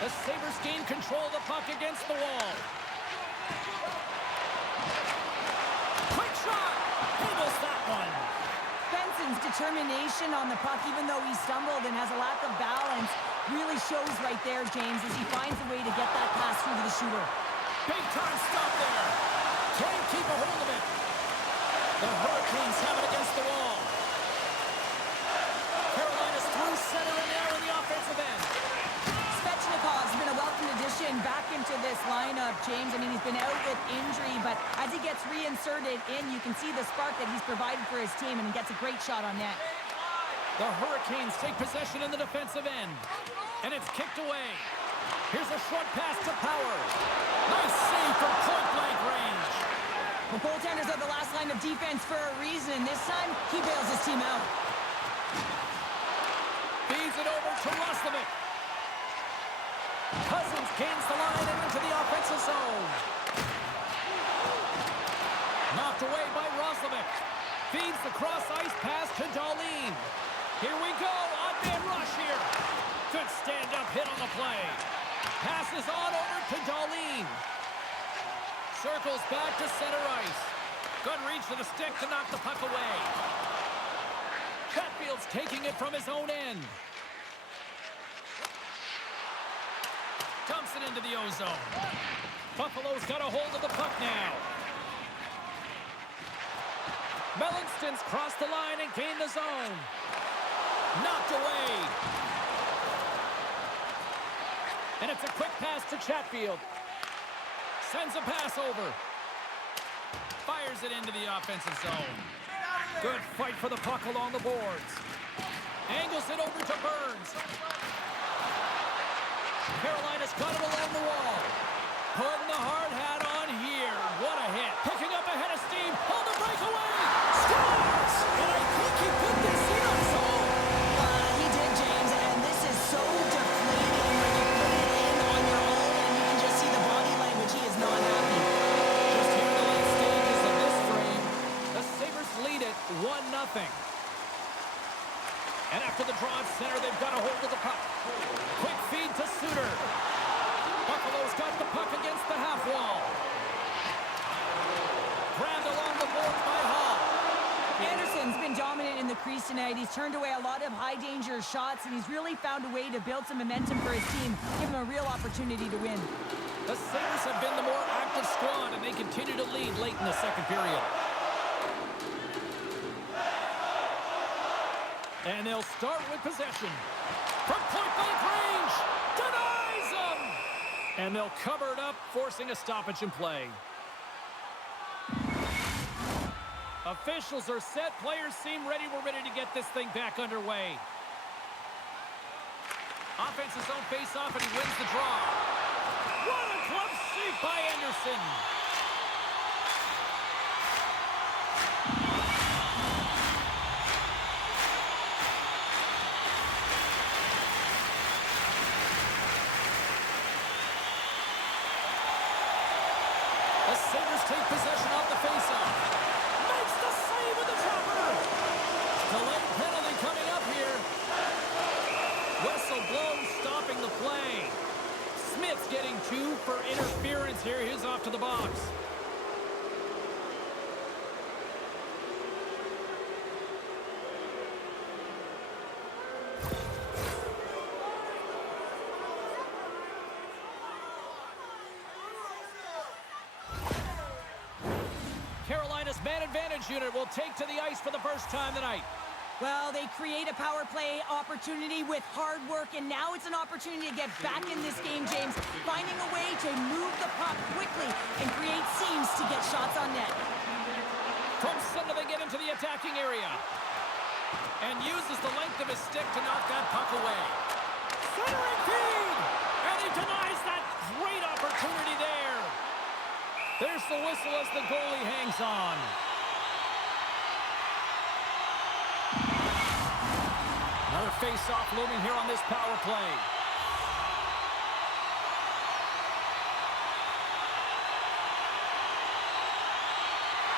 The Sabres gain control of the puck against the wall. Quick shot! Handles that one. Benson's determination on the puck, even though he stumbled and has a lack of balance, really shows right there, James, as he finds a way to get that pass through to the shooter. Big time stop there. Can't keep a hold of it. The Hurricanes have it against the wall. Carolina's through center and now in the offensive end. Svechnikov's been a welcome addition back into this lineup, James. I mean, he's been out with injury, but as he gets reinserted in, you can see the spark that he's provided for his team, and he gets a great shot on net. The Hurricanes take possession in the defensive end, and it's kicked away. Here's a short pass to Power. Nice save from point-blank range. The goaltenders are the last line of defense for a reason, and this time, he bails his team out. Feeds it over to Roslovic. Cousins gains the line and into the offensive zone. Knocked away by Roslovic. Feeds the cross-ice pass to Dahlin. Here we go, on-man rush here. Good stand-up hit on the play. Passes on over to Dahlin. Circles back to center ice. Good reach to the stick to knock the puck away. Chatfield's taking it from his own end. Dumps it into the O-zone. Buffalo's got a hold of the puck now. Mellanston's crossed the line and gained the zone. Knocked away. And it's a quick pass to Chatfield. Sends a pass over. Fires it into the offensive zone. Good fight for the puck along the boards. Angles it over to Burns. Carolina's got it along the wall. Putting the hard hat on here. What a hit. Picking up ahead of steam. On the breakaway. Scores! And I think he put this here on zone. He did, James, and this is so deflating when you put it in on your own, and you can just see the body language. He is not happy. Just here in the late stages of this frame, the Sabres lead it 1-0. And after the draw at center, they've got a hold of the puck. Quick feed to Suter. Buffalo's got the puck against the half wall. Grabbed along the boards by Hall. Anderson's been dominant in the crease tonight. He's turned away a lot of high-danger shots, and he's really found a way to build some momentum for his team, give him a real opportunity to win. The Sabres have been the more active squad, and they continue to lead late in the second period. And they'll start with possession. From point-blank range, denies them! And they'll cover it up, forcing a stoppage in play. Officials are set. Players seem ready. We're ready to get this thing back underway. Offensive zone face-off, and he wins the draw. What a glove save by Anderson! The Sabres take possession off the faceoff. Makes the save with the dropper. Delayed penalty coming up here. Whistle blown, stopping the play. Smith's getting 2 for interference here. He's off to the box. Carolina's man advantage unit will take to the ice for the first time tonight. Well, they create a power play opportunity with hard work, and now it's an opportunity to get back in this game, James, finding a way to move the puck quickly and shots on net. From center, they get into the attacking area. And uses the length of his stick to knock that puck away. Centering feed! And he denies that great opportunity there. There's the whistle as the goalie hangs on. Another face-off looming here on this power play.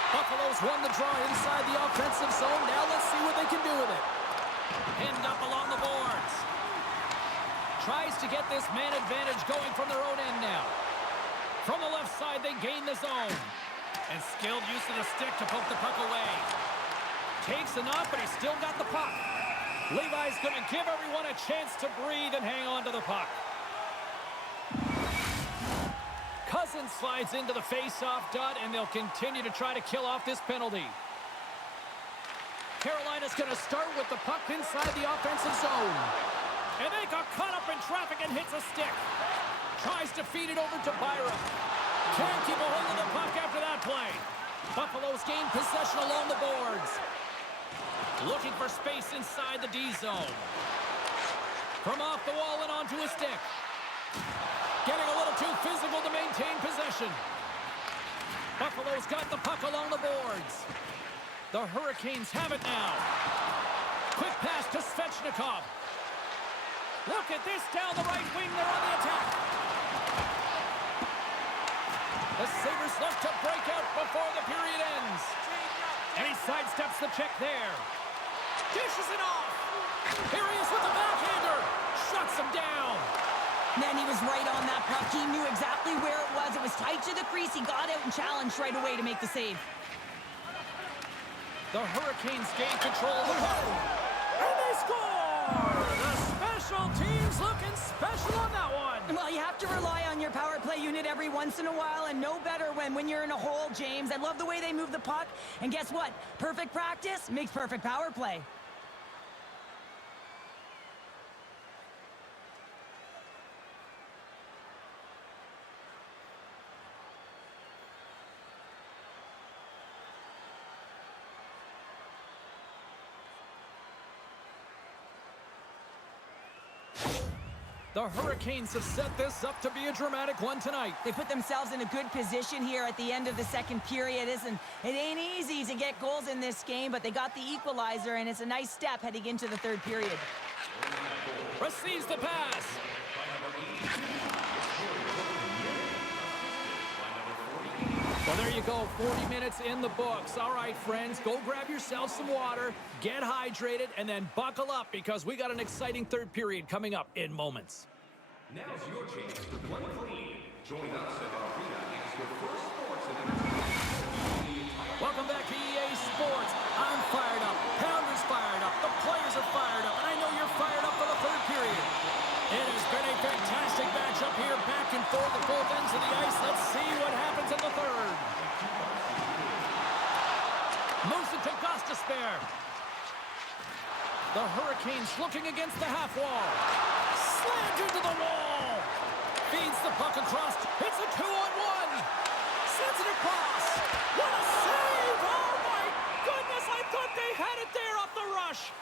Buffalo's won the draw inside the offensive zone. Now let's see what they can do with it. Pinned up along the boards. Tries to get this man advantage going from their own end now. From the left side, they gain the zone. And skilled use of the stick to poke the puck away. Takes enough, but he's still got the puck. Levi's going to give everyone a chance to breathe and hang on to the puck. Cousins slides into the face-off dot, and they'll continue to try to kill off this penalty. Carolina's going to start with the puck inside the offensive zone. And they got caught up in traffic and hits a stick. Tries to feed it over to Byram. Can't keep a hold of the puck after that play. Buffalo's gained possession along the boards. Looking for space inside the D zone. From off the wall and onto a stick. Getting a little too physical to maintain possession. Buffalo's got the puck along the boards. The Hurricanes have it now. Quick pass to Svechnikov. Look at this down the right wing. They're on the attack. The Sabres look to break out before the period ends. And he sidesteps the check there. Dishes it off. Here he is with the backhander. Shuts him down. Man, he was right on that puck. He knew exactly where it was. It was tight to the crease. He got out and challenged right away to make the save. The Hurricanes gain control of the puck. And they score! The special teams looking special on that one. Well, you have to rely on your power play unit every once in a while, and no better when you're in a hole, James. I love the way they move the puck. And guess what? Perfect practice makes perfect power play. The Hurricanes have set this up to be a dramatic one tonight. They put themselves in a good position here at the end of the second period. It ain't easy to get goals in this game, but they got the equalizer, and it's a nice step heading into the third period. Receives the pass. Well, there you go, 40 minutes in the books. All right, friends, go grab yourself some water, get hydrated, and then buckle up because we got an exciting third period coming up in moments. Now's your chance to play clean. Join us at our arena as your first sports and entertainment. Welcome back to EA Sports. I'm fired up. Pounder's fired up. The players are fired up. And I know you're fired up for the third period. It has been a fantastic matchup here, back and forth at both ends of the ice. Let's see what happens in the third. Moves it to Gostisbehere. The Hurricanes looking against the half wall. Slammed into the wall. Feeds the puck across. It's a 2-on-1. Sends it across. What a save! Oh my goodness, I thought they had it there off the rush.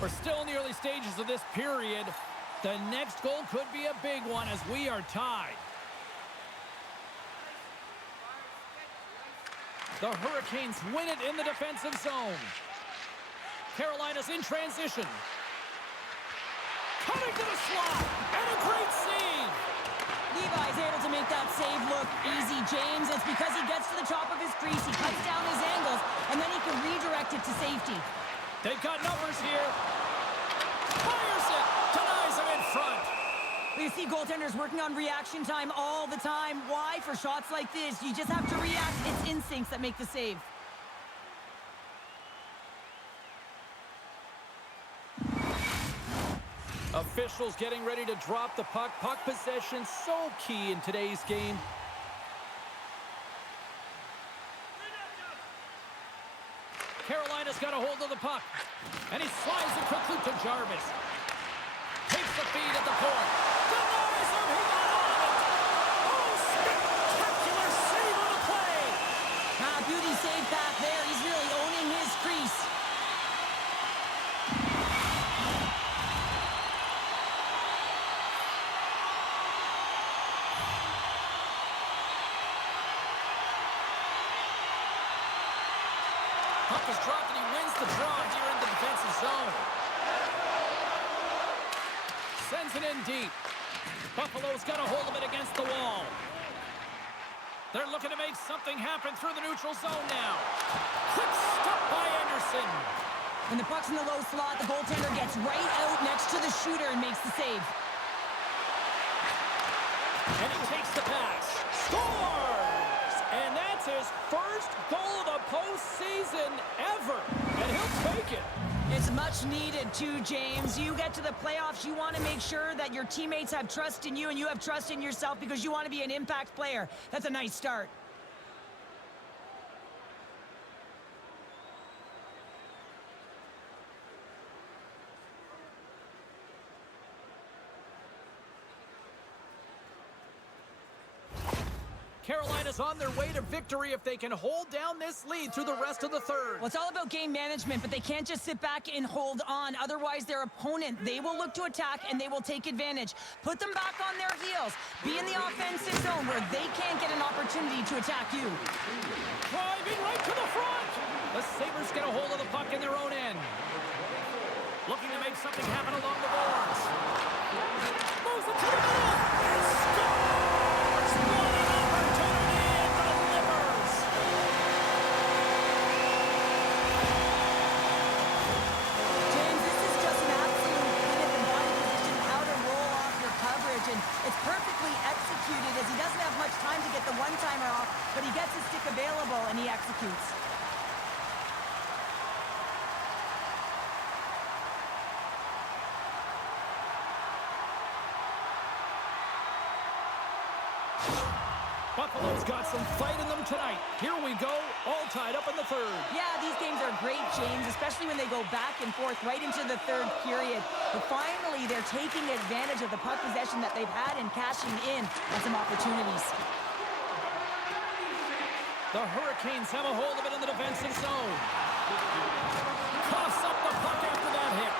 We're still in the early stages of this period. The next goal could be a big one as we are tied. The Hurricanes win it in the defensive zone. Carolina's in transition. Coming to the slot, and a great save. Levi's able to make that save look easy, James. It's because he gets to the top of his crease, he cuts down his angles, and then he can redirect it to safety. They've got numbers here. Fires it. Denies him in front. You see goaltenders working on reaction time all the time. Why? For shots like this, you just have to react. It's instincts that make the save. Officials getting ready to drop the puck. Puck possession so key in today's game. Carolina's got a hold of the puck. And he slides it quickly to Jarvis. Takes the feed at the point. Denies him. He got on it. Oh, spectacular save on the play. Beauty save back there. He's really owning his crease. Puck is dropped and he wins the draw here in the defensive zone. Sends it in deep. Buffalo's got a hold of it against the wall. They're looking to make something happen through the neutral zone now. Quick stop by Anderson. When the puck's in the low slot, the goaltender gets right out next to the shooter and makes the save. And he takes the pass. Scores! And that's his first goal of the postseason ever. And he'll take it. It's much needed too, James. You get to the playoffs, you want to make sure that your teammates have trust in you and you have trust in yourself because you want to be an impact player. That's a nice start. Carolina's on their way to victory if they can hold down this lead through the rest of the third. Well, it's all about game management, but they can't just sit back and hold on. Otherwise, their opponent, they will look to attack and they will take advantage. Put them back on their heels. Be in the offensive zone where they can't get an opportunity to attack you. Driving right to the front. The Sabres get a hold of the puck in their own end. Looking to make something happen along the boards. Moves it to the middle. And scores! What an opportunity and delivers. James, this is just an absolute clinic and body position, how to roll off your coverage, and it's perfectly executed as he doesn't have much time to get the one-timer off, but he gets his stick available and he executes. Buffalo's got some fight in them tonight. Here we go, all tied up in the third. Yeah, these games are great, James, especially when they go back and forth right into the third period. But finally, they're taking advantage of the puck possession that they've had and cashing in on some opportunities. The Hurricanes have a hold of it in the defensive zone. Coughs up the puck after that hit.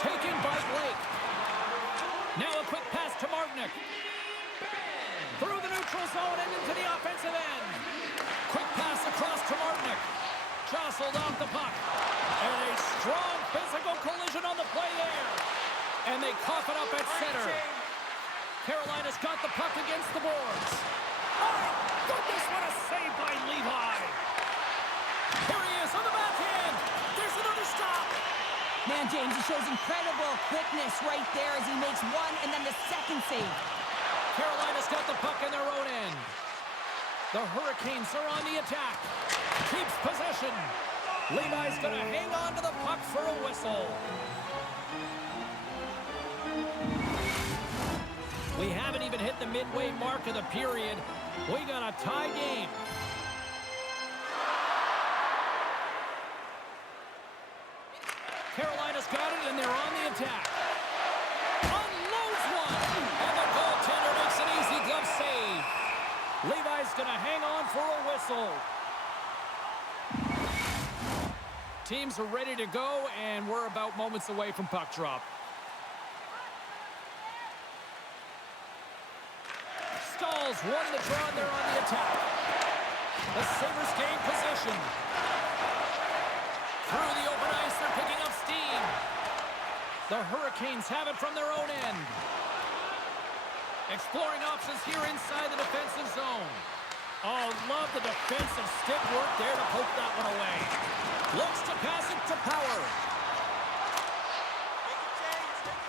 Taken by Blake. Now a quick pass to Martinick. Through the neutral zone and into the offensive end. Quick pass across to Martinick. Jostled off the puck. And a strong physical collision on the play there. And they cough it up at center. Carolina's got the puck against the boards. Oh, goodness, what a save by Levi. Here he is on the backhand. There's another stop. Man, James, he shows incredible quickness right there as he makes one and then the second save. Carolina's got the puck in their own end. The Hurricanes are on the attack. Keeps possession. Levi's going to hang on to the puck for a whistle. We haven't even hit the midway mark of the period. We got a tie game. Carolina's got it, and they're on the attack. Unloads one, and the goaltender makes an easy glove save. Levi's going to hang on for a whistle. Teams are ready to go, and we're about moments away from puck drop. Stalls won the draw, and they're on the attack. The Sabres gain possession. Through the open ice, they're picking up steam. The Hurricanes have it from their own end. Exploring options here inside the defensive zone. Oh, love the defensive stick work there to poke that one away. Looks to pass it to Power.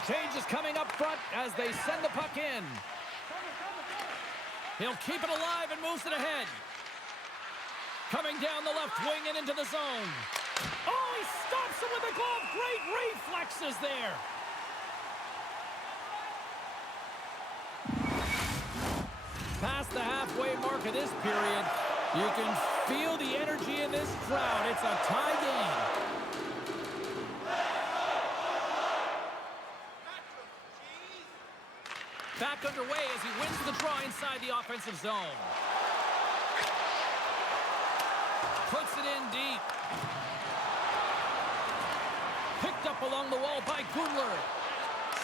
Change is coming up front as they send the puck in. He'll keep it alive and moves it ahead. Coming down the left wing and into the zone. Oh, he stops it with a glove. Great reflexes there. Past the halfway mark of this period, you can feel the energy in this crowd. It's a tie game. Back underway as he wins the draw inside the offensive zone. Puts it in deep. Picked up along the wall by Gunler.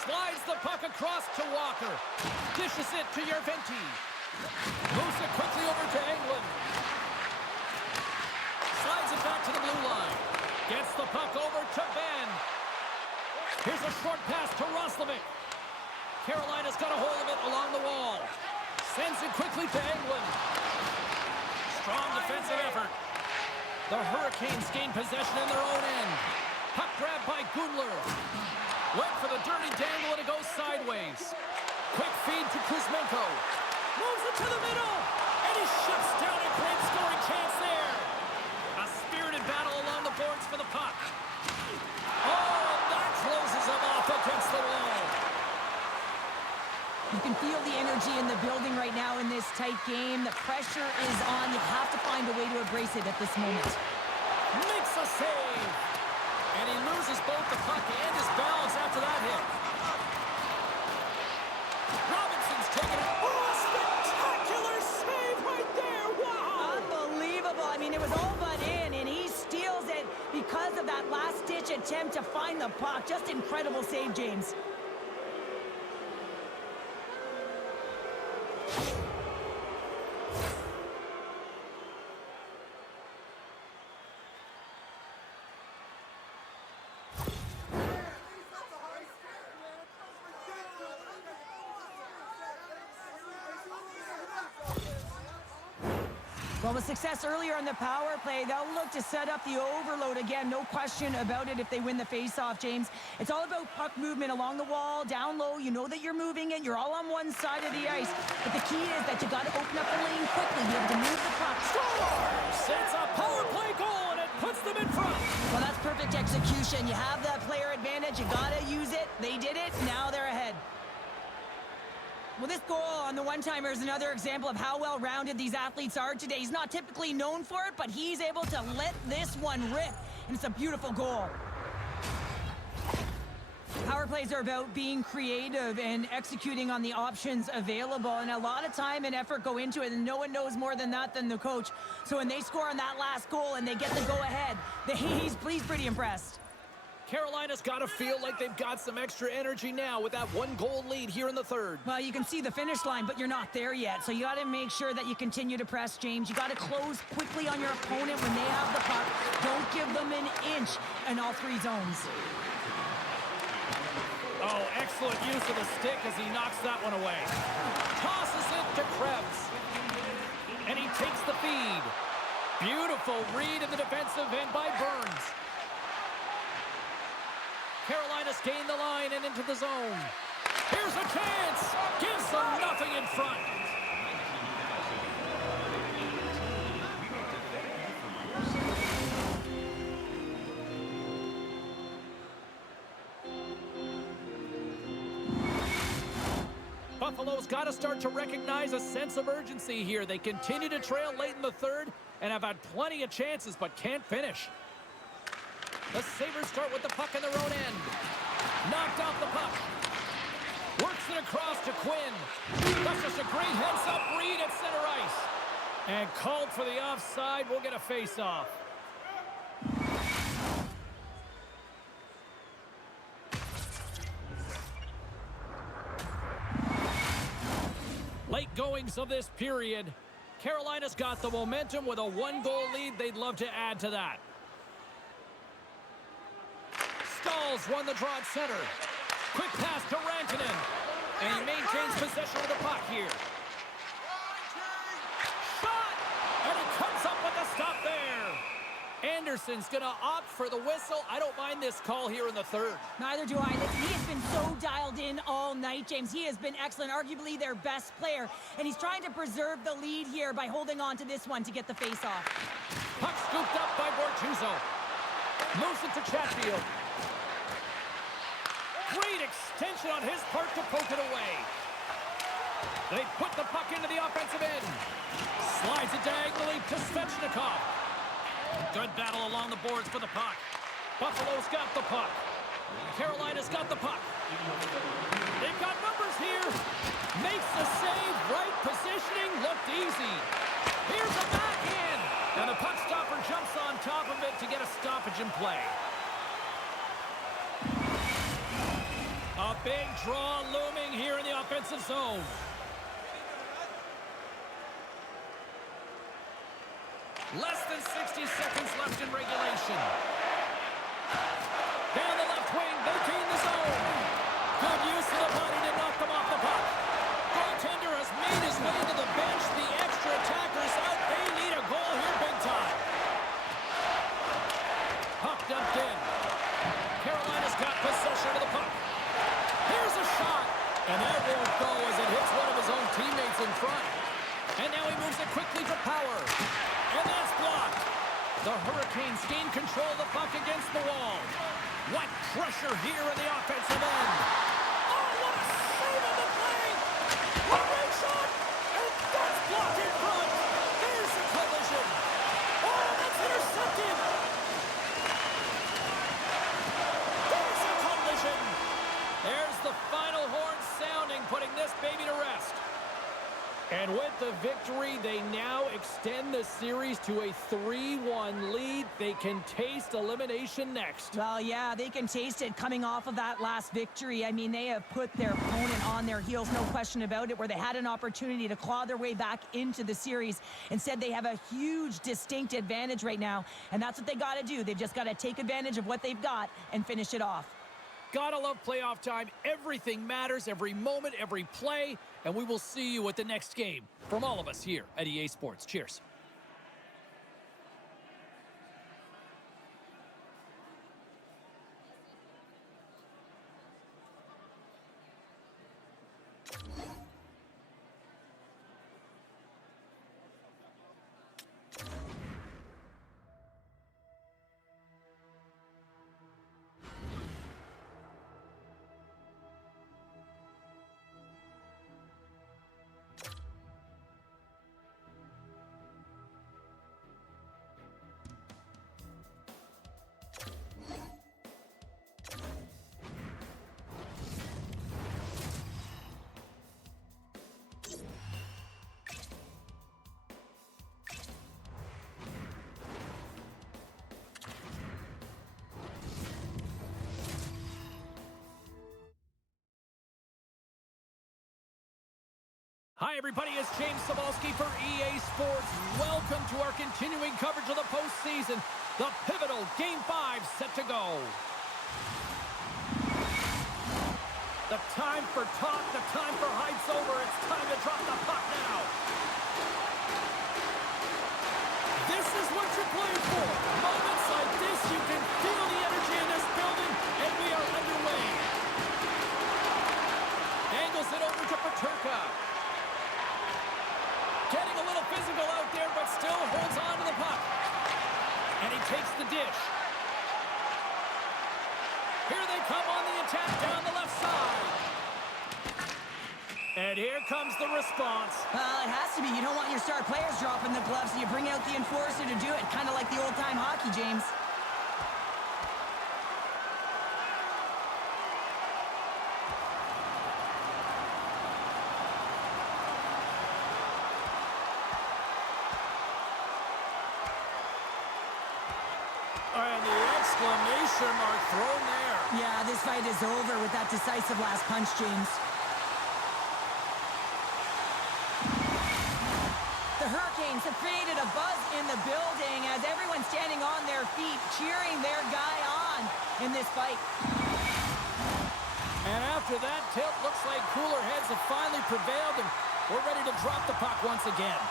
Slides the puck across to Walker. Dishes it to Yerventi. Moves it quickly over to Englund. Slides it back to the blue line. Gets the puck over to Ben. Here's a short pass to Roslovic. Carolina's got a hold of it along the wall. Sends it quickly to Englund. Strong defensive effort. The Hurricanes gain possession in their own end. Puck grabbed by Gunler. Went for the dirty dangle and it goes sideways. Quick feed to Kuzmenko. Moves it to the middle. And he shuts down a great scoring chance there. A spirited battle along the boards for the puck. Oh, and that closes him off against the wall. You can feel the energy in the building right now in this tight game. The pressure is on. You have to find a way to embrace it at this moment. Makes a save. And he loses both the puck and his balance after that hit. Robinson's taking it. Oh, a spectacular save right there. Wow. Unbelievable. I mean, it was all but in, and he steals it because of that last-ditch attempt to find the puck. Just incredible save, James. Well, with success earlier on the power play, they'll look to set up the overload again. No question about it if they win the face-off, James. It's all about puck movement along the wall, down low. You know that you're moving it. You're all on one side of the ice. But the key is that you got to open up the lane quickly, be able to move the puck. Scores! It's a power play goal, and it puts them in front. Well, that's perfect execution. You have that player advantage. You got to use it. They did it. Now they're ahead. Well, this goal on the one-timer is another example of how well-rounded these athletes are today. He's not typically known for it, but he's able to let this one rip, and it's a beautiful goal. Power plays are about being creative and executing on the options available, and a lot of time and effort go into it, and no one knows more than that than the coach. So when they score on that last goal and they get the go-ahead, he's pretty impressed. Carolina's got to feel like they've got some extra energy now with that one-goal lead here in the third. Well, you can see the finish line, but you're not there yet. So you got to make sure that you continue to press, James. You got to close quickly on your opponent when they have the puck. Don't give them an inch in all three zones. Oh, excellent use of the stick as he knocks that one away. Tosses it to Krebs. And he takes the feed. Beautiful read in the defensive end by Burns. Carolina's gained the line and into the zone. Here's a chance. Gives them nothing in front. Buffalo's got to start to recognize a sense of urgency here. They continue to trail late in the third and have had plenty of chances but can't finish. The Sabres start with the puck in their own end. Knocked off the puck. Works it across to Quinn. That's just a great heads-up read at center ice. And called for the offside. We'll get a face-off. Late goings of this period. Carolina's got the momentum with a one-goal lead. They'd love to add to that. Stalls won the draw at center. Quick pass to Rantanen. And he maintains possession of the puck here. Shot! And he comes up with the stop there. Anderson's going to opt for the whistle. I don't mind this call here in the third. Neither do I. Listen, he has been so dialed in all night, James. He has been excellent, arguably their best player. And he's trying to preserve the lead here by holding on to this one to get the face-off. Puck scooped up by Bortuzzo. Moves it to Chatfield. Great extension on his part to poke it away. They put the puck into the offensive end. Slides it diagonally to Svechnikov. Good battle along the boards for the puck. Buffalo's got the puck. Carolina's got the puck. They've got numbers here. Makes the save. Right positioning. Looked easy. Here's a backhand. And the puck stopper jumps on top of it to get a stoppage in play. A big draw looming here in the offensive zone. Less than 60 seconds left in regulation. Down the left wing, they gain the zone. Good use of the body to knock them off the puck. Goaltender has made his way to the bench. The extra attackers out. They need a goal here big time. Puck dumped in. Carolina's got possession of the puck. Here's a shot. And that won't go as it hits one of his own teammates in front. And now he moves it quickly to Power. And that's blocked. The Hurricanes gain control of the puck against the wall. What pressure here in the offensive end. Oh, what a save on the play. A great shot. And that's blocked in front. There's a collision. Oh, that's intercepted. There's a collision. There's the final horn sounding, putting this baby to rest. And with the victory, they now extend the series to a 3-1 lead. They can taste elimination next. Well, yeah, they can taste it coming off of that last victory. I mean, they have put their opponent on their heels, no question about it, where they had an opportunity to claw their way back into the series. Instead, they have a huge, distinct advantage right now, and that's what they got to do. They've just got to take advantage of what they've got and finish it off. Gotta love playoff time. Everything matters, every moment, every play, and we will see you at the next game. From all of us here at EA Sports. Cheers. Hi, everybody. It's James Cebulski for EA Sports. Welcome to our continuing coverage of the postseason. The pivotal Game 5 set to go. The time for talk, the time for hype's over. It's time to drop the puck now. This is what you're playing for. Moments like this, you can feel the energy in this building, and we are underway. Angles it over to Peterka. Getting a little physical out there, but still holds on to the puck. And he takes the dish. Here they come on the attack down the left side. And here comes the response. It has to be. You don't want your star players dropping the gloves, so you bring out the enforcer to do it. Kind of like the old-time hockey, James. And the exclamation mark thrown there. Yeah, this fight is over with that decisive last punch, James. The Hurricanes have created a buzz in the building as everyone's standing on their feet, cheering their guy on in this fight. And after that tilt, looks like cooler heads have finally prevailed, and we're ready to drop the puck once again.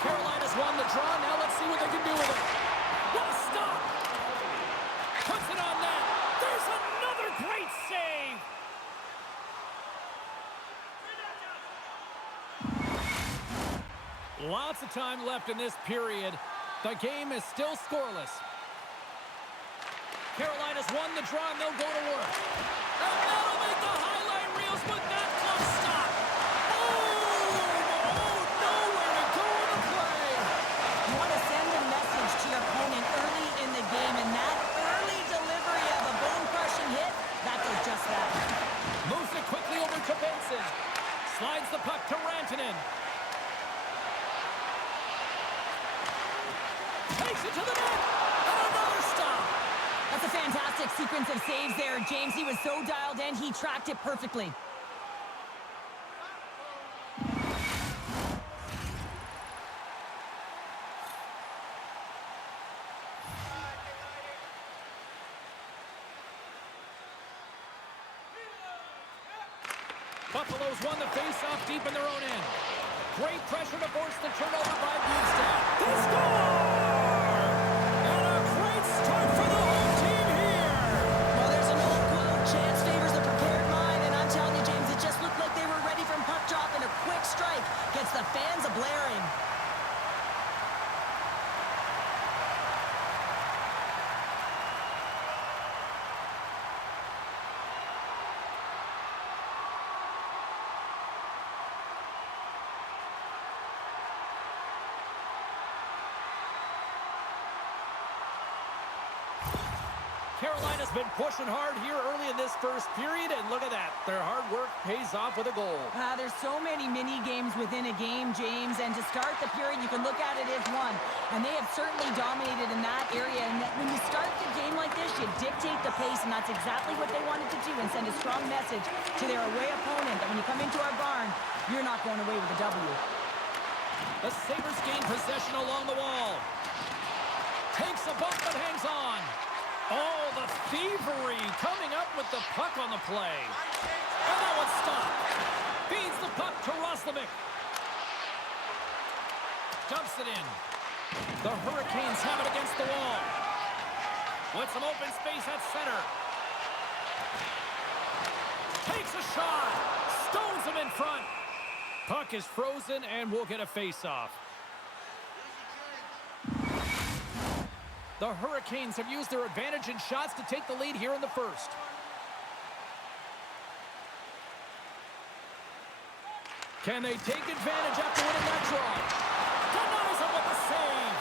Carolina's won the draw. Now let's see what they can do with it. What a stop! Puts it on net. There's another great save! Lots of time left in this period. The game is still scoreless. Carolina's won the draw, and they'll go to work. And that'll make the highlight reels, but that clock stop. Oh, nowhere to go in the play. You want to send a message Takes it to the net. And another stop. That's a fantastic sequence of saves there, James. He was so dialed in, he tracked it perfectly. Buffalo's won the face-off deep in their own end. Great pressure to force the turnover by Bjugstad. They score! And a great start for the home team here. Well, there's an old quote, chance favors the prepared mind, and I'm telling you, James, it just looked like they were ready from puck drop, and a quick strike gets the fans a-blaring. Carolina's been pushing hard here early in this first period, and look at that. Their hard work pays off with a goal. There's so many mini games within a game, James, and to start the period, you can look at it as one. And they have certainly dominated in that area. And when you start the game like this, you dictate the pace, and that's exactly what they wanted to do and send a strong message to their away opponent that when you come into our barn, you're not going away with a W. The Sabres gain possession along the wall. Takes a bump but hangs on. Oh, the thievery coming up with the puck on the play. And that one's stopped. Feeds the puck to Roslovic. Dumps it in. The Hurricanes have it against the wall. With some open space at center. Takes a shot. Stones him in front. Puck is frozen and we'll get a face-off. The Hurricanes have used their advantage in shots to take the lead here in the first. Can they take advantage after winning that draw? Denies him with the save.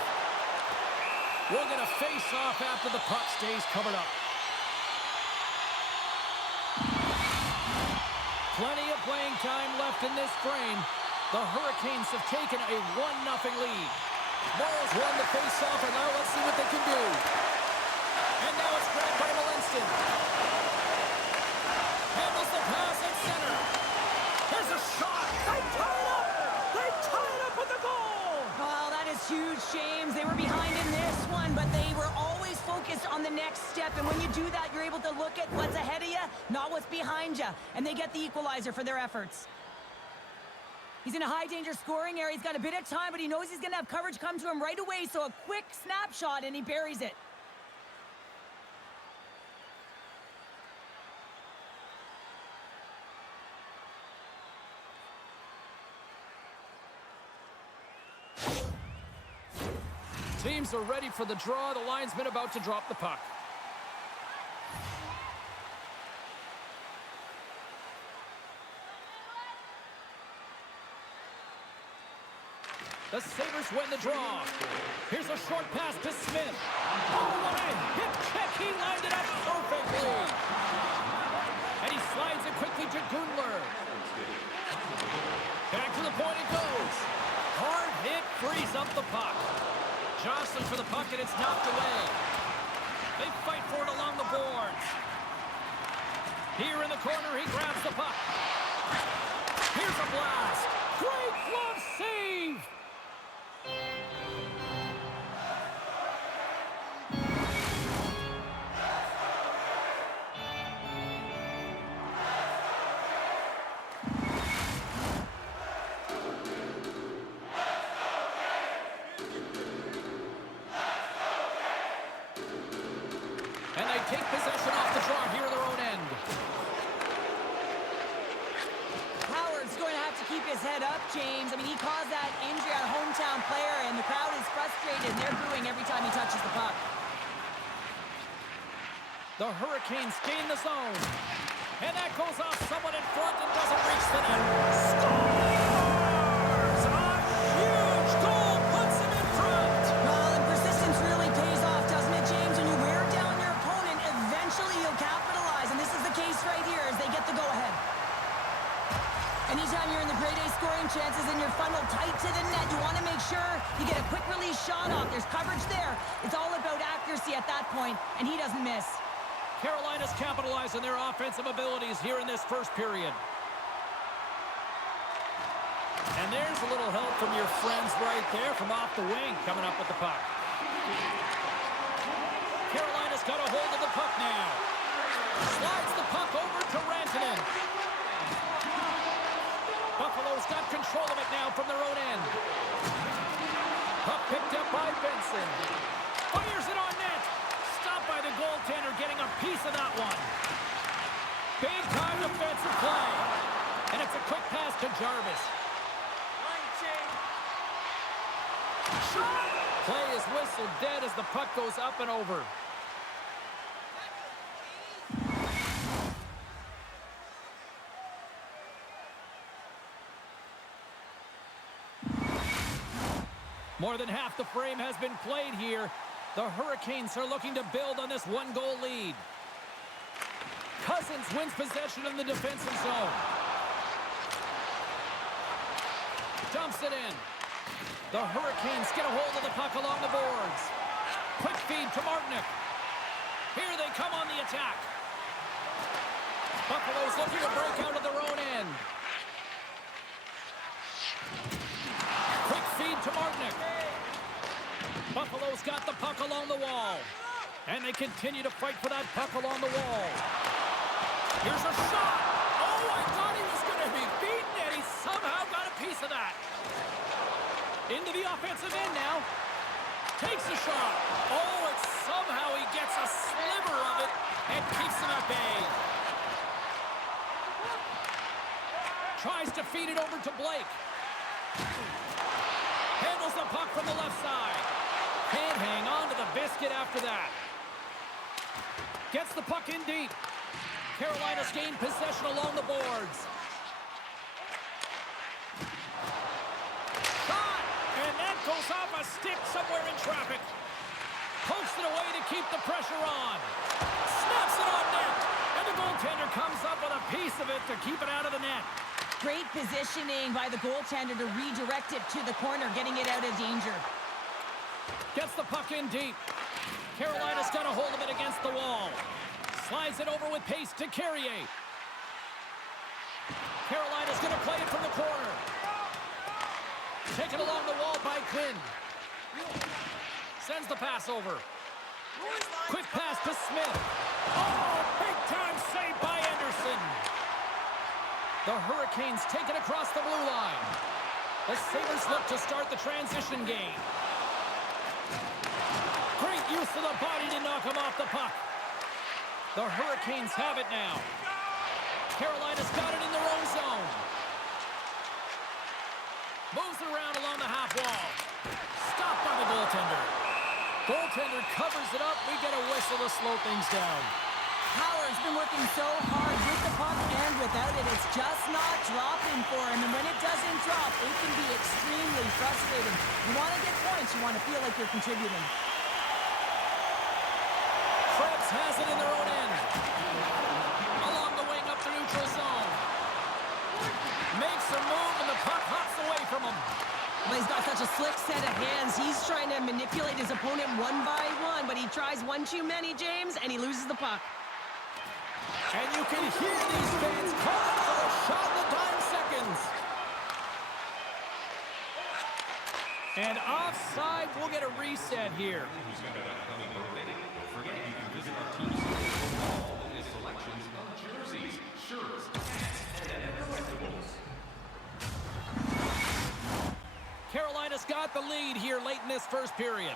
We'll get a face-off after the puck stays covered up. Plenty of playing time left in this frame. The Hurricanes have taken a 1-0 lead. Morrow's won the face-off, and now let's see what they can do. And now it's grabbed by Malinston. Handles the pass at center. Here's a shot. They tie it up. They tie it up with the goal. Oh, that is huge, James. They were behind in this one, but they were always focused on the next step. And when you do that, you're able to look at what's ahead of you, not what's behind you. And they get the equalizer for their efforts. He's in a high-danger scoring area. He's got a bit of time, but he knows he's going to have coverage come to him right away, so a quick snapshot, and he buries it. Teams are ready for the draw. The linesman about to drop the puck. The Sabres win the draw. Here's a short pass to Smith. Oh, what a hip check. He lined it up perfectly. And he slides it quickly to Gundler. Back to the point it goes. Hard hit frees up the puck. Jostling for the puck, and it's knocked away. They fight for it along the boards. Here in the corner, he grabs the puck. Here's a blast. Great glove save. And they take possession off the draw here in their own end. Howard's going to have to keep his head up, James. I mean, he caused that injury, our hometown player, and the crowd is frustrated. They're booing every time he touches the puck. The Hurricanes gain the zone. And that goes off someone in front and doesn't reach the net. Scores! A huge goal puts him in front. Well, and persistence really pays off, doesn't it, James? When you wear down your opponent, eventually you'll capitalize. And this is the case right here as they get the go-ahead. Anytime you're in the grade A scoring chances and you're funneled tight to the net, you want to make sure you get a quick release shot off. There's coverage there. It's all about accuracy at that point, and he doesn't miss. Carolina's capitalizing their offensive abilities here in this first period. And there's a little help from your friends right there from off the wing coming up with the puck. Carolina's got a hold of the puck now. Slides the puck over to Rantanen. Buffalo's got control of it now from their own end. Puck picked up by Benson. Fires it on net. Stopped by the goaltender, getting a piece of that one. Big time defensive play. And it's a quick pass to Jarvis. Shot! Play is whistled dead as the puck goes up and over. More than half the frame has been played here. The Hurricanes are looking to build on this one-goal lead. Cousins wins possession in the defensive zone. Dumps it in. The Hurricanes get a hold of the puck along the boards. Quick feed to Martinick. Here they come on the attack. Buffalo's looking to break out of their own end. Quick feed to Martinick. Buffalo's got the puck along the wall. And they continue to fight for that puck along the wall. Here's a shot. Oh, I thought he was going to be beaten, and he somehow got a piece of that. Into the offensive end now. Takes a shot. Oh, and somehow he gets a sliver of it and keeps him at bay. Tries to feed it over to Blake. Handles the puck from the left side. Can't hang on to the biscuit after that. Gets the puck in deep. Carolina's gained possession along the boards. Shot! And that goes off a stick somewhere in traffic. Pokes it away to keep the pressure on. Snaps it on net. And the goaltender comes up with a piece of it to keep it out of the net. Great positioning by the goaltender to redirect it to the corner, getting it out of danger. Gets the puck in deep. Carolina's got a hold of it against the wall. Slides it over with pace to Carrier. Carolina's going to play it from the corner. Taken along the wall by Quinn. Sends the pass over. Quick pass to Smith. Oh, big time save by Anderson. The Hurricanes take it across the blue line. The Sabres look to start the transition game. Great use of the body to knock him off the puck. The Hurricanes have it now. Carolina's got it in their own zone. Moves it around along the half wall. Stopped by the goaltender. Goaltender covers it up. We get a whistle to slow things down. Howard's been working so hard with the puck and without it. It's just not dropping for him. And when it doesn't drop, it can be extremely frustrating. You want to get points. You want to feel like you're contributing. Krebs has it in their own end. Along the wing up the neutral zone. Makes a move and the puck hops away from him. Well, he's got such a slick set of hands. He's trying to manipulate his opponent one by one, but he tries one too many, James, and he loses the puck. And you can hear these fans calling for a shot in the dime seconds. And offside, we'll get a reset here. Don't forget, you can visit our team's all the selections of jerseys, shirts, hats, and collectibles. Carolina's got the lead here late in this first period.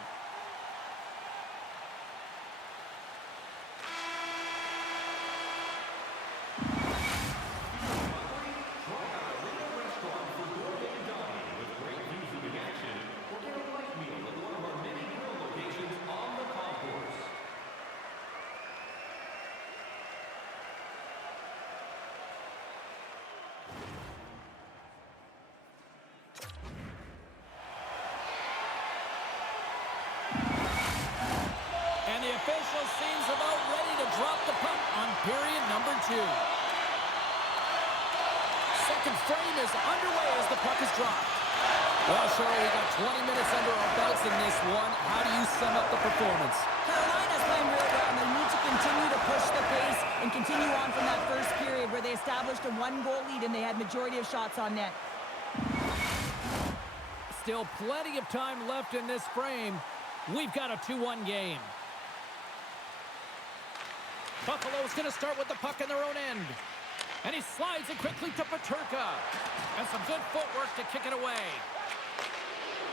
Official seems about ready to drop the puck on period number 2. Second frame is underway as the puck is dropped. Well, Cheryl, we got 20 minutes under our belts in this sum up the performance. Carolina's playing really well, and they need to continue to push the pace and continue on from that first period where they established a 1-goal lead and they had majority of shots on net. Still plenty of time left in this frame. We've got a 2-1 game. Buffalo's going to start with the puck in their own end. And he slides it quickly to Peterka. And some good footwork to kick it away.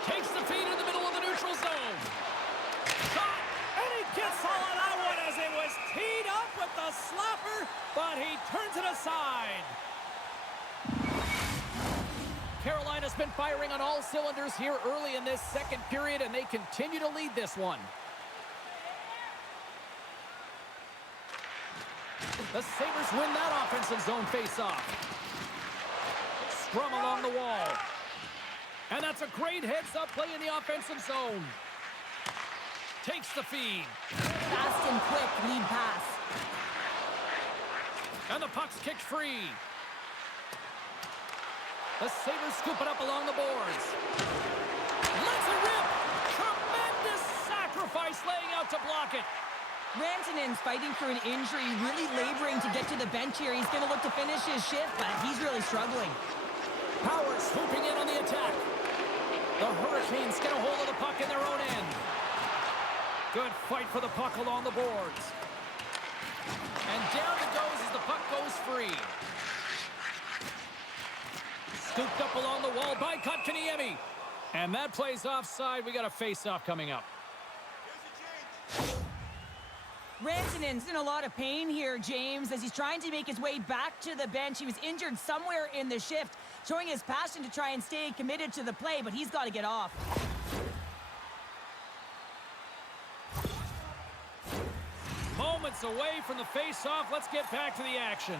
Takes the feed in the middle of the neutral zone. Shot! And he gets all of that one as it was teed up with the slapper, but he turns it aside. Carolina's been firing on all cylinders here early in this second period, and they continue to lead this one. The Sabres win that offensive zone face-off. Scrum along the wall. And that's a great heads-up play in the offensive zone. Takes the feed. Fast and quick lead pass. And the puck's kicked free. The Sabres scoop it up along the boards. Let's it rip! Tremendous sacrifice laying out to block it. Rantanen's fighting for an injury, really laboring to get to the bench here. He's going to look to finish his shift, but he's really struggling. Power swooping in on the attack. The Hurricanes get a hold of the puck in their own end. Good fight for the puck along the boards. And down it goes as the puck goes free. Scooped up along the wall by Kotkaniemi. And that plays offside. We got a face-off coming up. Rantanen's in a lot of pain here, James, as he's trying to make his way back to the bench. He was injured somewhere in the shift, showing his passion to try and stay committed to the play, but he's got to get off. Moments away from the face-off. Let's get back to the action.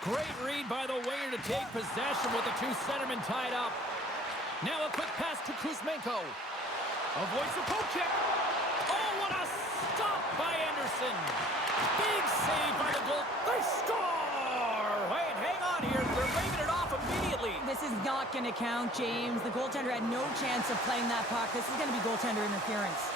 Great read by the winger to take possession with the two centermen tied up. Now a quick pass to Kuzmenko. Avoids the poke check. Oh, what a stop by Anderson. Big save by the goal. They score! Wait, hang on here. They're waving it off immediately. This is not going to count, James. The goaltender had no chance of playing that puck. This is going to be goaltender interference.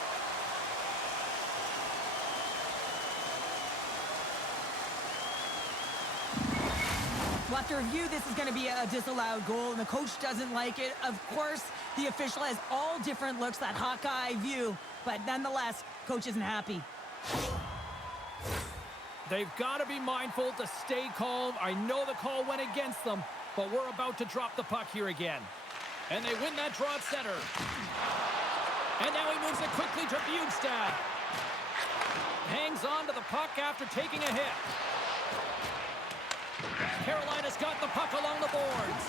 We'll have to review. This is going to be a disallowed goal, and the coach doesn't like it. Of course, the official has all different looks, that Hawkeye view, but nonetheless, coach isn't happy. They've got to be mindful to stay calm. I know the call went against them, but we're about to drop the puck here again. And they win that draw at center. And now he moves it quickly to Bjugstad. Hangs on to the puck after taking a hit. Carolina's got the puck along the boards.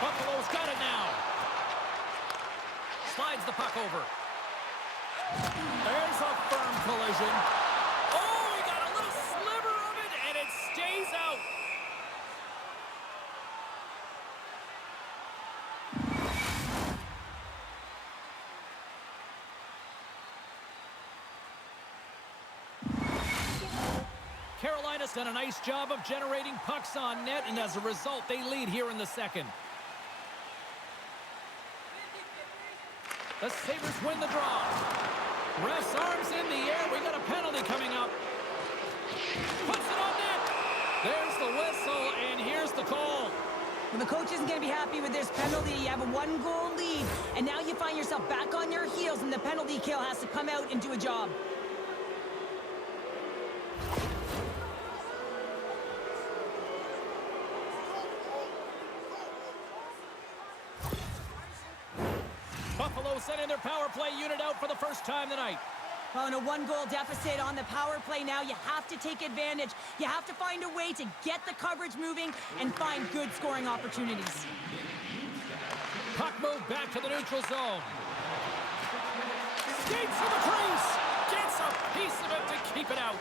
Buffalo's got it now. Slides the puck over. There's a firm collision. Oh, he got a little sliver of it, and it stays out. Carolina's done a nice job of generating pucks on net, and as a result, they lead here in the second. The Sabres win the draw. Ref's arms in the air. We got a penalty coming up. Puts it on net. There's the whistle, and here's the call. Well, the coach isn't going to be happy with this penalty. You have a 1-goal lead, and now you find yourself back on your heels, and the penalty kill has to come out and do a job. Buffalo sending their power play unit out for the first time tonight. Well, in a 1-goal deficit on the power play now, you have to take advantage. You have to find a way to get the coverage moving and find good scoring opportunities. Puck moved back to the neutral zone. Skates to the crease. Gets a piece of it to keep it out.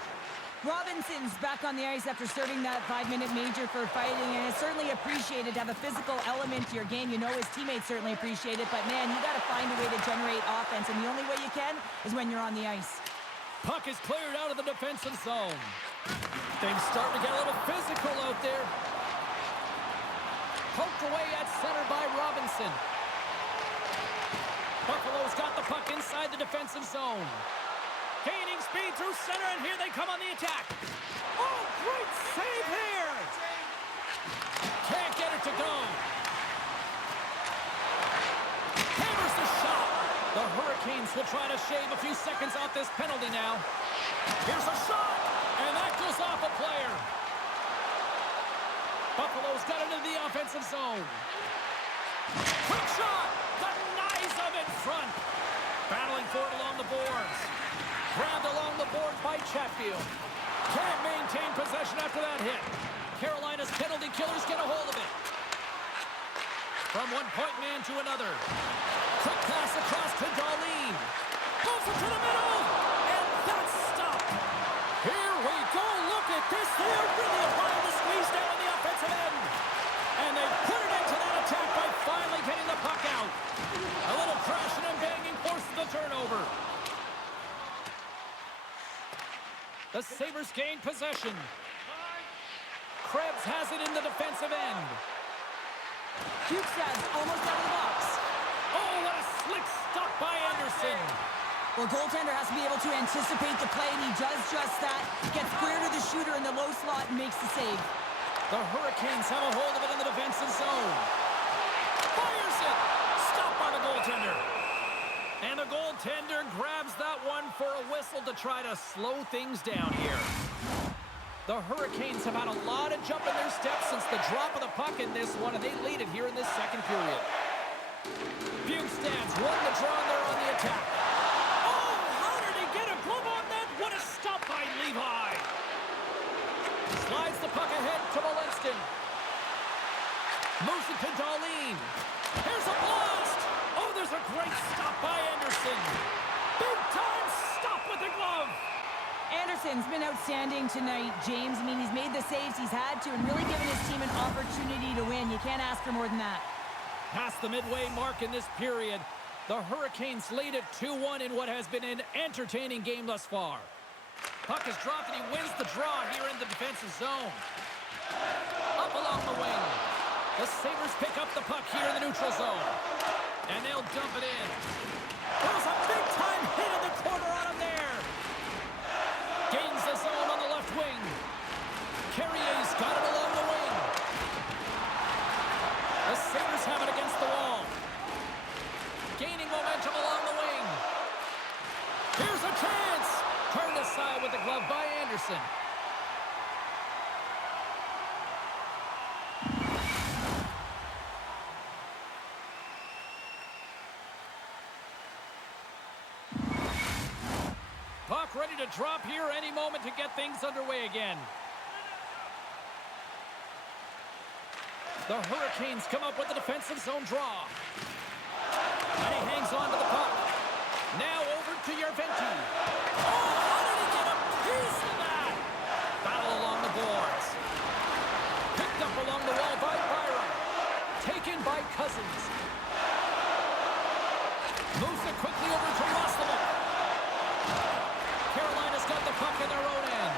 Robinson's back on the ice after serving that 5-minute major for fighting, and it's certainly appreciated to have a physical element to your game. You know his teammates certainly appreciate it, but man, you got to find a way to generate offense, and the only way you can is when you're on the ice. Puck is cleared out of the defensive zone. Things starting to get a little physical out there. Poked away at center by Robinson. Buffalo's got the puck inside the defensive zone. Gaining speed through center, and here they come on the attack. Oh, great save here! Can't get it to go. Hammers the shot. The Hurricanes will try to shave a few seconds off this penalty now. Here's a shot, and that goes off a player. Buffalo's got it into the offensive zone. Quick shot! Denies them in front. Battling for it along the boards. Grabbed along the boards by Chatfield. Can't maintain possession after that hit. Carolina's penalty killers get a hold of it. From one point man to another. Quick pass across to Darlene. Moves it to the middle. And that's stopped. Here we go. Look at this. They are really applying the squeeze down on the offensive end. And they put it into that attack by finally getting the puck out. A little crashing and banging forces the turnover. The Sabres gain possession. Krebs has it in the defensive end. Bukestad's almost out of the box. Oh, what a slick stop by Anderson. Well, goaltender has to be able to anticipate the play, and he does just that. Gets square to the shooter in the low slot and makes the save. The Hurricanes have a hold of it in the defensive zone. Fires it. Stopped by the goaltender. And the goaltender grabs that one for a whistle to try to slow things down here. The Hurricanes have had a lot of jump in their steps since the drop of the puck in this one, and they lead it here in this second period. Bukestad's won the draw, and they're on the attack. Oh, how did he get a glove on that? What a stop by Levi. Slides the puck ahead to Molinston. Moves it to Darlene. Here's a blast. Oh, there's a great stop by Anderson. Big time stop with the glove. Anderson's been outstanding tonight, James. I mean, he's made the saves he's had to and really given his team an opportunity to win. You can't ask for more than that. Past the midway mark in this period, the Hurricanes lead it 2-1 in what has been an entertaining game thus far. Puck is dropped and he wins the draw here in the defensive zone. Up along the wing. The Sabres pick up the puck here in the neutral zone. And they'll dump it in. There was a big-time hit in the corner on him there. Gains the zone on the left wing. Carrier's got it along the wing. The Sabres have it against the wall. Gaining momentum along the wing. Here's a chance. Turned aside with the glove by Anderson. Puck ready to drop here any moment to get things underway again. The Hurricanes come up with the defensive zone draw. And he hangs on to the puck. Now over to Yerventi. Oh, how did he get a piece of that? Battle along the boards. Picked up along the wall by Byron. Taken by Cousins. Moves it quickly over to Roslovic. Carolina's got the puck in their own end.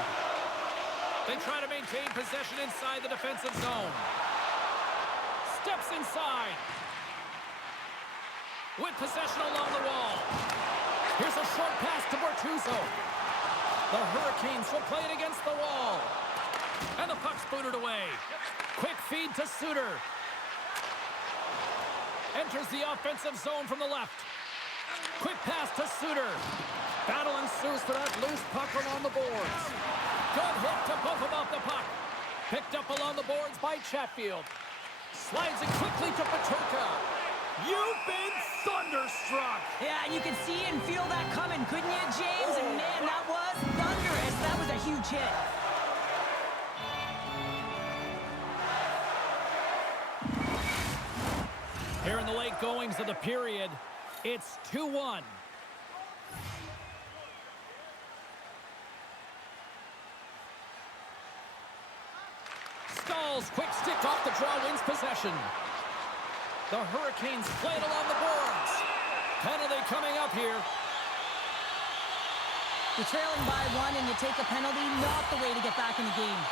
They try to maintain possession inside the defensive zone. Steps inside. With possession along the wall. Here's a short pass to Bortuzzo. The Hurricanes will play it against the wall. And the puck's booted away. Quick feed to Suter. Enters the offensive zone from the left. Quick pass to Suter. Battle ensues for that loose puck along the boards. Good hit to both about the puck. Picked up along the boards by Chatfield. Slides it quickly to Peterka. You've been thunderstruck. Yeah, and you can see and feel that coming, couldn't you, James? And man, that was thunderous. That was a huge hit. Here in the late goings of the period, it's 2-1. Stall's quick stick off the draw wins possession. The Hurricanes play it along the boards. Penalty coming up here. You're trailing by one and you take a penalty, not the way to get back in the game.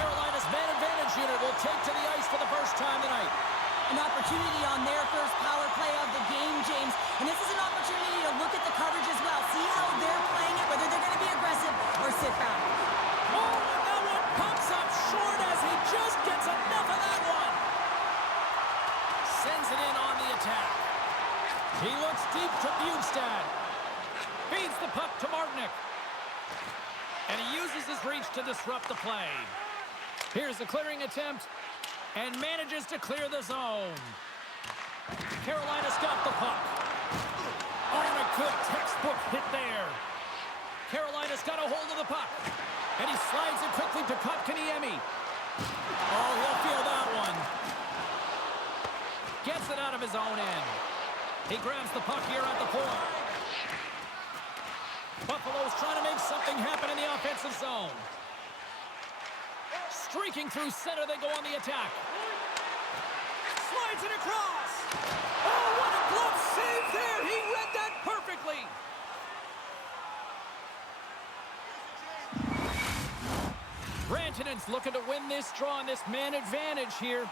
Carolina's man advantage unit will take to the ice for the first time tonight. An opportunity on their first power play of the game, James. And this is an opportunity to look at the coverage as well. See how they're playing it, whether they're going to be aggressive or sit back. Oh, and that one pops up short as he just gets enough of that one. Sends it in on the attack. He looks deep to Bjugstad. Feeds the puck to Martinick. And he uses his reach to disrupt the play. Here's the clearing attempt. And manages to clear the zone. Carolina's got the puck. Oh, and a good textbook hit there. Carolina's got a hold of the puck. And he slides it quickly to Kotkaniemi. Oh, he'll feel that one. Gets it out of his own end. He grabs the puck here at the point. Buffalo's trying to make something happen in the offensive zone. Streaking through center, they go on the attack. Slides it across. Oh, what a glove save there. He read that perfectly. Rantanen's looking to win this draw on this man advantage here.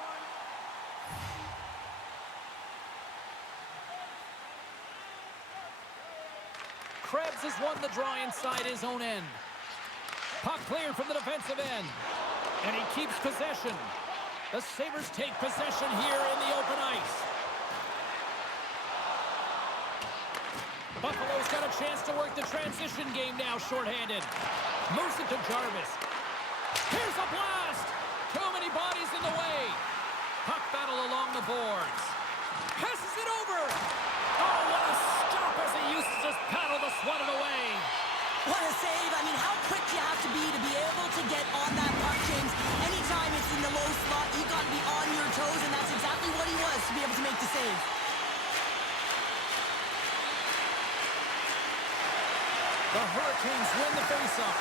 Krebs has won the draw inside his own end. Puck cleared from the defensive end. And he keeps possession. The Sabres take possession here in the open ice. Buffalo's got a chance to work the transition game now, shorthanded. Moves it to Jarvis. Here's a blast! Too many bodies in the way. Puck battle along the boards. Passes it over! Oh, what a stop as he uses his paddle to swat it away. What a save. I mean, how quick you have to be able to get on that puck, James. Anytime it's in the low slot, you got to be on your toes, and that's exactly what he was to be able to make the save. The Hurricanes win the faceoff.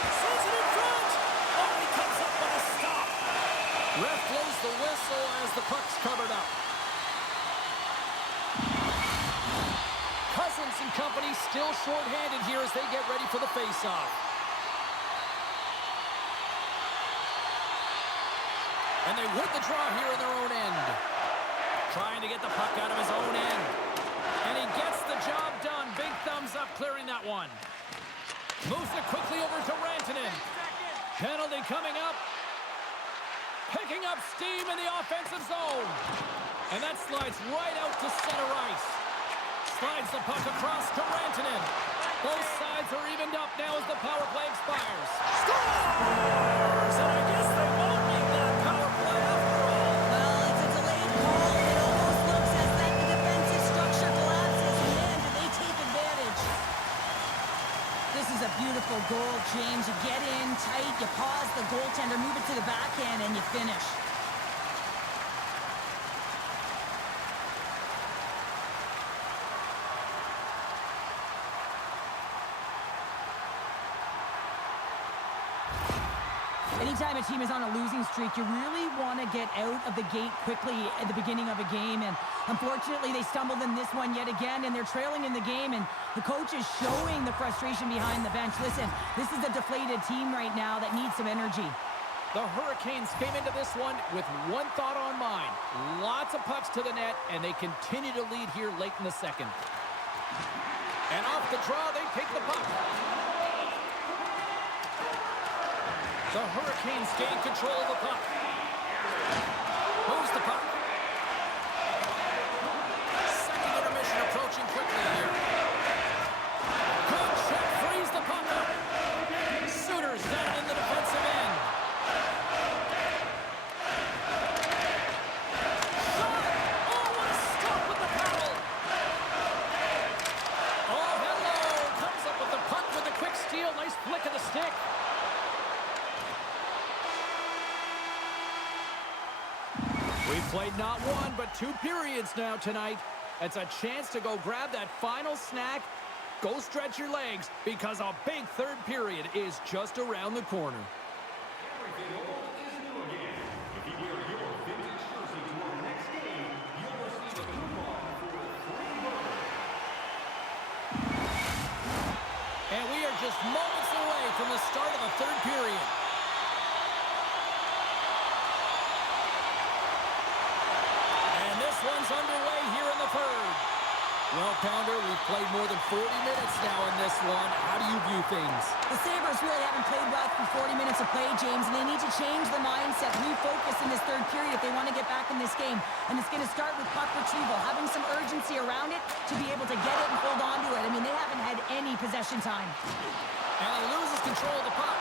Sends it in front. Oh, he comes up with a stop. Ref blows the whistle as the puck's covered up. Cousins and company still shorthanded here as they get ready for the faceoff. And they win the draw here in their own end. Trying to get the puck out of his own end. And he gets the job done. Big thumbs up clearing that one. Moves it quickly over to Rantanen. Penalty coming up. Picking up steam in the offensive zone. And that slides right out to center ice. Slides the puck across to Rantanen. Both sides are evened up now as the power play expires. Scores! And I guess they won't need that power play after all. Well, it's a delayed call. It almost looks as that the defensive structure collapses in the end, and they take advantage. This is a beautiful goal, James. You get in tight, you pause the goaltender, move it to the backhand, and you finish. Anytime a team is on a losing streak, you really want to get out of the gate quickly at the beginning of a game. And unfortunately, they stumbled in this one yet again, and they're trailing in the game. And the coach is showing the frustration behind the bench. Listen, this is a deflated team right now that needs some energy. The Hurricanes came into this one with one thought on mind. Lots of pucks to the net, and they continue to lead here late in the second. And off the draw, they take the puck. The Hurricanes gain control of the puck. Moves the puck. Second intermission approaching quickly here. Good check, frees the puck up. Suter's down in the defensive end. Shot! Oh, what a stop with the paddle! Oh, hello! Comes up with the puck with a quick steal. Nice flick of the stick. We've played not one, but two periods now tonight. It's a chance to go grab that final snack. Go stretch your legs because a big third period is just around the corner. Well, Pounder, we've played more than 40 minutes now in this one. How do you view things? The Sabres really haven't played well for 40 minutes of play, James, and they need to change the mindset, refocus in this third period if they want to get back in this game. And it's going to start with puck retrieval, having some urgency around it to be able to get it and hold on to it. I mean, they haven't had any possession time. And he loses control of the puck.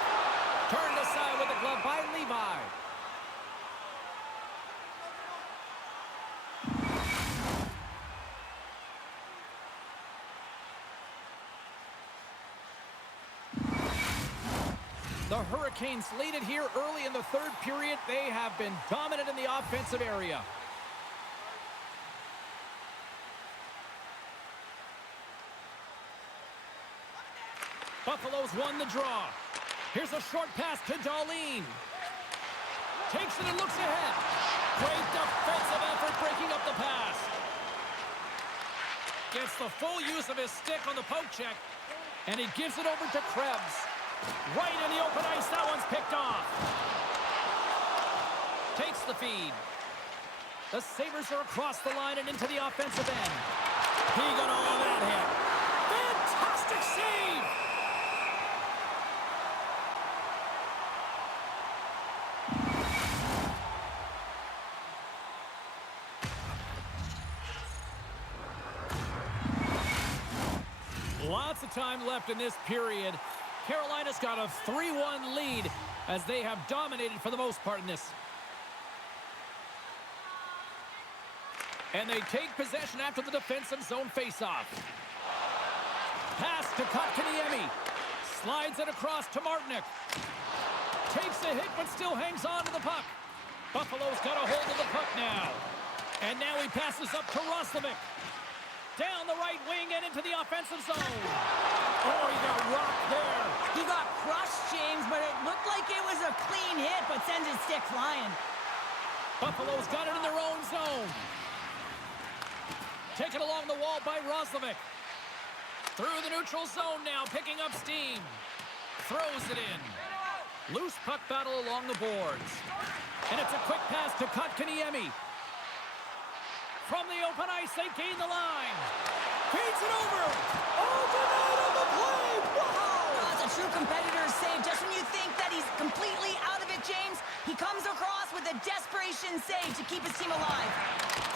Turned aside with a glove by Levi. The Hurricanes lead it here early in the third period. They have been dominant in the offensive area. Buffalo's won the draw. Here's a short pass to Darlene. Takes it and looks ahead. Great defensive effort breaking up the pass. Gets the full use of his stick on the poke check. And he gives it over to Krebs. Right in the open ice, that one's picked off. Takes the feed. The Sabres are across the line and into the offensive end. He got all of that hit. Fantastic save! Lots of time left in this period. Carolina's got a 3-1 lead as they have dominated for the most part in this. And they take possession after the defensive zone faceoff. Pass to Kotkaniemi. Slides it across to Martinick. Takes a hit but still hangs on to the puck. Buffalo's got a hold of the puck now. And now he passes up to Roslovic. Down the right wing and into the offensive zone. Oh, he got rocked there. He got crushed, James, but it looked like it was a clean hit, but sends his stick flying. Buffalo's got it in their own zone. Taken along the wall by Roslovic. Through the neutral zone now, picking up steam. Throws it in. Loose puck battle along the boards. And it's a quick pass to Kotkaniemi. From the open ice, they gain the line. Feeds it over. Oh, denied on the play. Wow! That's a true competitor's save. Just when you think that he's completely out of it, James, he comes across with a desperation save to keep his team alive.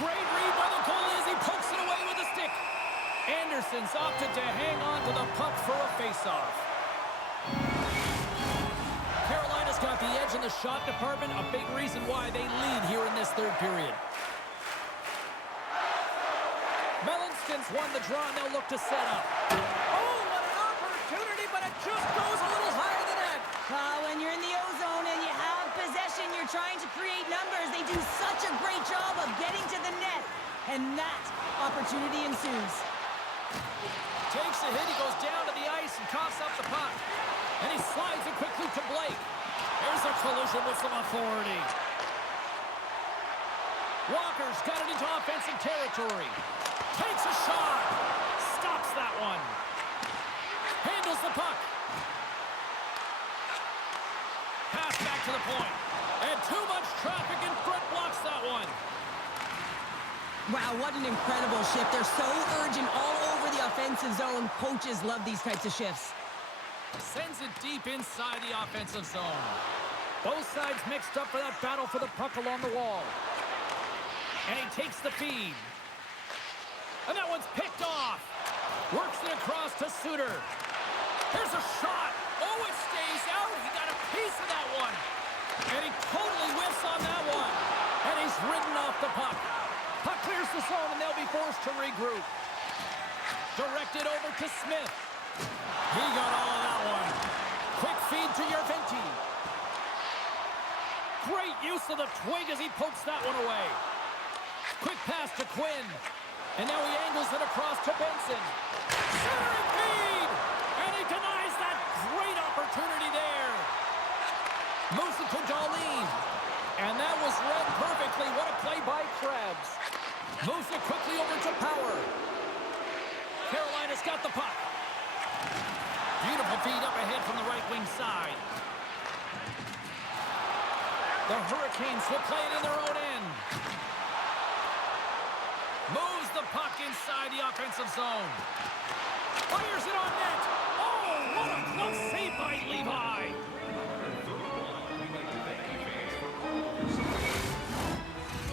Great read by the goalie as he pokes it away with a stick. Anderson's opted to hang on to the puck for a faceoff. Carolina's got the edge in the shot department, a big reason why they lead here in this third period. Melanstons won the draw, and they'll look to set up. Oh, what an opportunity, but it just goes a little higher than that. When you're in the O-zone and you have possession, you're trying to create numbers. They do such a great job of getting to the net, and that opportunity ensues. Takes a hit, he goes down to the ice and coughs up the puck. And he slides it quickly to Blake. There's a collision with some authority. Walker's got it into offensive territory. Takes a shot. Stops that one. Handles the puck. Pass back to the point. And too much traffic in front blocks that one. Wow, what an incredible shift. They're so urgent all over the offensive zone. Coaches love these types of shifts. Sends it deep inside the offensive zone. Both sides mixed up for that battle for the puck along the wall. And he takes the feed. And that one's picked off. Works it across to Suter. Here's a shot. Oh, it stays out. He got a piece of that one. And he totally whiffs on that one. And he's ridden off the puck. Puck clears the zone, and they'll be forced to regroup. Directed over to Smith. He got all of that one. Quick feed to Yerventi. Great use of the twig as he pokes that one away. Quick pass to Quinn. And now he angles it across to Benson. Centering feed! And he denies that great opportunity there. Moves it to Darlene. And that was read perfectly. What a play by Krebs. Moves it quickly over to Power. Carolina's got the puck. Beautiful feed up ahead from the right wing side. The Hurricanes will play it in their own end. Moves the puck inside the offensive zone. Fires it on net. Oh, what a close save by Levi.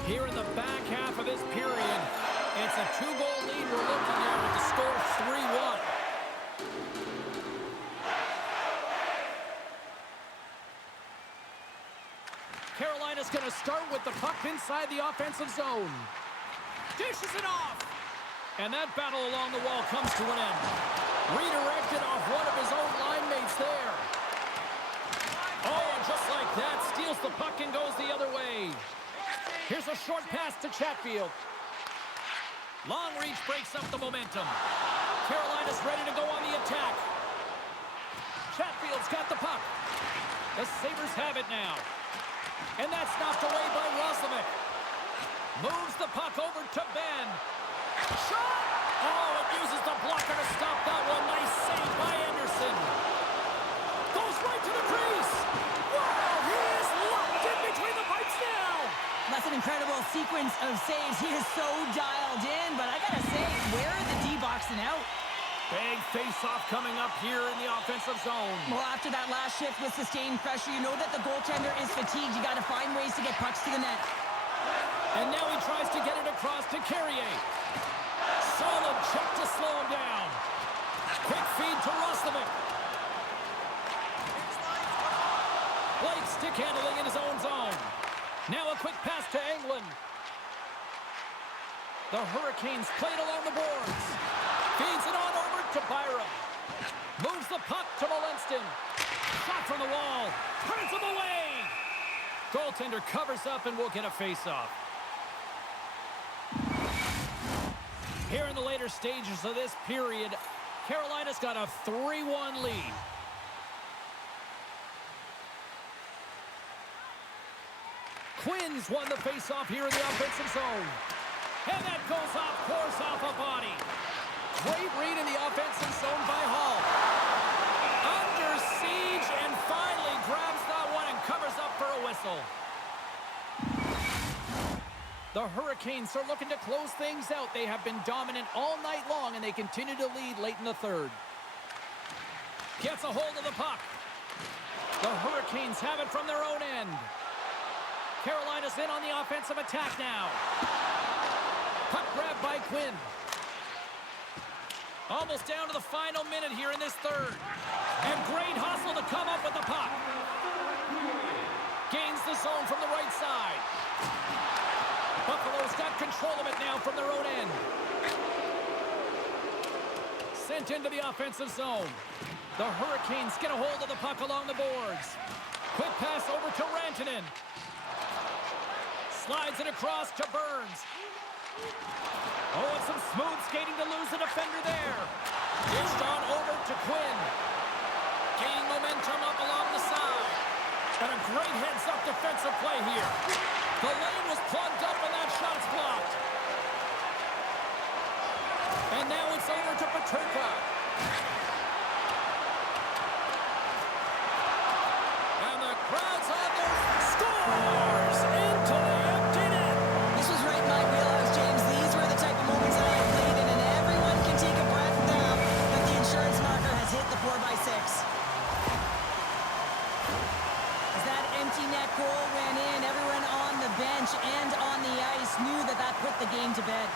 Here in the back half of this period, it's a 2-goal lead we're looking at with the score 3-1. Carolina's going to start with the puck inside the offensive zone. Dishes it off. And that battle along the wall comes to an end. Redirected off one of his own line mates there. Oh, and just like that, steals the puck and goes the other way. Here's a short pass to Chatfield. Long reach breaks up the momentum. Carolina's ready to go on the attack. Chatfield's got the puck. The Sabres have it now. And that's knocked away by Roslovic. Moves the puck over to Ben. Shot! Oh, it uses the blocker to stop that one. Nice save by Anderson. Goes right to the crease. Wow, he is locked in between the pipes now. That's an incredible sequence of saves. He is so dialed in, but I gotta say, where are the D-boxing out? Big face-off coming up here in the offensive zone. Well, after that last shift with sustained pressure, you know that the goaltender is fatigued. You gotta find ways to get pucks to the net. And now he tries to get it across to Carrier. Solid check to slow him down. Quick feed to Roslovic. Blake stick handling in his own zone. Now a quick pass to Englund. The Hurricanes played along the boards. Feeds it on over to Byram. Moves the puck to Molenston. Shot from the wall. Turns him away. Goaltender covers up and will get a face-off. Here in the later stages of this period, Carolina's got a 3-1 lead. Quinn's won the face-off here in the offensive zone. And that goes off course off a body. Great read in the offensive zone by Hall. Under siege and finally grabs that one and covers up for a whistle. The Hurricanes are looking to close things out. They have been dominant all night long and they continue to lead late in the third. Gets a hold of the puck. The Hurricanes have it from their own end. Carolina's in on the offensive attack now. Puck grab by Quinn. Almost down to the final minute here in this third. And great hustle to come up with the puck. Gains the zone from the right side. Buffalo's got control of it now from their own end. Sent into the offensive zone. The Hurricanes get a hold of the puck along the boards. Quick pass over to Rantanen. Slides it across to Burns. Oh, and some smooth skating to lose the defender there. Dished on over to Quinn. Gaining momentum up along the side. And a great heads-up defensive play here. The lane was plugged up and that shot's blocked. And now it's over to Peterka. And the crowd's on their scores into the empty net. This was right in my wheelhouse, James. These were the type of moments that I have played in, and everyone can take a breath now that the insurance marker has hit the 4x6. As that empty net goal went in, everyone on the bench and on the ice knew that that put the game to bed.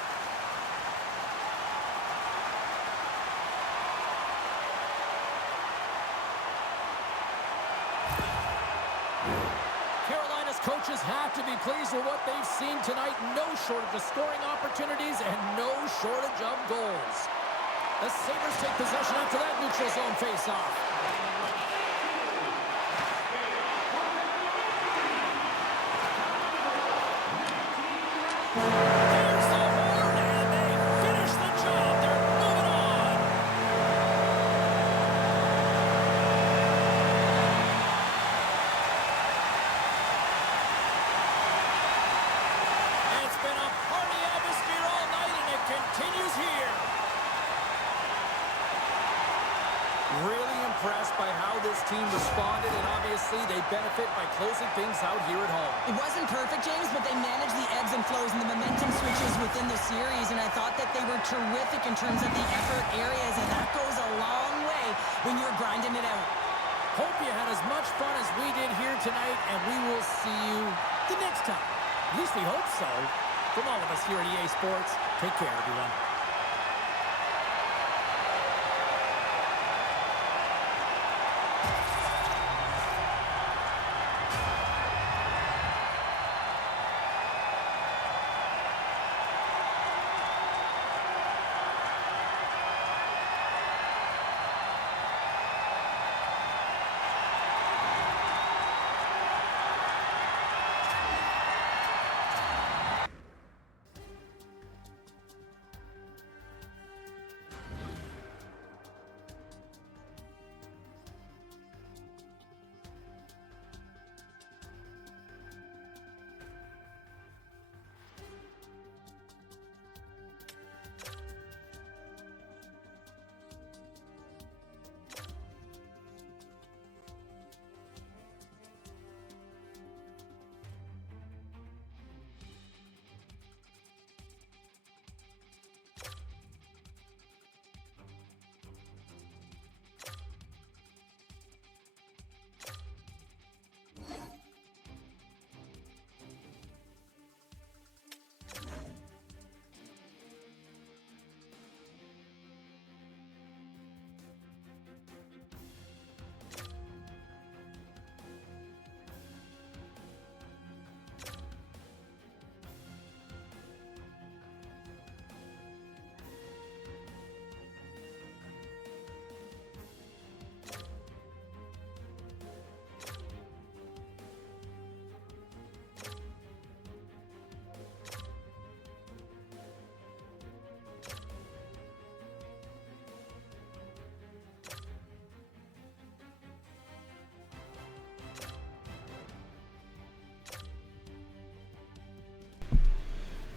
Carolina's coaches have to be pleased with what they've seen tonight. No shortage of scoring opportunities and no shortage of goals. The Sabres take possession after that neutral zone face-off. Here's the horn, and they finish the job. They're moving on. It's been a party atmosphere all night, and it continues here. Really impressed by how this team responded, and obviously they benefit by closing things out here at home. It wasn't perfect, James, but they managed the ebbs and flows and the momentum switches within the series, and I thought that they were terrific in terms of the effort areas, and that goes a long way when you're grinding it out. Hope you had as much fun as we did here tonight, and we will see you the next time. At least we hope so. From all of us here at EA Sports, take care, everyone.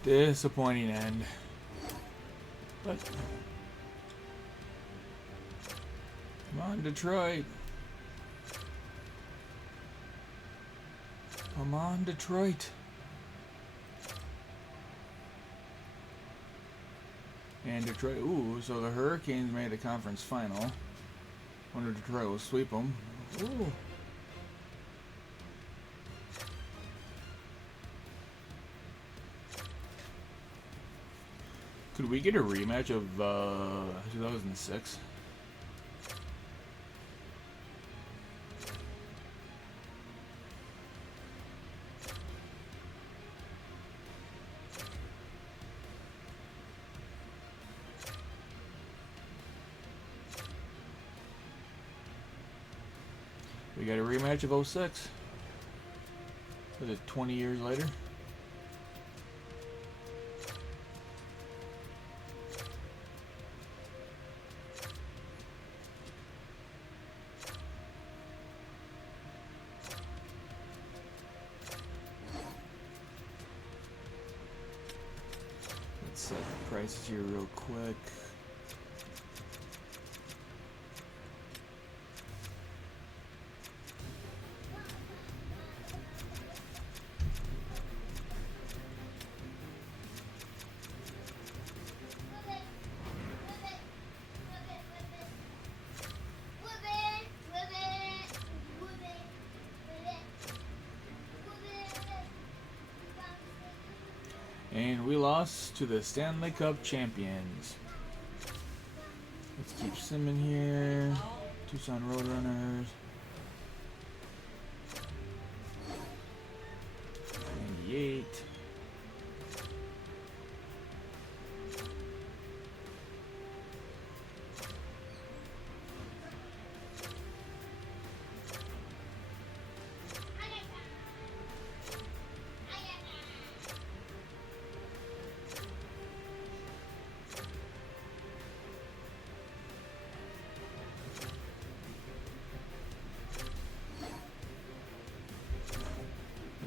Disappointing end. But come on, Detroit. Come on, Detroit. And Detroit, ooh, so the Hurricanes made the conference final. Wonder if Detroit will sweep them. Ooh. Could we get a rematch of 2006? We got a rematch of 06. Was it 20 years later? Let's set the prices here real quick. And we lost to the Stanley Cup champions. Let's keep simming here. Tucson Roadrunners. 98.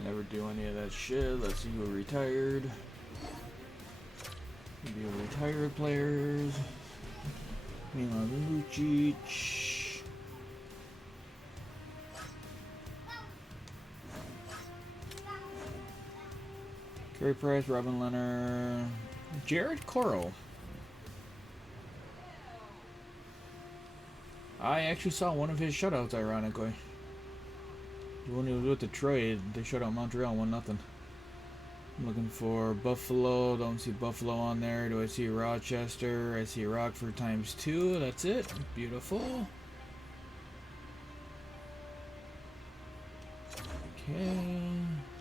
Never do any of that shit. Let's see who retired. Maybe retired players. Milan Lucic. Gary Price, Robin Leonard, Jared Coro. I actually saw one of his shutouts, ironically. When he was with Detroit, they shut out Montreal 1-0. I'm looking for Buffalo. Don't see Buffalo on there. Do I see Rochester? I see Rockford ×2. That's it. Beautiful. Okay.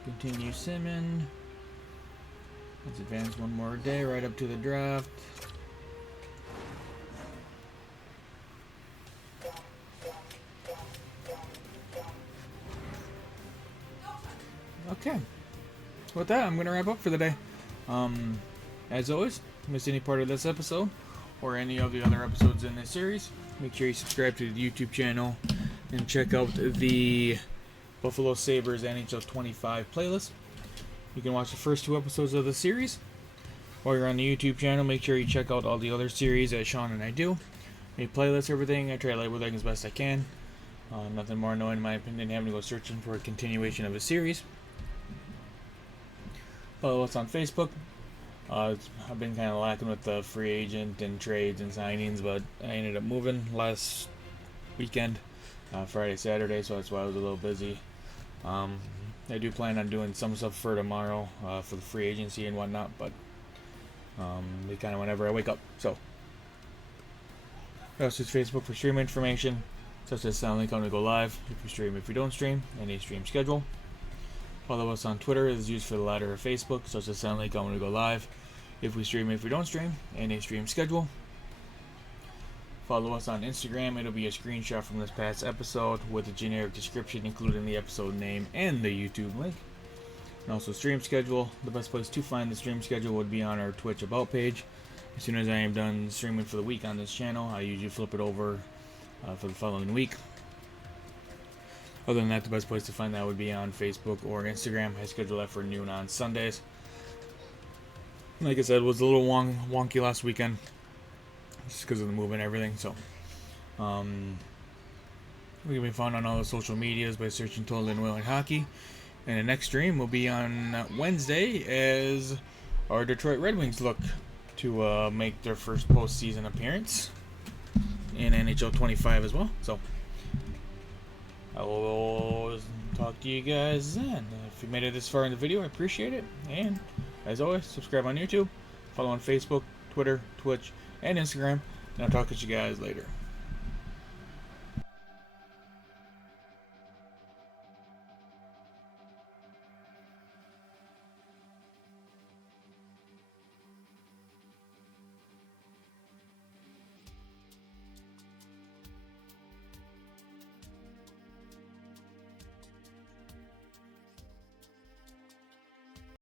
Continue simming. Let's advance one more day right up to the draft. Okay. With that, I'm going to wrap up for the day. As always, if you missed any part of this episode or any of the other episodes in this series, make sure you subscribe to the YouTube channel and check out the Buffalo Sabres NHL 25 playlist. You can watch the first 2 episodes of the series. While you're on the YouTube channel, make sure you check out all the other series that Sean and I do. A playlist, everything. I try to label everything as best I can. Nothing more annoying, in my opinion, than having to go searching for a continuation of a series. Follow us on Facebook. I've been kind of lacking with the free agent and trades and signings, but I ended up moving last weekend, Friday, Saturday, so that's why I was a little busy. I do plan on doing some stuff for tomorrow for the free agency and whatnot, but kind of whenever I wake up. So, that's just Facebook for stream information, such as Stanley coming to go live if you stream, if you don't stream, and a stream schedule. Follow us on Twitter, is used for the latter of Facebook, such as Stanley coming to go live if we stream, if we don't stream, and a stream schedule. Follow us on Instagram. It'll be a screenshot from this past episode with a generic description, including the episode name and the YouTube link. And also stream schedule. The best place to find the stream schedule would be on our Twitch About page. As soon as I am done streaming for the week on this channel, I usually flip it over for the following week. Other than that, the best place to find that would be on Facebook or Instagram. I schedule that for noon on Sundays. Like I said, it was a little wonky last weekend, just because of the move and everything. So, we can be found on all the social medias by searching Total Illinois Hockey. And the next stream will be on Wednesday as our Detroit Red Wings look to make their first postseason appearance in NHL 25 as well. So, I will talk to you guys then. If you made it this far in the video, I appreciate it. And as always, subscribe on YouTube, follow on Facebook, Twitter, Twitch, and Instagram. And I'll talk to you guys later.